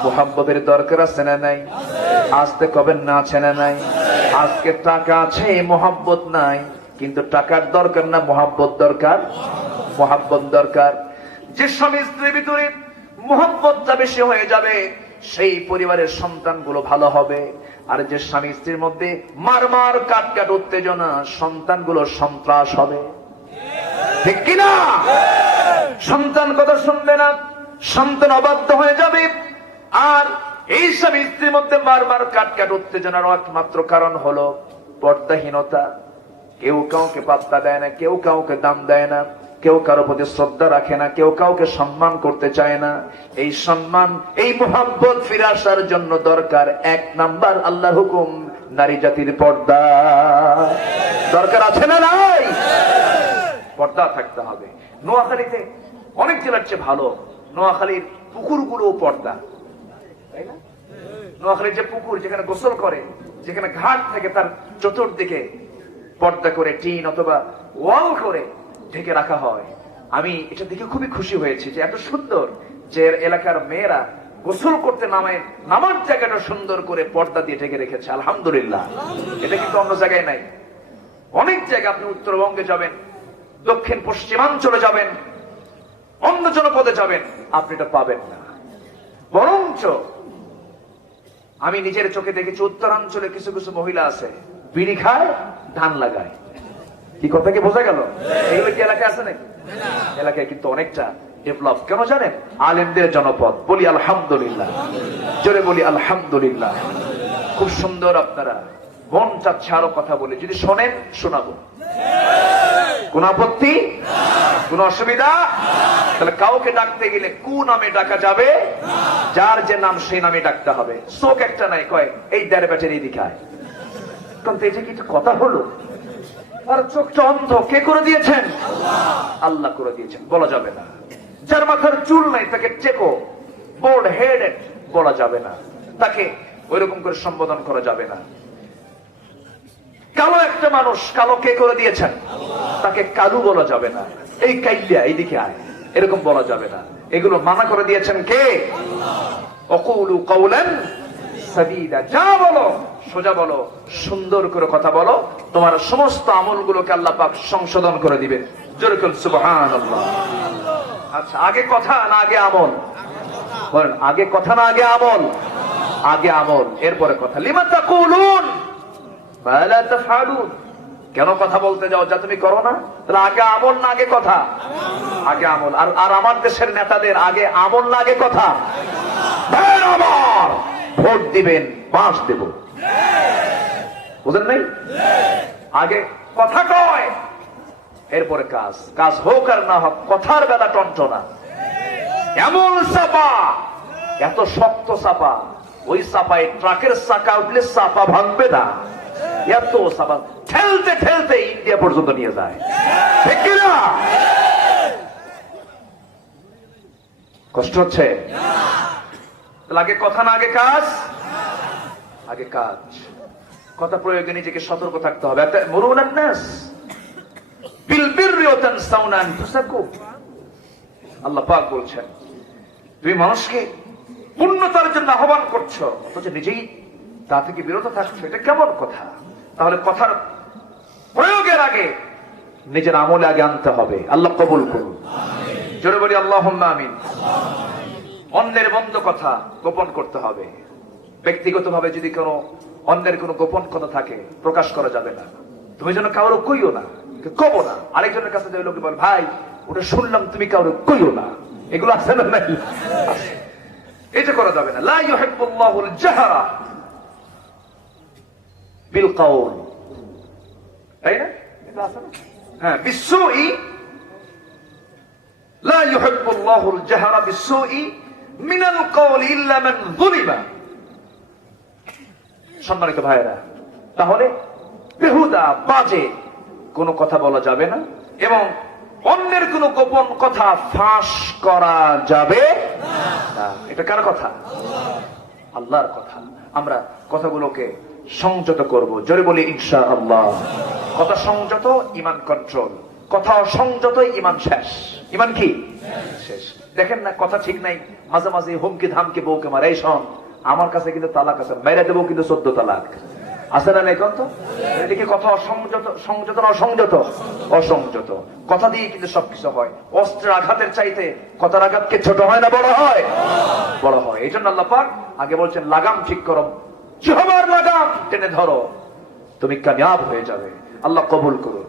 মহব্বতের দরকার আছে না নাই? আস্তে কবেন না, আছে না নাই? আজকে টাকা আছে, মহব্বত নাই, কিন্তু টাকার দরকার না, মহব্বত দরকার। মহব্বত দরকার। যে স্বামী স্ত্রীর ভিতরে মহব্বতটা বেশি হয়ে যাবে, সেই পরিবারের সন্তানগুলো ভালো হবে। আর যে স্বামী স্ত্রীর মধ্যে মারমার কাট কাট উত্তেজনা, সন্তানগুলো সন্ত্রাস হবে, ঠিক কিনা? সন্তান কথা শুনবে না, সন্তান অবাধ্য হয়ে যাবে। আর এই স্বামী স্ত্রীর মধ্যে মারমার কাট কাট উত্তেজনার একমাত্র কারণ হলো পর্দাহীনতা। কেউ কাউকে পাত্তা দেয় না, কেউ কাউকে দাম দেয় না, কেউ কারো প্রতি শ্রদ্ধা রাখে না, কেউ কাউকে সম্মান করতে চায় না। এই সম্মান, এই মোহাব্বত ফিরে আসার জন্য দরকার 1 নাম্বার আল্লাহর হুকুম, নারী জাতির পর্দা। দরকার আছে না নাই? পর্দা থাকতে হবে। নোয়াখালীতে অনেক জেলার চেয়ে ভালো, নোয়াখালীর পুকুরগুলো পর্দা, তাই না? নোয়াখালীর যে পুকুর, যেখানে গোসল করে, যেখানে ঘাট থেকে তার চতুর্দিকে পর্দা করে টিন অথবা ওয়াল করে ঢেকে রাখা হয়। আমি এটা দেখে খুবই খুশি হয়েছি যে এত সুন্দর, যে এলাকার মেয়েরা গোসল করতে নামার জায়গাটা সুন্দর করে পর্দা দিয়ে ঢেকে রেখেছে। আলহামদুলিল্লাহ। এটা কিন্তু অন্য জায়গায় নাই। অনেক জায়গায় আপনি উত্তরবঙ্গে যাবেন, দক্ষিণ পশ্চিমাঞ্চলে যাবেন, অন্য জনপদে যাবেন, আপনি এটা পাবেন না। বরঞ্চ আমি নিজের চোখে দেখেছি উত্তরাঞ্চলে কিছু কিছু মহিলা আছে, বিড়ি খায়, ধান লাগায়। কি কথা কি বোঝা গেল? এগুলো কি এলাকায় আছে নাকি? এলাকায় কিন্তু অনেকটা ডেভেলপ। কেন জানেন? আলেমদের জনপদ। বলি আলহামদুলিল্লাহ, জোরে বলি আলহামদুলিল্লাহ। খুব সুন্দর। আপনারা মন চাচ্ছে আরো কথা বলে, যদি শোনেন শোনাবো, কোন আপত্তি, কোন অসুবিধা? তাহলে কাউকে ডাকতে গেলে কু নামে ডাকা যাবে, যার যে নাম সেই নামে ডাকতে হবে। চোখ একটা নাই, কয় এই দেড় ব্যাটের এই দিকায়, কিন্তু এটা কি কথা হলো? আর চোখটা অন্ধ কে করে দিয়েছেন? আল্লাহ করে দিয়েছেন, বলা যাবে না। যার মাথার চুল নাই তাকে টেকো, বোল্ড হেডেড বলা যাবে না, তাকে ওইরকম করে সম্বোধন করা যাবে না। কালো একটা মানুষ, কালো কে করে দিয়েছেন? তাকে কালু বলা যাবে না। এই কাইলিয়া, এইদিকে আয়, এরকম বলা যাবে না। এগুলো মানা করে দিয়েছেন কে? অকুলু কাউলান সাদীদা। যা বলো সোজা বলো, সুন্দর করে কথা বলো, তোমার সমস্ত আমলগুলোকে আল্লাহ পাক সংশোধন করে দিবেন। জোরে বলুন সুবহানাল্লাহ। আচ্ছা, আগে কথা না আগে আমল? বলেন, আগে কথা না আগে আমল? আগে আমল, এরপরে কথা। লিমা তাকুলুন মা লা তাফআলুন। কেন কথা বলতে যাও যা তুমি করো না? তাহলে আগে আমল না আগে কথা? আগে আমল। আর আমার দেশের নেতাদের আগে আমল না আগে কথা? আমার ভোট দিবেন, বাঁশ দেব, বুঝেন নাই? আগে কথা কয়, এরপরে কাজ। কাজ হোক আর না হোক, কথার বেলা টনটনা। এমন চাপা, এত শক্ত চাপা, ওই চাপায় ট্রাকের চাকা উঠলে চাপা ভাঙবে না। এত চাপা ঠেলতে ঠেলতে ইন্ডিয়া পর্যন্ত নিয়ে যায়, ঠিক কিনা? কষ্ট হচ্ছে? আগে কথা না আগে কাজ? আগে কাজ। কথা প্রয়োগে নিজেকে সতর্ক থাকতে হবে। আল্লাহ পাক বলছেন, তুমি মানুষকে পূর্ণতার জন্য আহ্বান করছো, অথচ নিজেই তা থেকে বিরত থাকছো। এটা কেমন কথা? তাহলে কথার প্রয়োগের আগে নিজের আমলে আগে আনতে হবে। আল্লাহ কবুল করুন। জোরে বলি আল্লাহুম্মা আমিন। অন্যের বন্ধ কথা গোপন করতে হবে। ব্যক্তিগতভাবে যদি কোনো অন্যের কোনো গোপন কথা থাকে, প্রকাশ করা যাবে না। তুমি যেন কারো কইও না, কব না। আরেকজনের কাছে যাই লোকে বল, ভাই ওটা শুনলাম তুমি কারো কইও না। এগুলো আছে না নাই? এটা করা যাবে না। লা ইউহিব্বুল্লাহুল জাহরা বিল কাউল, তাই না? এটা আছে না? হ্যাঁ, বিসসুই, লা ইউহিব্বুল্লাহুল জাহরা বিসসুই মিনাল কাউলি ইল্লা মান যুলিমা। সম্মানিত ভাইরা, তাহলে বেহুদা বাজে কোনো কথা বলা যাবে না এবং অন্যের কোনো গোপন কথা ফাঁস করা যাবে না। এটা কার কথা? আল্লাহর কথা। আমরা কথাগুলোকে সংযত করব, জোরে বলি ইনশাআল্লাহ। কথা সংযত, ইমান কন্ট্রোল। কথা সংযত, ইমান শেষ। ইমান কি শেষ? দেখেন না, কথা ঠিক নাই, মাঝে মাঝে হুমকি ধামকি বউকে মারে, এই শোন আমার কাছে কিন্তু তালাক আছে, মেরে দেবো কিন্তু 14 তালাক আছে না? এখন তো এদিকে কথা অসংযত, সংযত না অসংযত? অসংযত। কথা দিয়ে কিন্তু সবকিছু হয়। অস্ত্রের আঘাতের চাইতে কথার আঘাতকে ছোট হয় না বড় হয়? বড় হয়। এই জন্য আল্লাহ পাক আগে বলছেন লাগাম ঠিক করো, জিহ্বার লাগাম টেনে ধরো, তুমি কামিয়াব হয়ে যাবে। আল্লাহ কবুল করুন।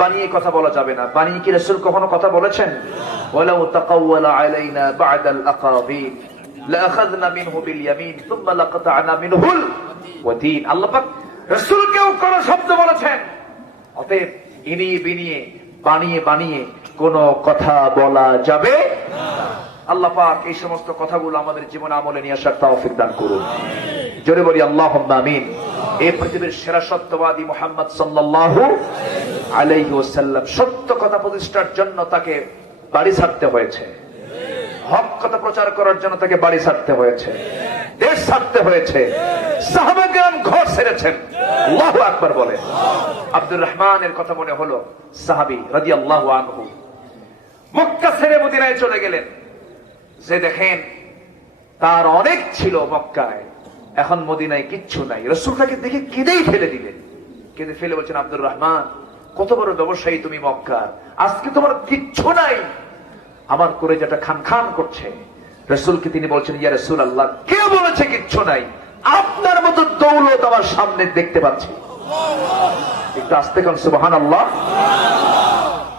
বানিয়ে কথা বলা যাবে না। বানিয়ে কি রাসূল কখনো কথা বলেছেন? ওয়ালাউ তাকাওয়ালা আলাইনা বা'দাল আকাবির লাআখাযনা মিনহু বিল ইয়ামিন সুম্মা লাকাতা'না মিনহুল ওয়াতিন। আল্লাহ পাক রাসূলকেও কোন শব্দ বলেছেন। অতএব ইনিয়ে বিনিয়ে বানিয়ে বানিয়ে কোন কথা বলা যাবে না। আল্লাহ পাক এই সমস্ত কথাগুলো আমাদের জীবনে আমলে নিয়ে আসার তৌফিক দান করুন। জোরে বলি আল্লাহুম্মা আমিন। এই পৃথিবীর সেরা সত্যবাদী মুহাম্মদ সাল্লাল্লাহু আলাইহি ওয়াসাল্লাম, সত্য কথা প্রতিষ্ঠার জন্য তাকে বাড়ি ছাড়তে হয়েছে, হক কথা প্রচার করার জন্য তাকে বাড়ি ছাড়তে হয়েছে, দেশ ছাড়তে হয়েছে, সাহাবায়ে কেরাম ঘর ছেড়েছেন। আল্লাহু আকবার বলে। আব্দুর রহমানের কথা মনে হলো, সাহাবী রাদিয়াল্লাহু আনহু মক্কা ছেড়ে মদিনায় চলে গেলেন। যে দেখেন তার অনেক ছিল মক্কায়, এখন মদিনায় কিচ্ছু নাই। রাসূলকে দেখে কেঁদেই ফেলে দিলেন। কেঁদে ফেলে বলছেন, আব্দুর রহমান কত বড় ব্যবসায়ী তুমি মক্কার, আজকে তোমার কিচ্ছু নাই, আমার কলেজাটা খান খান করছে। রাসূলকে তিনি বলছেন, ইয়া রাসূলুল্লাহ, কে বলেছে কিচ্ছু নাই? আপনার মতো দৌলত আমার সামনে দেখতে পাচ্ছি। একটু আস্তে কোন সুবহানাল্লাহ।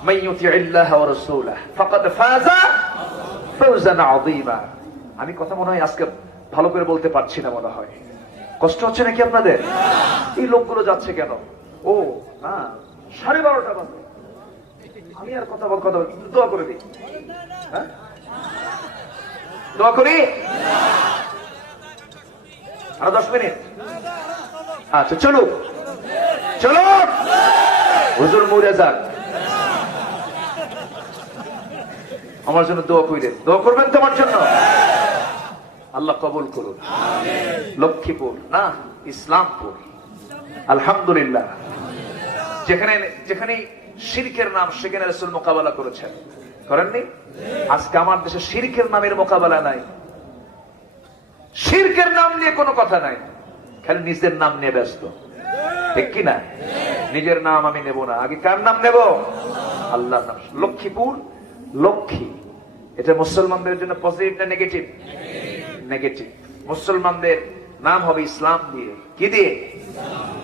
মান ইউতিইল্লাহ ওয়া রাসূলাহু ফাকাদ ফাযা ফাওজান আযীমা। আমি কথা মনে হয় আজকে ভালো করে বলতে পারছি না, মনে হয় কষ্ট হচ্ছে নাকি আপনাদের? এই লোকগুলো যাচ্ছে কেন? ও না, 12:30 বাজে। আমি আর কথা দোয়া করে দিই। হ্যাঁ, দোয়া করি। আর 10 মিনিট। আচ্ছা চলো চলো, হুজুর মরে যাক, আমার জন্য দোয়া কইলেন। দোয়া করবেন তো আমার জন্য? আল্লাহ কবুল করুন। লক্ষ্মীপুর না, ইসলামপুর, আলহামদুলিল্লাহ। যেখানে যেখানে শিরকের নাম, সেখানে রাসূল মোকাবেলা করেছেন, করেননি? আজকে আমার দেশে শিরকের নামের মোকাবেলা নাই। শিরকের নাম নিয়ে কোনো কথা নাই, খালি নিজের নাম নিয়ে ব্যস্ত, ঠিক কিনা? নিজের নাম আমি নেব না, আগে কার নাম নেব? আল্লাহর নাম। লক্ষ্মীপুর, লক্ষ্মী, এটা মুসলমানদের জন্য পজিটিভ না নেগেটিভ? নেগেটিভ। মুসলমানদের নাম হবে ইসলাম দিয়ে। কি দিয়ে?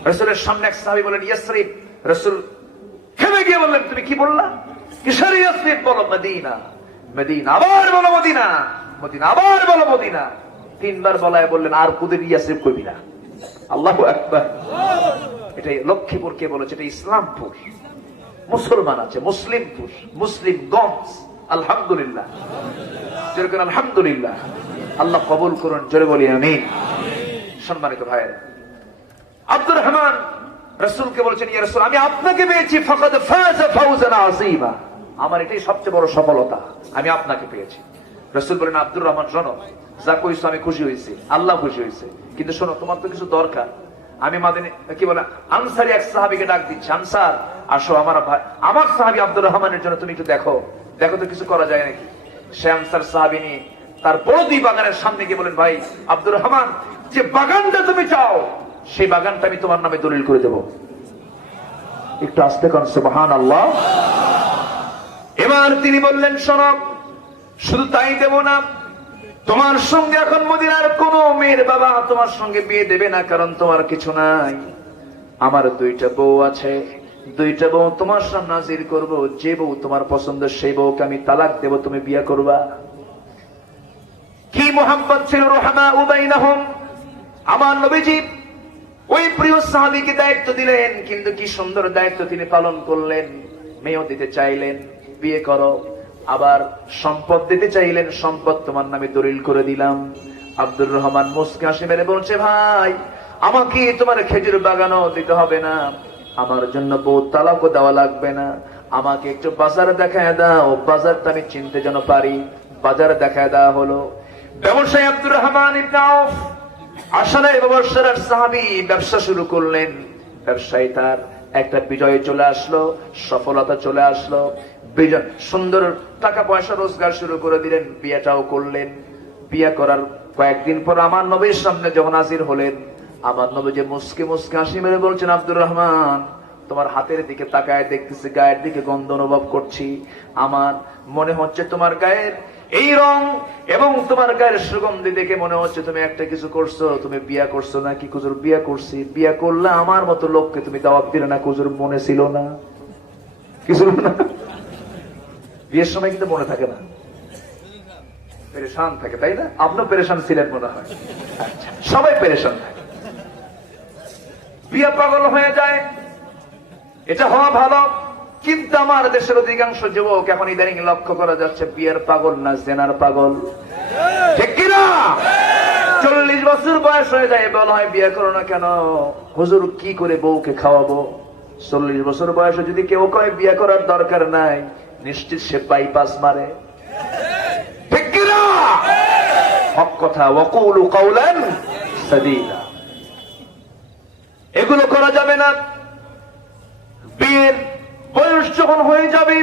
রাসূলের সামনে এক সাহাবী বলেন ইয়াসরিব। রাসূল থেমে গিয়ে বললেন, তুমি কি বললা? কিসের ইয়াসরিব? বলো মদিনা। মদিনা। আবার বলো মদিনা। মদিনা। আবার বলো মদিনা। 3 বার বলায় বললেন, আর কুদের ইয়াসরিব কইবি না। আল্লাহু আকবার। এটা লক্ষ্মীপুর কে বলেছে? এটা ইসলামপুর। মুসলমান আছে, মুসলিমপুর, মুসলিমগঞ্জ। আলহামদুলিল্লাহ, যেরকম আলহামদুলিল্লাহ। আল্লাহ কবুল করুন, জোরে বলি আমিন। সম্মানিত ভাইয়েরা, আব্দুর রহমান রাসূলকে বলেছেন, ইয়া রাসূল, আমি আপনাকে পেয়েছি, ফাকাদ ফাযা ফাওজান আযীমা, আমার এটাই সবচেয়ে বড় সফলতা, আমি আপনাকে পেয়েছি। রাসূল বলেন, আব্দুর রহমান শোনো, যা কইছো আমি খুশি হয়েছি, আল্লাহ খুশি হয়েছে, কিন্তু শোনো তোমার তো কিছু দরকার। আমি মাদিনী কি বলে আনসারী এক সাহাবীকে ডাক দিচ্ছি, আনসার আসো, আমার সাহাবী আব্দুর রহমানের জন্য তুমি একটু দেখো, দেখো তো কিছু করা যায় নাকি। সে আনসার সাহাবী নিয়ে তার বড় 2 বাগানের সামনে গিয়ে বলেন, ভাই আব্দুর রহমান, যে বাগানটা তুমি চাও সেই বাগানটা আমি তোমার নামে দলিল করে দেব। একটু আস্তে কোন সুবহানাল্লাহ। এবার তিনি বললেন, শোনো, শুধু তাই দেব না, তোমার সঙ্গে এখন মদিনার কোন মেয়ের বাবা তোমার সঙ্গে বিয়ে দেবে না, কারণ তোমার কিছু নাই। আমার 2টা বউ আছে, 2টা বউ তোমার সামনে হাজির করব, যে বউ তোমার পছন্দ সেই বউকে আমি তালাক দেব, তুমি বিয়ে করবা। কি মোহাম্মত ছিল, রুহামা বাইনাহুম। আমার নবীজি ওই প্রিয় সাহাবীকে দায়িত্ব দিলেন, কিন্তু কি সুন্দর দায়িত্ব তিনি পালন করলেন। মেয়েও দিতে চাইলেন, বিয়ে করো। আবার সম্পদ দিতে চাইলেন, সম্পদ তোমার নামে দলিল করে দিলাম। আব্দুর রহমান মুস্কি হাসি মেরে বলছে, ভাই আমাকে তোমার খেজুর বাগানও দিতে হবে না, আমার জন্য বউ তালাকও দেওয়া লাগবে না, আমাকে একটু বাজার দেখায় দাও, বাজারটা আমি চিনতে যেন পারি। বাজার দেখায় দেওয়া হলো। ব্যবসায়ী আব্দুর রহমান ইবনে আউফ আসলে ব্যবসার সাহাবী ব্যবসা শুরু করলেন। ব্যবসায়ী তার একটা বিজয় চলে আসলো, সফলতা চলে আসলো, বিজয় সুন্দর টাকা পয়সা রোজগার শুরু করে দিলেন। বিয়েটাও করলেন। বিয়ে করার কয়েকদিন পর আমার নবীর সামনে যখন হাজির হলেন, আমার নবী যে মুস্কি মুস্কি হাসি মেরে বলছেন, আব্দুর রহমান তোমার হাতের দিকে তাকায় দেখতেছি, গায়ের দিকে গন্ধ অনুভব করছি, আমার মনে হচ্ছে তোমার গায়ের এই রং এবং তোমার গায়ের সুগন্ধি দেখে মনে হচ্ছে তুমি একটা কিছু করছো, তুমি বিয়া করছো নাকি? হুজুর বিয়া করছি। বিয়া করলে আমার মতো লোককে তুমি দাওয়াত দিলে না হুজুর? মনে ছিল না কিছু না? বিয়ের সময় কিন্তু মনে থাকে না, পেরেশান থাকে, তাই না? আপনিও পেরেশান ছিলেন মনে হয়। আচ্ছা, সবাই পেরেশান থাকে, বিয়ে পাগল হয়ে যায়, এটা হওয়া ভালো। কিন্তু আমার দেশের অধিকাংশ যুবক এখন ইদানিং লক্ষ্য করা যাচ্ছে বিয়ের পাগল না জেনার পাগল, ঠিক কিনা? 40 বছর বয়স হয়ে যায়, বলা হয় বিয়ে করো না কেন? হুজুর কি করে বউকে খাওয়াবো? 40 বছর বয়সে যদি কেউ কয় বিয়ে করার দরকার নাই, নিশ্চিত সে বাইপাস মারে, ঠিক কিনা? হক কথা, ওয়াকুলু কাওলান সাদীদা। এগুলো করা যাবে না। বিয়ের বয়স যখন হয়ে যাবে,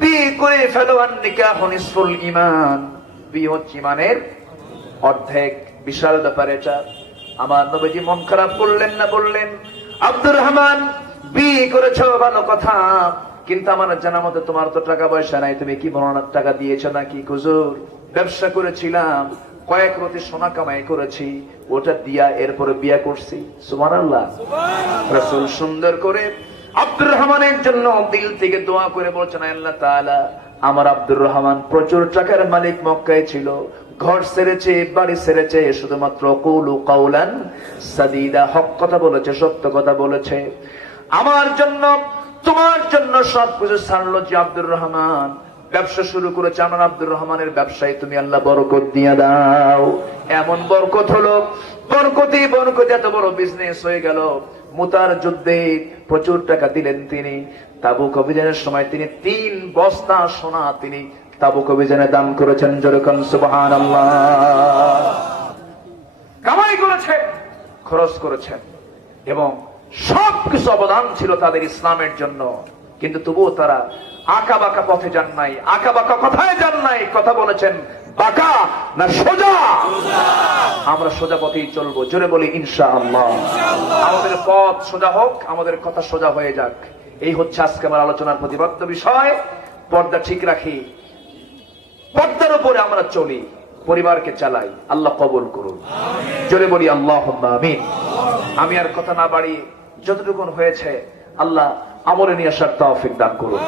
বিয়ে করে ফেলো। নিকাহু নিসফুল ঈমান, বিয়ে হচ্ছে ঈমানের অর্ধেক। বিশাল ব্যাপার এটা। আমার নবীজি মন খারাপ করলেন না, বললেন, আব্দুর রহমান বিয়ে করেছো ভালো কথা, কিন্তু আমার জানা মতে তোমার তো টাকা পয়সা নাই, তুমি কি বর্ণনার টাকা দিয়েছো নাকি? হুজুর ব্যবসা করেছিলাম, কয়েক রতি সোনা কামাই করেছি, ওটা দিয়া এরপরে বিয়া করছি। সুবহানাল্লাহ। রাসূল সুন্দর করে আব্দুর রহমানের জন্য দিল থেকে দোয়া করে বলছেন, আল্লাহ তাআলা আমার আব্দুর রহমান প্রচুর টাকার মালিক, মক্কায় ছিল, ঘর ছেড়েছে, বাড়ি ছেড়েছে, শুধুমাত্র কুলু কাওলান সাদীদা, হক কথা বলেছে, সত্য কথা বলেছে। আমার জন্য তোমার জন্য সবকিছু ছাড়লো যে আব্দুর রহমান ব্যবসা শুরু করেছে। আমার আব্দুর রহমানের ব্যবসায় তুমি আল্লাহ বরকত দিয়ে দাও। এমন বরকত হলো, বরকতি বরকত, এত বড় বিজনেস হয়ে গেল। মুতার যুদ্ধে প্রচুর টাকা দিলেন তিনি। তাবুক অভিযানের সময় তিনি 3 বস্তা সোনা তিনি তাবুক অভিযানে দান করেছেন। যেরকম সুবহানাল্লাহ। কামাই করেছেন, খরচ করেছেন, এবং সবকিছু অবদান ছিল তাদের ইসলামের জন্য। কিন্তু তবুও তারা আঁকা বাঁকা পথে যান নাই, আঁকা বাঁকা কথায় যান নাই। কথা বলেছেন বাঁকা না সোজা? আমরা সোজা পথেই চলবো। জোরে বলি ইনশাআল্লাহ। আমাদের পথ সোজা হোক, আমাদের কথা সোজা হয়ে যাক। এই হচ্ছে আজকে আমার আলোচনার প্রতিপাদ্য বিষয়। পর্দা ঠিক রাখি, পর্দার উপরে আমরা চলি, পরিবারকে চালাই। আল্লাহ কবুল করুন। জোরে বলি আল্লাহুম্মা আমিন। আমি আর কথা না বাড়ি, যতটুকু হয়েছে আল্লাহ আমলে নিয়ে আসার তৌফিক দান করুন।